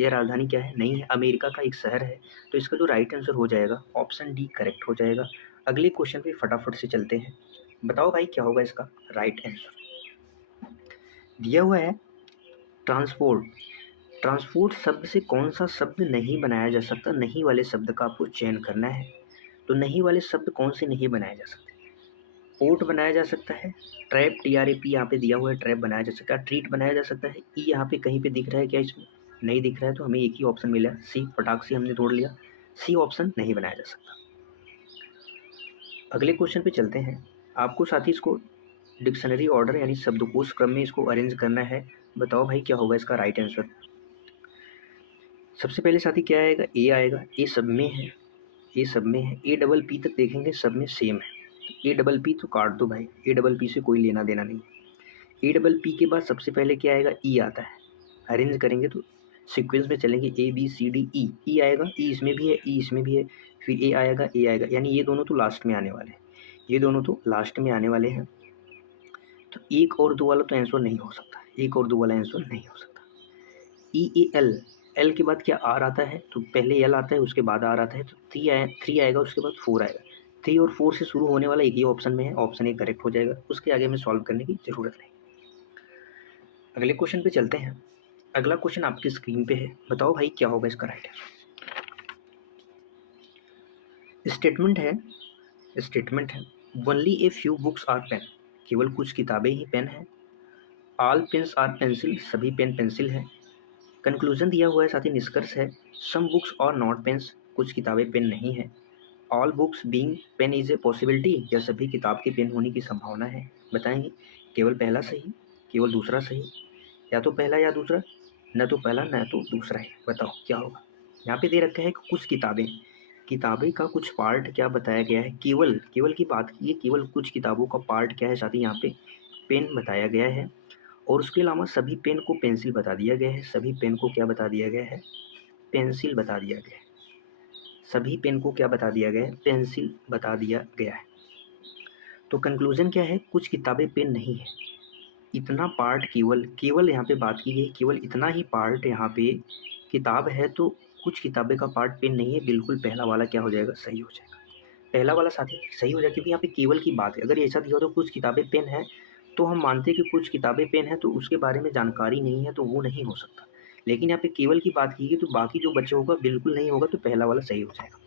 यह राजधानी क्या है? नहीं है, अमेरिका का एक शहर है। तो इसका जो राइट आंसर हो जाएगा ऑप्शन डी करेक्ट हो जाएगा। अगले क्वेश्चन पे फटाफट से चलते हैं। बताओ भाई क्या होगा इसका राइट आंसर। दिया हुआ है ट्रांसपोर्ट। ट्रांसपोर्ट शब्द से कौन सा शब्द नहीं बनाया जा सकता? नहीं वाले शब्द का आपको चयन करना है। तो नहीं वाले शब्द कौन से नहीं बनाए जा सकते? पोर्ट बनाया जा सकता है, ट्रैप TRAP यहाँ पे दिया हुआ है, ट्रैप बनाया जा सकता है, ट्रीट बनाया जा सकता है। ई यहाँ पे कहीं पे दिख रहा है क्या? इसमें नहीं दिख रहा है, तो हमें एक ही ऑप्शन मिला, सी। फटाक से हमने तोड़ लिया, सी ऑप्शन नहीं बनाया जा सकता। अगले क्वेश्चन पे चलते हैं। आपको साथ ही इसको डिक्शनरी ऑर्डर यानी शब्दकोश क्रम में इसको अरेंज करना है। बताओ भाई क्या होगा इसका राइट आंसर। सबसे पहले साथी क्या आएगा? ए आएगा। ए सब में है, ए सब में है। ए डबल पी तक देखेंगे सब में सेम है। ए डबल पी तो काट दो भाई, ए डबल पी से कोई लेना देना नहीं। ए डबल पी के बाद सबसे पहले क्या आएगा? ई आता है। अरेंज करेंगे तो सीक्वेंस में चलेंगे, ABCD E। ई आएगा, ई इसमें भी है, ई इसमें भी है, फिर ए आएगा, ए आएगा, यानी ये दोनों तो लास्ट में आने वाले हैं। ये दोनों तो लास्ट में आने वाले हैं। तो एक और दो वाला तो आंसर नहीं हो सकता, एक और दो वाला आंसर नहीं हो सकता। EAL, एल के बाद क्या आर आता है? तो पहले एल आता है उसके बाद आर आता है, तो थ्री आएगा, उसके बाद 4 आएगा। 3 और 4 से शुरू होने वाला एक ही ऑप्शन में है, ऑप्शन ए करेक्ट हो जाएगा। उसके आगे में सॉल्व करने की जरूरत नहीं। अगले क्वेश्चन पे चलते हैं। अगला क्वेश्चन आपकी स्क्रीन पे है। बताओ भाई क्या होगा इसका राइट आंसर। स्टेटमेंट है, स्टेटमेंट है only a few books are pen. केवल कुछ किताबें ही पेन है। ऑल पेन्स आर पेंसिल, सभी पेन पेंसिल है। कंक्लूजन दिया हुआ है, साथ ही निष्कर्ष है। Some books are not pens, कुछ किताबें पेन नहीं है। All books being pen is a possibility, या सभी किताब के पेन होने की संभावना है। बताएंगे। केवल पहला सही, केवल दूसरा सही, या तो पहला या दूसरा, न तो पहला न तो दूसरा है। बताओ क्या होगा। यहाँ पे दे रखा है कि कुछ किताबें, किताबें का कुछ पार्ट क्या बताया गया है? केवल, केवल की बात की है, केवल कुछ किताबों का पार्ट क्या है साथी? यहाँ पे पेन बताया गया है। और उसके अलावा सभी पेन को पेंसिल बता दिया गया है। सभी पेन को क्या बता दिया गया है? पेंसिल बता दिया गया है। सभी पेन को क्या बता दिया गया है? पेंसिल बता दिया गया है। तो कंक्लूजन क्या है? कुछ किताबें पेन नहीं है। इतना पार्ट, केवल, केवल यहाँ पे बात की गई, केवल इतना ही पार्ट यहाँ पे किताब है, तो कुछ किताबें का पार्ट पेन नहीं है। बिल्कुल पहला वाला क्या हो जाएगा? सही हो जाएगा। पहला वाला साथी सही हो जाएगा, क्योंकि यहाँ पे केवल की बात है। अगर ऐसा दिया हो तो कुछ किताबें पेन है, तो हम मानते हैं कि कुछ किताबें पेन है, तो उसके बारे में जानकारी नहीं है, तो वो नहीं हो सकता। लेकिन यहाँ पे केवल की बात की गई, तो बाकी जो बच्चा होगा बिल्कुल नहीं होगा, तो पहला वाला सही हो जाएगा।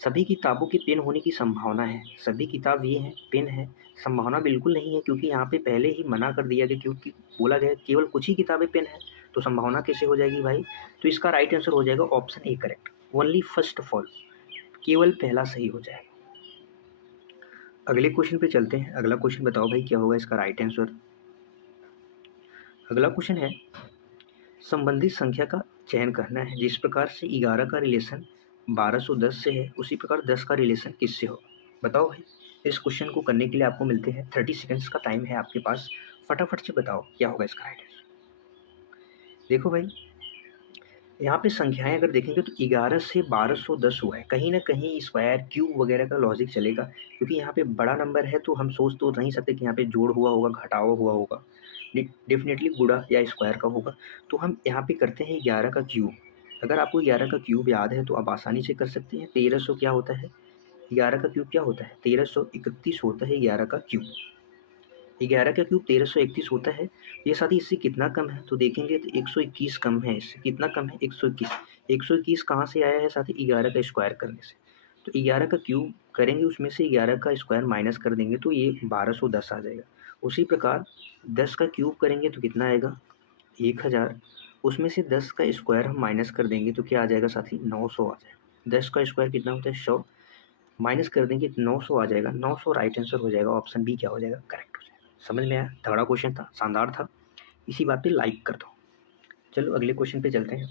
सभी किताबों के पेन होने की संभावना है। सभी किताब ये हैं पेन है, संभावना बिल्कुल नहीं है, क्योंकि यहाँ पे पहले ही मना कर दिया गया, क्योंकि बोला गया केवल कुछ ही किताबें पेन है, तो संभावना कैसे हो जाएगी भाई? तो इसका राइट आंसर हो जाएगा option A correct, only first of all. केवल पहला सही हो जाएगा। अगले क्वेश्चन पे चलते हैं। अगला क्वेश्चन बताओ भाई क्या होगा इसका राइट आंसर। अगला क्वेश्चन है, संबंधित संख्या का चयन करना है। जिस प्रकार से 11 का रिलेशन 1210 से है, उसी प्रकार 10 का रिलेशन किससे होगा। बताओ भाई। इस क्वेश्चन को करने के लिए आपको मिलते हैं 30 सेकंड्स का टाइम है आपके पास। फटाफट से बताओ क्या होगा इसका राइट आंसर। देखो भाई, यहाँ पे संख्याएं अगर देखेंगे तो 11 से 1210 हुआ है। कहीं ना कहीं स्क्वायर क्यूब वगैरह का लॉजिक चलेगा, क्योंकि यहाँ पे बड़ा नंबर है तो हम सोच तो नहीं सकते कि यहाँ पे जोड़ हुआ होगा, घटावा हुआ होगा। डेफिनेटली गुणा या स्क्वायर का होगा। तो हम यहाँ पे करते हैं 11 का क्यूब। अगर आपको 11 का क्यूब याद है तो आप आसानी से कर सकते हैं। 1300 क्या होता है, 11 का क्यूब क्या होता है, 1331 होता है 11 का क्यूब। 11 का क्यूब 1331 होता है। ये साथ ही इससे कितना कम है तो देखेंगे तो 121 कम है। इससे कितना कम है, 121। 121 कहाँ से आया है, साथ ही 11 का स्क्वायर करने से। तो 11 का क्यूब करेंगे, उसमें से 11 का स्क्वायर माइनस कर देंगे तो ये 1210 आ जाएगा। उसी प्रकार 10 का क्यूब करेंगे तो कितना आएगा, 1000। उसमें से 10 का स्क्वायर हम माइनस कर देंगे तो क्या आ जाएगा साथी, 900 आ जाएगा। 10 का स्क्वायर कितना होता है, 100। माइनस कर देंगे तो 900 आ जाएगा। 900 राइट आंसर हो जाएगा। ऑप्शन बी क्या हो जाएगा, करेक्ट हो जाएगा। समझ में आया, तगड़ा क्वेश्चन था, शानदार था। इसी बात पे लाइक कर दो। चलो अगले क्वेश्चन पे चलते हैं।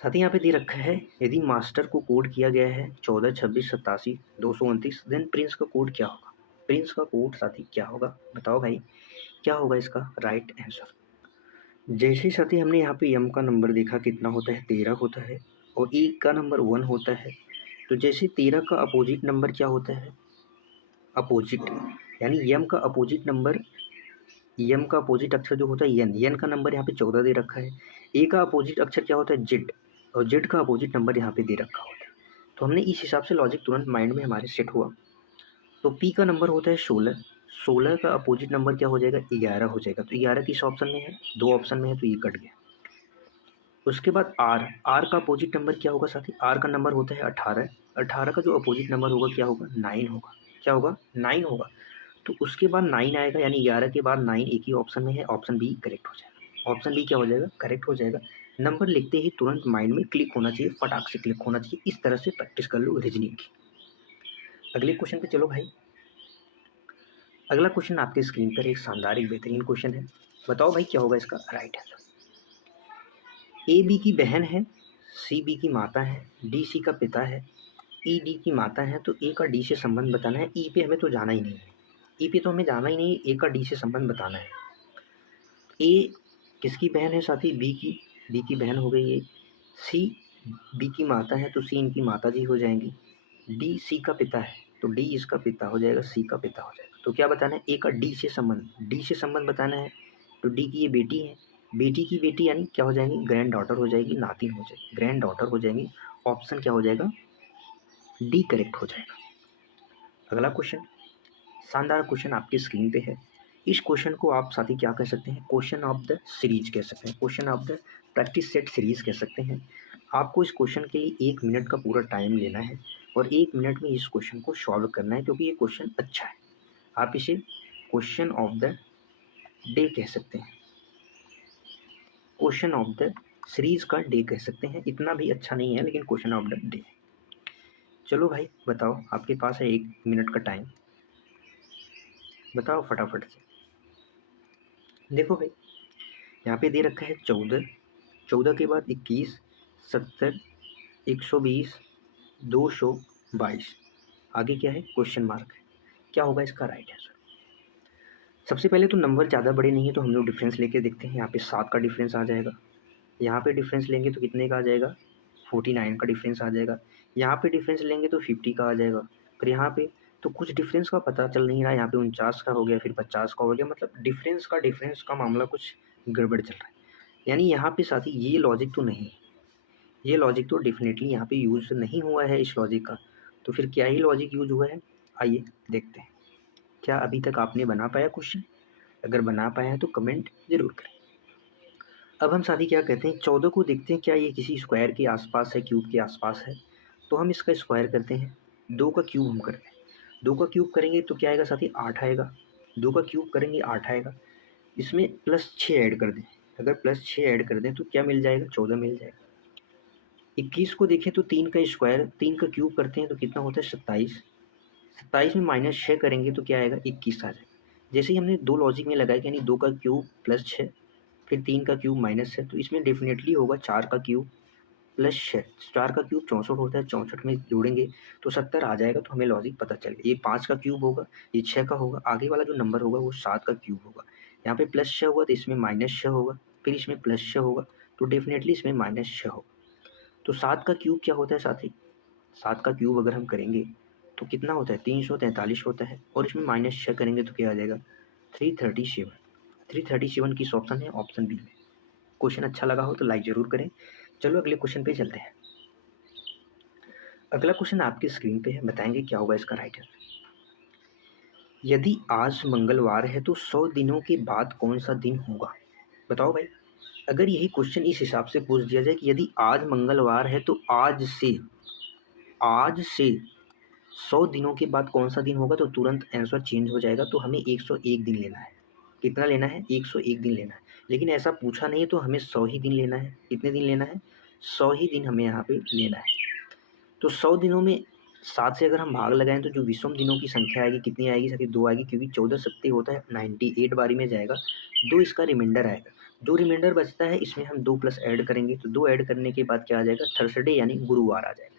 साथ ही यहाँ पे दे रखा है, यदि मास्टर को कोड किया गया है 14, 26, 87, 229, देन प्रिंस का कोड क्या होगा। प्रिंस का कोड साथी क्या होगा, बताओ भाई क्या होगा इसका राइट आंसर। जैसे साथी हमने यहाँ पे m का नंबर देखा कितना होता है, 13 होता है, और e का नंबर 1 होता है। तो जैसे 13 का अपोजिट नंबर क्या होता है, अपोजिट, यानी m का अपोजिट नंबर, m का अपोजिट अक्षर जो होता है n का नंबर यहाँ पे 14 दे रखा है। a का अपोजिट अक्षर क्या होता है, z, और z का अपोजिट नंबर यहाँ पे दे रखा होता है। तो हमने इस हिसाब से लॉजिक तुरंत माइंड में हमारे सेट हुआ। तो p का नंबर होता है 16। 16 का अपोजिट नंबर क्या हो जाएगा, 11 हो जाएगा। तो 11 किस ऑप्शन में है, दो ऑप्शन में है, तो ये कट गया। उसके बाद आर का अपोजिट नंबर क्या होगा साथी, आर का नंबर होता है 18। 18 का जो अपोजिट नंबर होगा क्या होगा, 9 होगा। क्या होगा, 9 होगा। तो उसके बाद 9 आएगा, यानी 11 के बाद 9 एक ही ऑप्शन में है। ऑप्शन बी करेक्ट हो जाएगा। ऑप्शन बी क्या हो जाएगा, करेक्ट हो जाएगा। नंबर लिखते ही तुरंत माइंड में क्लिक होना चाहिए, फटाक से क्लिक होना चाहिए। इस तरह से प्रैक्टिस कर लो रीजनिंग की। अगले क्वेश्चन पे चलो भाई। अगला क्वेश्चन आपके स्क्रीन पर एक शानदार, एक बेहतरीन क्वेश्चन है। बताओ भाई क्या होगा इसका राइट आंसर। ए बी की बहन है, सी बी की माता है, डी सी का पिता है, ई डी की माता है। तो ए का डी से संबंध बताना है। ई पे हमें तो जाना ही नहीं है, ई पे तो हमें जाना ही नहीं है, ए का डी से संबंध बताना है। ए किसकी बहन है साथी, बी की बहन हो गई ए। सी बी की माता है तो सी इनकी माता जी हो जाएंगी। डी सी का पिता है तो डी इसका पिता हो जाएगा, सी का पिता हो जाएगा। तो क्या बताना है, ए का डी से संबंध, डी से संबंध बताना है। तो डी की ये बेटी है, बेटी की बेटी यानी क्या हो जाएंगी, ग्रैंड डॉटर हो जाएगी, नातिन हो जाएगी, ग्रैंड डॉटर हो जाएंगी। ऑप्शन क्या हो जाएगा, डी करेक्ट हो जाएगा। अगला क्वेश्चन, शानदार क्वेश्चन आपकी स्क्रीन पे है। इस क्वेश्चन को आप साथी क्या कह सकते हैं, क्वेश्चन ऑफ द सीरीज कह सकते हैं, question of the practice set series कह सकते हैं। आपको इस क्वेश्चन के लिए 1 मिनट का पूरा टाइम लेना है और 1 मिनट में इस क्वेश्चन को सॉल्व करना है, क्योंकि ये क्वेश्चन अच्छा है। आप इसे क्वेश्चन ऑफ द डे कह सकते हैं, क्वेश्चन ऑफ द सीरीज का डे कह सकते हैं। इतना भी अच्छा नहीं है लेकिन क्वेश्चन ऑफ द डे। चलो भाई बताओ, आपके पास है 1 मिनट का टाइम, बताओ फटाफट से। देखो भाई, यहाँ पे दे रखा है 14, 14 के बाद 21, 70, 120, 222। आगे क्या है, क्वेश्चन मार्क है। क्या होगा इसका राइट आंसर। सबसे पहले तो नंबर ज़्यादा बड़े नहीं है तो हम लोग डिफरेंस लेके देखते हैं। यहाँ पे 7 का डिफरेंस आ जाएगा। यहाँ पे डिफरेंस लेंगे तो कितने का आ जाएगा, 49 का डिफरेंस आ जाएगा। यहाँ पे डिफरेंस लेंगे तो 50 का आ जाएगा। फिर यहाँ पे तो कुछ डिफरेंस का पता चल नहीं रहा है। यहाँ पे 49 का हो गया, फिर 50 का हो गया। मतलब डिफरेंस का मामला कुछ गड़बड़ चल रहा है। यानी यहाँ पे साथी ये लॉजिक तो नहीं है, ये लॉजिक तो डेफिनेटली यहाँ पे यूज़ नहीं हुआ है इस लॉजिक का। तो फिर क्या ही लॉजिक यूज़ हुआ है, आइए देखते हैं। क्या अभी तक आपने बना पाया क्वेश्चन, अगर बना पाया है तो कमेंट ज़रूर करें। अब हम साथी क्या कहते हैं, 14 को देखते हैं क्या ये किसी स्क्वायर के आसपास है, क्यूब के आसपास है। तो हम इसका स्क्वायर करते हैं, 2 का क्यूब हम करते हैं। 2 का क्यूब करेंगे तो क्या आएगा साथी, 8 आएगा। 2 का क्यूब करेंगे 8 आएगा। इसमें +6 ऐड कर दें, अगर +6 ऐड कर दें तो क्या मिल जाएगा, 14 मिल जाएगा। 21 को देखें तो 3 का स्क्वायर, 3 का क्यूब करते हैं तो कितना होता है 27। 27 में -6 करेंगे तो क्या आएगा 21 आ जाएगा। जैसे ही हमने दो लॉजिक में लगाया यानी 2 का क्यूब प्लस 6 फिर 3 का क्यूब -6, तो इसमें डेफिनेटली होगा 4 का क्यूब प्लस 6। 4 का क्यूब 64 होता है, 64 में जोड़ेंगे तो 70 आ जाएगा। तो हमें लॉजिक पता चल गया, ये 5 का क्यूब होगा, ये 6 का होगा, आगे वाला जो नंबर होगा वो 7 का क्यूब होगा। यहाँ पे +6 होगा तो इसमें -6 होगा, फिर इसमें +6 होगा तो डेफिनेटली इसमें -6 होगा। तो 7 का क्यूब क्या होता है साथी, 7 का क्यूब अगर हम करेंगे तो कितना होता है 343 होता है, और इसमें -6 करेंगे तो क्या आ जाएगा 337। 337 किस ऑप्शन है, ऑप्शन बी में। क्वेश्चन अच्छा लगा हो तो लाइक ज़रूर करें। चलो अगले क्वेश्चन पे चलते हैं। अगला क्वेश्चन आपकी स्क्रीन पे है, बताएंगे क्या होगा इसका राइट आंसर। यदि आज मंगलवार है तो 100 दिनों के बाद कौन सा दिन होगा, बताओ भाई। अगर यही क्वेश्चन इस हिसाब से पूछ दिया जाए कि यदि आज मंगलवार है तो आज से 100 दिनों के बाद कौन सा दिन होगा, तो तुरंत आंसर चेंज हो जाएगा। तो हमें 101 दिन लेना है। कितना लेना है, 101 दिन लेना है। लेकिन ऐसा पूछा नहीं है तो हमें 100 ही दिन लेना है। कितने दिन लेना है, 100 ही दिन हमें यहाँ पे लेना है। तो 100 दिनों में 7 से अगर हम भाग लगाएं तो जो विषम दिनों की संख्या आएगी कितनी आएगी साथी, 2 आएगी, क्योंकि 14 सत्ते होता है 98 बारी में जाएगा, 2 इसका रिमाइंडर आएगा। जो रिमाइंडर बचता है इसमें हम 2 प्लस ऐड करेंगे, तो 2 ऐड करने के बाद क्या आ जाएगा, थर्सडे यानी गुरुवार आ जाएगा।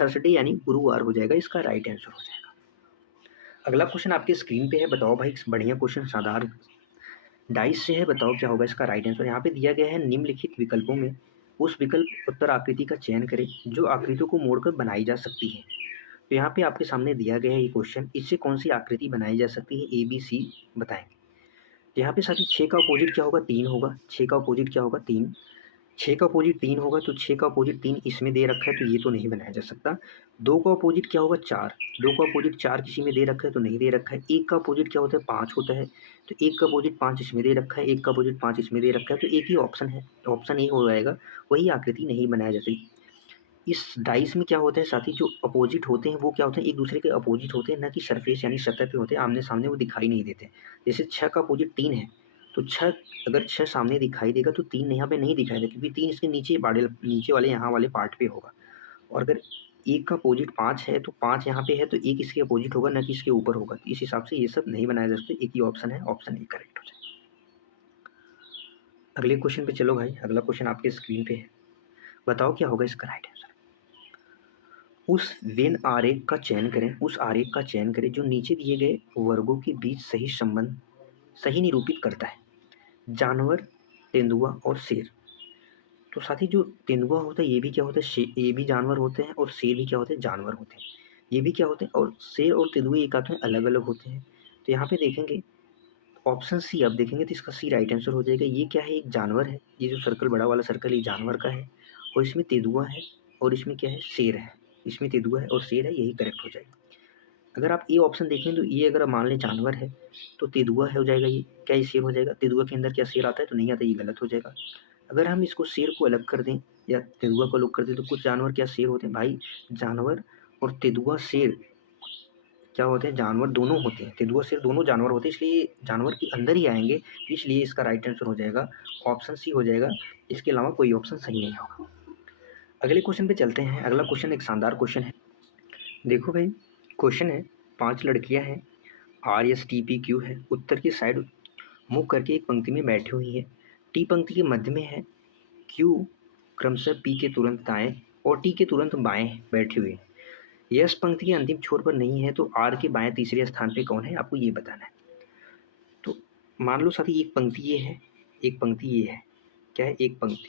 थर्सडे यानी गुरुवार हो जाएगा, इसका राइट आंसर हो जाएगा। अगला क्वेश्चन आपकी स्क्रीन पे है, बताओ भाई। बढ़िया क्वेश्चन, साधारण डाइस से है, बताओ क्या होगा इसका राइट आंसर। यहाँ पे दिया गया है निम्नलिखित विकल्पों में उस विकल्प उत्तर आकृति का चयन करें जो आकृतियों को मोड़कर बनाई जा सकती है। तो यहाँ पे आपके सामने दिया गया है ये क्वेश्चन, इससे कौन सी आकृति बनाई जा सकती है, ए बी सी बताएंगे। तो यहाँ पे साथी 6 का अपोजिट क्या होगा, 3 होगा। 6 का अपोजिट क्या होगा, 3। 6 का अपोजिट 3 होगा, तो 6 का अपोजिट 3 इसमें दे रखा है तो ये तो नहीं बनाया जा सकता। 2 का अपोजिट क्या होगा, 4। 2 का अपोजिट 4 किसी में दे रखा है तो नहीं दे रखा है। 1 का अपोजिट क्या होता है, 5 होता है, तो 1 का अपोजिट 5 इसमें दे रखा है, 1 का अपोजिट 5 इसमें दे रखा है, तो एक ही ऑप्शन है, ऑप्शन ए हो जाएगा। वही आकृति नहीं बनाया जा सकती। इस डाइस में क्या होता है साथी, जो अपोजिट होते हैं वो क्या होते हैं, एक दूसरे के अपोजिट होते हैं, ना कि सरफेस यानी सतह पे होते हैं, आमने सामने वो दिखाई नहीं देते। जैसे 6 का अपोजिट 3 है, तो 6 अगर 6 सामने दिखाई देगा तो 3 यहाँ पे नहीं दिखाई देगा, क्योंकि 3 इसके नीचे वाले यहाँ वाले पार्ट पे होगा। और अगर 1 का अपोजिट 5 है तो 5 यहाँ पे है, तो 1 इसके अपोजिट होगा, ना कि इसके ऊपर होगा। इस हिसाब से ये सब नहीं बनाया जा सकता, एक ही ऑप्शन है, ऑप्शन ए करेक्ट हो जाएगा। अगले क्वेश्चन पे चलो भाई। अगला क्वेश्चन आपके स्क्रीन पे है, बताओ क्या होगा इसका राइट आंसर। उस वेन आरेख का चयन करें, उस आरेख का चयन करें जो नीचे दिए गए वर्गों के बीच सही संबंध सही निरूपित करता है। जानवर, तेंदुआ और शेर। तो साथी जो तेंदुआ होता है ये भी क्या होता है, ये भी जानवर होते हैं, और शेर भी क्या होते हैं, जानवर होते हैं। ये भी क्या होते हैं, और शेर और तेंदुए एक आते हैं अलग अलग होते हैं। तो यहाँ पे देखेंगे ऑप्शन सी, आप देखेंगे तो इसका सी राइट आंसर हो जाएगा। ये क्या है, एक जानवर है, ये जो सर्कल बड़ा वाला सर्कल ये जानवर का है, और इसमें तेंदुआ है, और इसमें क्या है, शेर है। इसमें तेंदुआ है और शेर है, यही करेक्ट हो जाएगा। अगर आप ए ऑप्शन देखें तो ये अगर मान लें जानवर है तो तेंदुआ हो जाएगा, ये क्या ये शेर हो जाएगा। तेंदुआ के अंदर क्या शेर आता है, तो नहीं आता, ये गलत हो जाएगा। अगर हम इसको शेर को अलग कर दें या तेंदुआ को अलग कर दें तो कुछ जानवर क्या शेर होते हैं भाई, जानवर और तेंदुआ शेर क्या होते हैं, जानवर दोनों होते हैं। तेंदुआ शेर दोनों जानवर होते हैं, इसलिए जानवर के अंदर ही आएंगे, इसलिए इसका राइट आंसर हो जाएगा ऑप्शन सी हो जाएगा। इसके अलावा कोई ऑप्शन सही नहीं होगा। अगले क्वेश्चन पे चलते हैं। अगला क्वेश्चन एक शानदार क्वेश्चन है, देखो भाई। क्वेश्चन है, 5 लड़कियां हैं, RSTPQ है, उत्तर की साइड मुँह करके एक पंक्ति में बैठी हुई है। टी पंक्ति के मध्य में है, क्यू क्रमशः पी के तुरंत दाएं और टी के तुरंत बाएं बैठी हुई है। यस पंक्ति के अंतिम छोर पर नहीं है, तो आर के बाएं तीसरे स्थान पे कौन है, आपको ये बताना है। तो मान लो साथी एक पंक्ति ये है, एक पंक्ति ये है, क्या है, एक पंक्ति,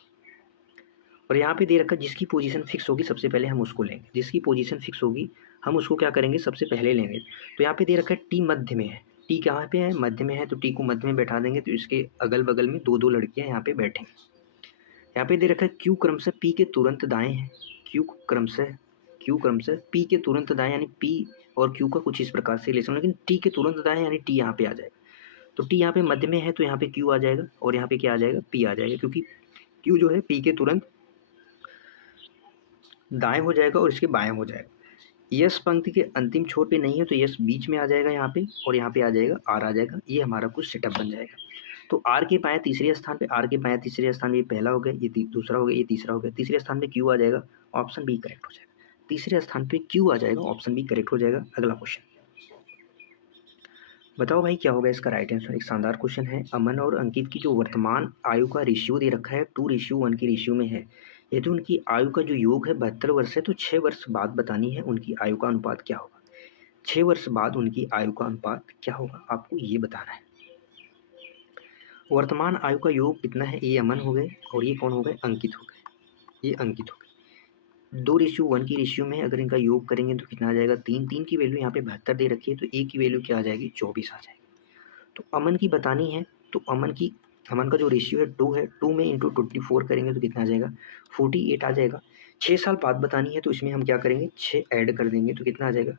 और यहाँ पे दे रखा जिसकी पोजीशन फिक्स होगी सबसे पहले हम उसको लेंगे। जिसकी पोजीशन फिक्स होगी हम उसको क्या करेंगे, सबसे पहले लेंगे। तो यहाँ पे दे रखा है टी मध्य में है, टी कहाँ पे है, मध्य में है, तो टी को मध्य में बैठा देंगे, तो इसके अगल बगल में दो दो लड़कियाँ यहाँ पे बैठेंगी। यहाँ पे दे रखा है क्यू क्रमशः पी के तुरंत दाएं है, क्यू क्रमशः पी के तुरंत दाएं, यानी पी और क्यू का कुछ इस प्रकार से रिलेशन, लेकिन टी के तुरंत दाएं यानी टी यहाँ पे आ जाएगा। तो टी यहाँ पे मध्य में है तो यहाँ पे क्यू आ जाएगा, और यहाँ पे क्या आ जाएगा, पी आ जाएगा, क्योंकि क्यू जो है पी के तुरंत दाएं हो जाएगा और इसके बाएं हो जाएगा। यस पंक्ति के अंतिम छोर पे नहीं है तो यस बीच में आ जाएगा यहाँ पे, और यहाँ पे आ जाएगा आर आ जाएगा। ये हमारा कुछ सेटअप बन जाएगा। तो आर के पाया तीसरे स्थान पे, आर के पाया तीसरे स्थान पे, ये पहला हो गया, ये दूसरा हो गया, ये तीसरा हो गया, तीसरे स्थान पे क्यू आ जाएगा, ऑप्शन बी करेक्ट हो जाएगा। तीसरे स्थान पे क्यू आ जाएगा, ऑप्शन बी करेक्ट हो जाएगा। अगला क्वेश्चन बताओ भाई क्या होगा इसका राइट आंसर। एक शानदार क्वेश्चन है। अमन और अंकित की जो वर्तमान आयु का रेशियो दे रखा है 2:1 की रेशियो में है। यदि उनकी आयु का जो योग है 72 वर्ष है, तो 6 वर्ष बाद बतानी है उनकी आयु का अनुपात क्या होगा। 6 वर्ष बाद उनकी आयु का अनुपात क्या होगा, आपको ये बताना है। वर्तमान आयु का योग कितना है, ये अमन हो गए और ये कौन हो गए, अंकित हो गए, ये अंकित हो गए। 2:1 की रेशियो में अगर इनका योग करेंगे तो कितना आ जाएगा, 3 की वैल्यू यहाँ पे 72 दे रखी है, तो ए की वैल्यू क्या आ जाएगी, 24 आ जाएगी। तो अमन की बतानी है, तो अमन का जो रेशियो है 2 है, 2 में इंटू 24 करेंगे तो कितना आ जाएगा, 48 आ जाएगा। 6 साल बाद बतानी है, तो इसमें हम क्या करेंगे, 6 ऐड कर देंगे तो कितना आ जाएगा,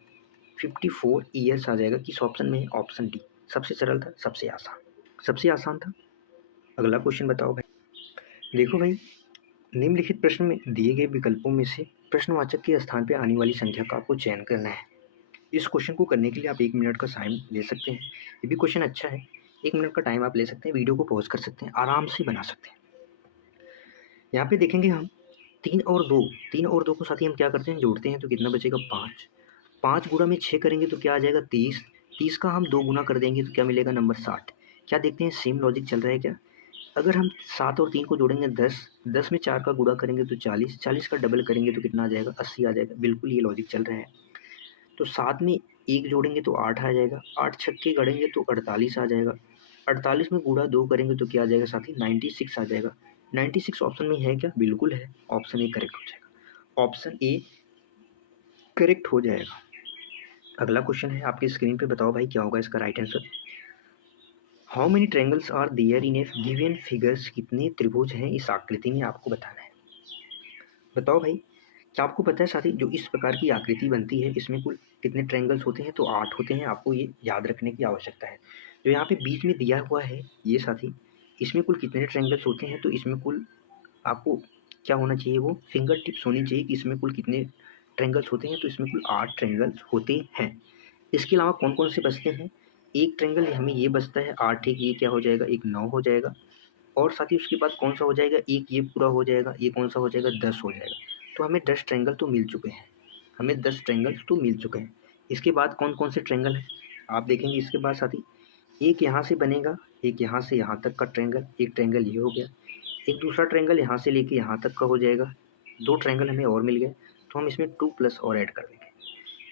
54 ईयर्स आ जाएगा। किस ऑप्शन में है, ऑप्शन डी। सबसे सरल था, सबसे आसान था। अगला क्वेश्चन बताओ भाई। देखो भाई, निम्नलिखित प्रश्न में दिए गए विकल्पों में से प्रश्नवाचक के स्थान पर आने वाली संख्या का आपको चयन करना है। इस क्वेश्चन को करने के लिए आप 1 मिनट का टाइम ले सकते हैं। ये भी क्वेश्चन अच्छा है, 1 मिनट का टाइम आप ले सकते हैं, वीडियो को पॉज कर सकते हैं, आराम से बना सकते हैं। यहाँ पे देखेंगे हम 3 और 2 को साथ ही हम क्या करते हैं, जोड़ते हैं, तो कितना बचेगा, 5। 5 गुणा में 6 करेंगे तो क्या आ जाएगा, 30। 30 का हम 2 गुना कर देंगे तो क्या मिलेगा, नंबर 60। क्या देखते हैं, सेम लॉजिक चल रहा है क्या। अगर हम 7 और 3 को जोड़ेंगे 10, 10 में 4 का गुणा करेंगे तो 40, 40 का डबल करेंगे तो कितना आ जाएगा, 80 आ जाएगा। बिल्कुल ये लॉजिक चल रहा है। तो 7 में 1 जोड़ेंगे तो 8 आ जाएगा, 8 छक्के गड़ेंगे तो 48 आ जाएगा, 48 में गुणा 2 करेंगे तो क्या आ जाएगा साथी, 96 आ जाएगा। 96 ऑप्शन में है क्या, बिल्कुल है, ऑप्शन ए करेक्ट हो जाएगा, ऑप्शन ए करेक्ट हो जाएगा। अगला क्वेश्चन है आपकी स्क्रीन पे, बताओ भाई क्या होगा इसका right answer. How many triangles are there in a given figures, कितने त्रिभुज हैं इस आकृति में, आपको बताना है। बताओ भाई, क्या आपको पता है साथी, जो इस प्रकार की आकृति बनती है इसमें कुल कितने ट्रायंगल्स होते हैं, तो 8 होते हैं। आपको ये याद रखने की आवश्यकता है। जो यहाँ पे बीच में दिया हुआ है ये साथी, इसमें कुल कितने ट्रायंगल्स होते हैं, तो इसमें कुल आपको क्या होना चाहिए, वो फिंगर टिप्स होनी चाहिए कि इसमें कुल कितने ट्रायंगल्स होते हैं, तो इसमें कुल 8 ट्रायंगल्स होते हैं। इसके अलावा कौन कौन से बचते हैं, एक ट्रायंगल हमें ये बचता है 8, एक ये क्या हो जाएगा, एक 9 हो जाएगा, और साथ ही उसके बाद कौन सा हो जाएगा, एक ये पूरा हो जाएगा, ये कौन सा हो जाएगा, 10 हो जाएगा। तो हमें 10 ट्रायंगल तो मिल चुके हैं, हमें 10 ट्रायंगल्स तो मिल चुके हैं। इसके बाद कौन कौन से ट्रायंगल हैं आप देखेंगे। इसके बाद साथी एक यहाँ से बनेगा, एक यहाँ से यहाँ तक का ट्रायंगल, एक ट्रायंगल ये हो गया, एक दूसरा ट्रायंगल यहाँ से लेके यहाँ तक का हो जाएगा, 2 ट्रायंगल हमें और मिल गए, तो हम इसमें 2 प्लस और ऐड कर देंगे।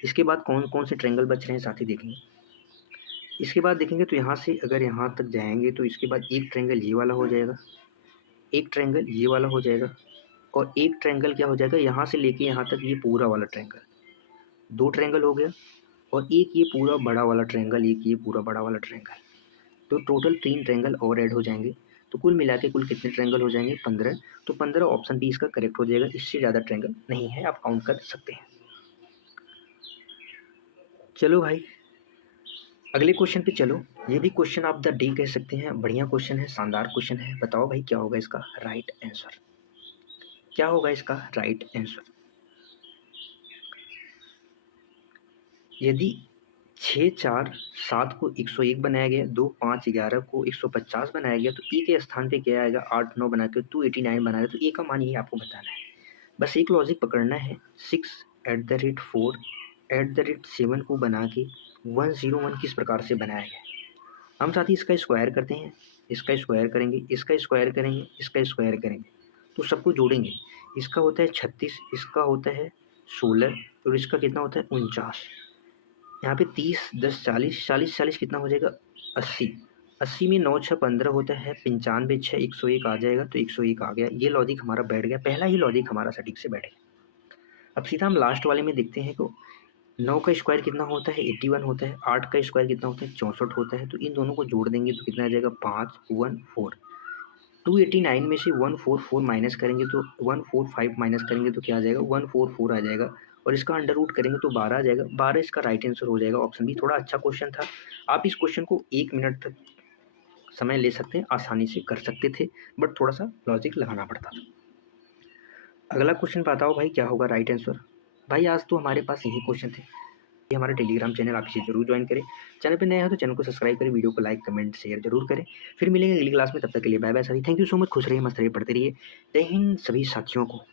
इसके बाद कौन कौन से ट्रायंगल बच रहे हैं साथी देखेंगे। इसके बाद देखेंगे तो यहाँ से अगर यहाँ तक जाएंगे तो इसके बाद एक ट्रायंगल ये वाला हो जाएगा, एक ट्रायंगल ये वाला हो जाएगा, और एक ट्रायंगल क्या हो जाएगा, यहाँ से लेके यहाँ तक ये पूरा वाला ट्रायंगल। 2 ट्रायंगल हो गया, और एक ये पूरा बड़ा वाला ट्रायंगल, एक ये पूरा बड़ा वाला ट्रायंगल। तो टोटल 3 ट्रायंगल और ऐड हो जाएंगे, तो कुल मिला के कुल कितने ट्रायंगल हो जाएंगे, 15। तो 15 ऑप्शन बी इसका करेक्ट हो जाएगा, इससे ज़्यादा ट्रायंगल नहीं है, आप काउंट कर सकते हैं। चलो भाई अगले क्वेश्चन पे चलो। ये भी क्वेश्चन आप द डे कह सकते हैं, बढ़िया क्वेश्चन है, शानदार क्वेश्चन है। बताओ भाई क्या होगा इसका राइट आंसर, क्या होगा इसका राइट आंसर। यदि 6 4 7 को 101 बनाया गया, 2 5 11 को 150 बनाया गया, तो ए के स्थान पे क्या आएगा, 8 9 बना के 289 बनाया, तो ए का मान ये आपको बताना है। बस एक लॉजिक पकड़ना है, 6 @ 4 @ 7 को बना के 101 किस प्रकार से बनाया गया। हम साथ ही इसका स्क्वायर करते हैं, इसका स्क्वायर करेंगे, इसका स्क्वायर करेंगे, इसका स्क्वायर करेंगे, तो सबको जोड़ेंगे। इसका होता है 36, इसका होता है 16, और इसका कितना होता है 49। यहाँ पे 30 10 40, 40 40 कितना हो जाएगा 80। 80 में 9 6 15 होता है, 95 6 101 आ जाएगा, तो 101 आ गया। ये लॉजिक हमारा बैठ गया, पहला ही लॉजिक हमारा सटीक से बैठ गया। अब सीधा हम लास्ट वाले में देखते हैं, तो 9 का स्क्वायर कितना होता है 81 होता है, 8 का स्क्वायर कितना होता है 64 होता है, तो इन दोनों को जोड़ देंगे तो कितना आ जाएगा 514। 289 में से 144 माइनस करेंगे तो 145 माइनस करेंगे तो क्या आ जाएगा 144 आ जाएगा, और इसका अंडर रूट करेंगे तो 12 आ जाएगा। 12 इसका राइट आंसर हो जाएगा, ऑप्शन बी। थोड़ा अच्छा क्वेश्चन था, आप इस क्वेश्चन को 1 मिनट तक समय ले सकते हैं, आसानी से कर सकते थे, बट थोड़ा सा लॉजिक लगाना पड़ता था। अगला क्वेश्चन बताओ भाई क्या होगा राइट आंसर। भाई आज तो हमारे पास यही क्वेश्चन थे, ये हमारा टेलीग्राम चैनल, आप इसे जरूर ज्वाइन करें। चैनल पर नया है तो चैनल को सब्सक्राइब करें, वीडियो को लाइक कमेंट शेयर जरूर करें। फिर मिलेंगे अगली क्लास में, तब तक के लिए बाय बाय सभी। थैंक यू सो मच, खुश रहिए, मस्त रहिए, पढ़ते रहिए। जय हिंद सभी साथियों को।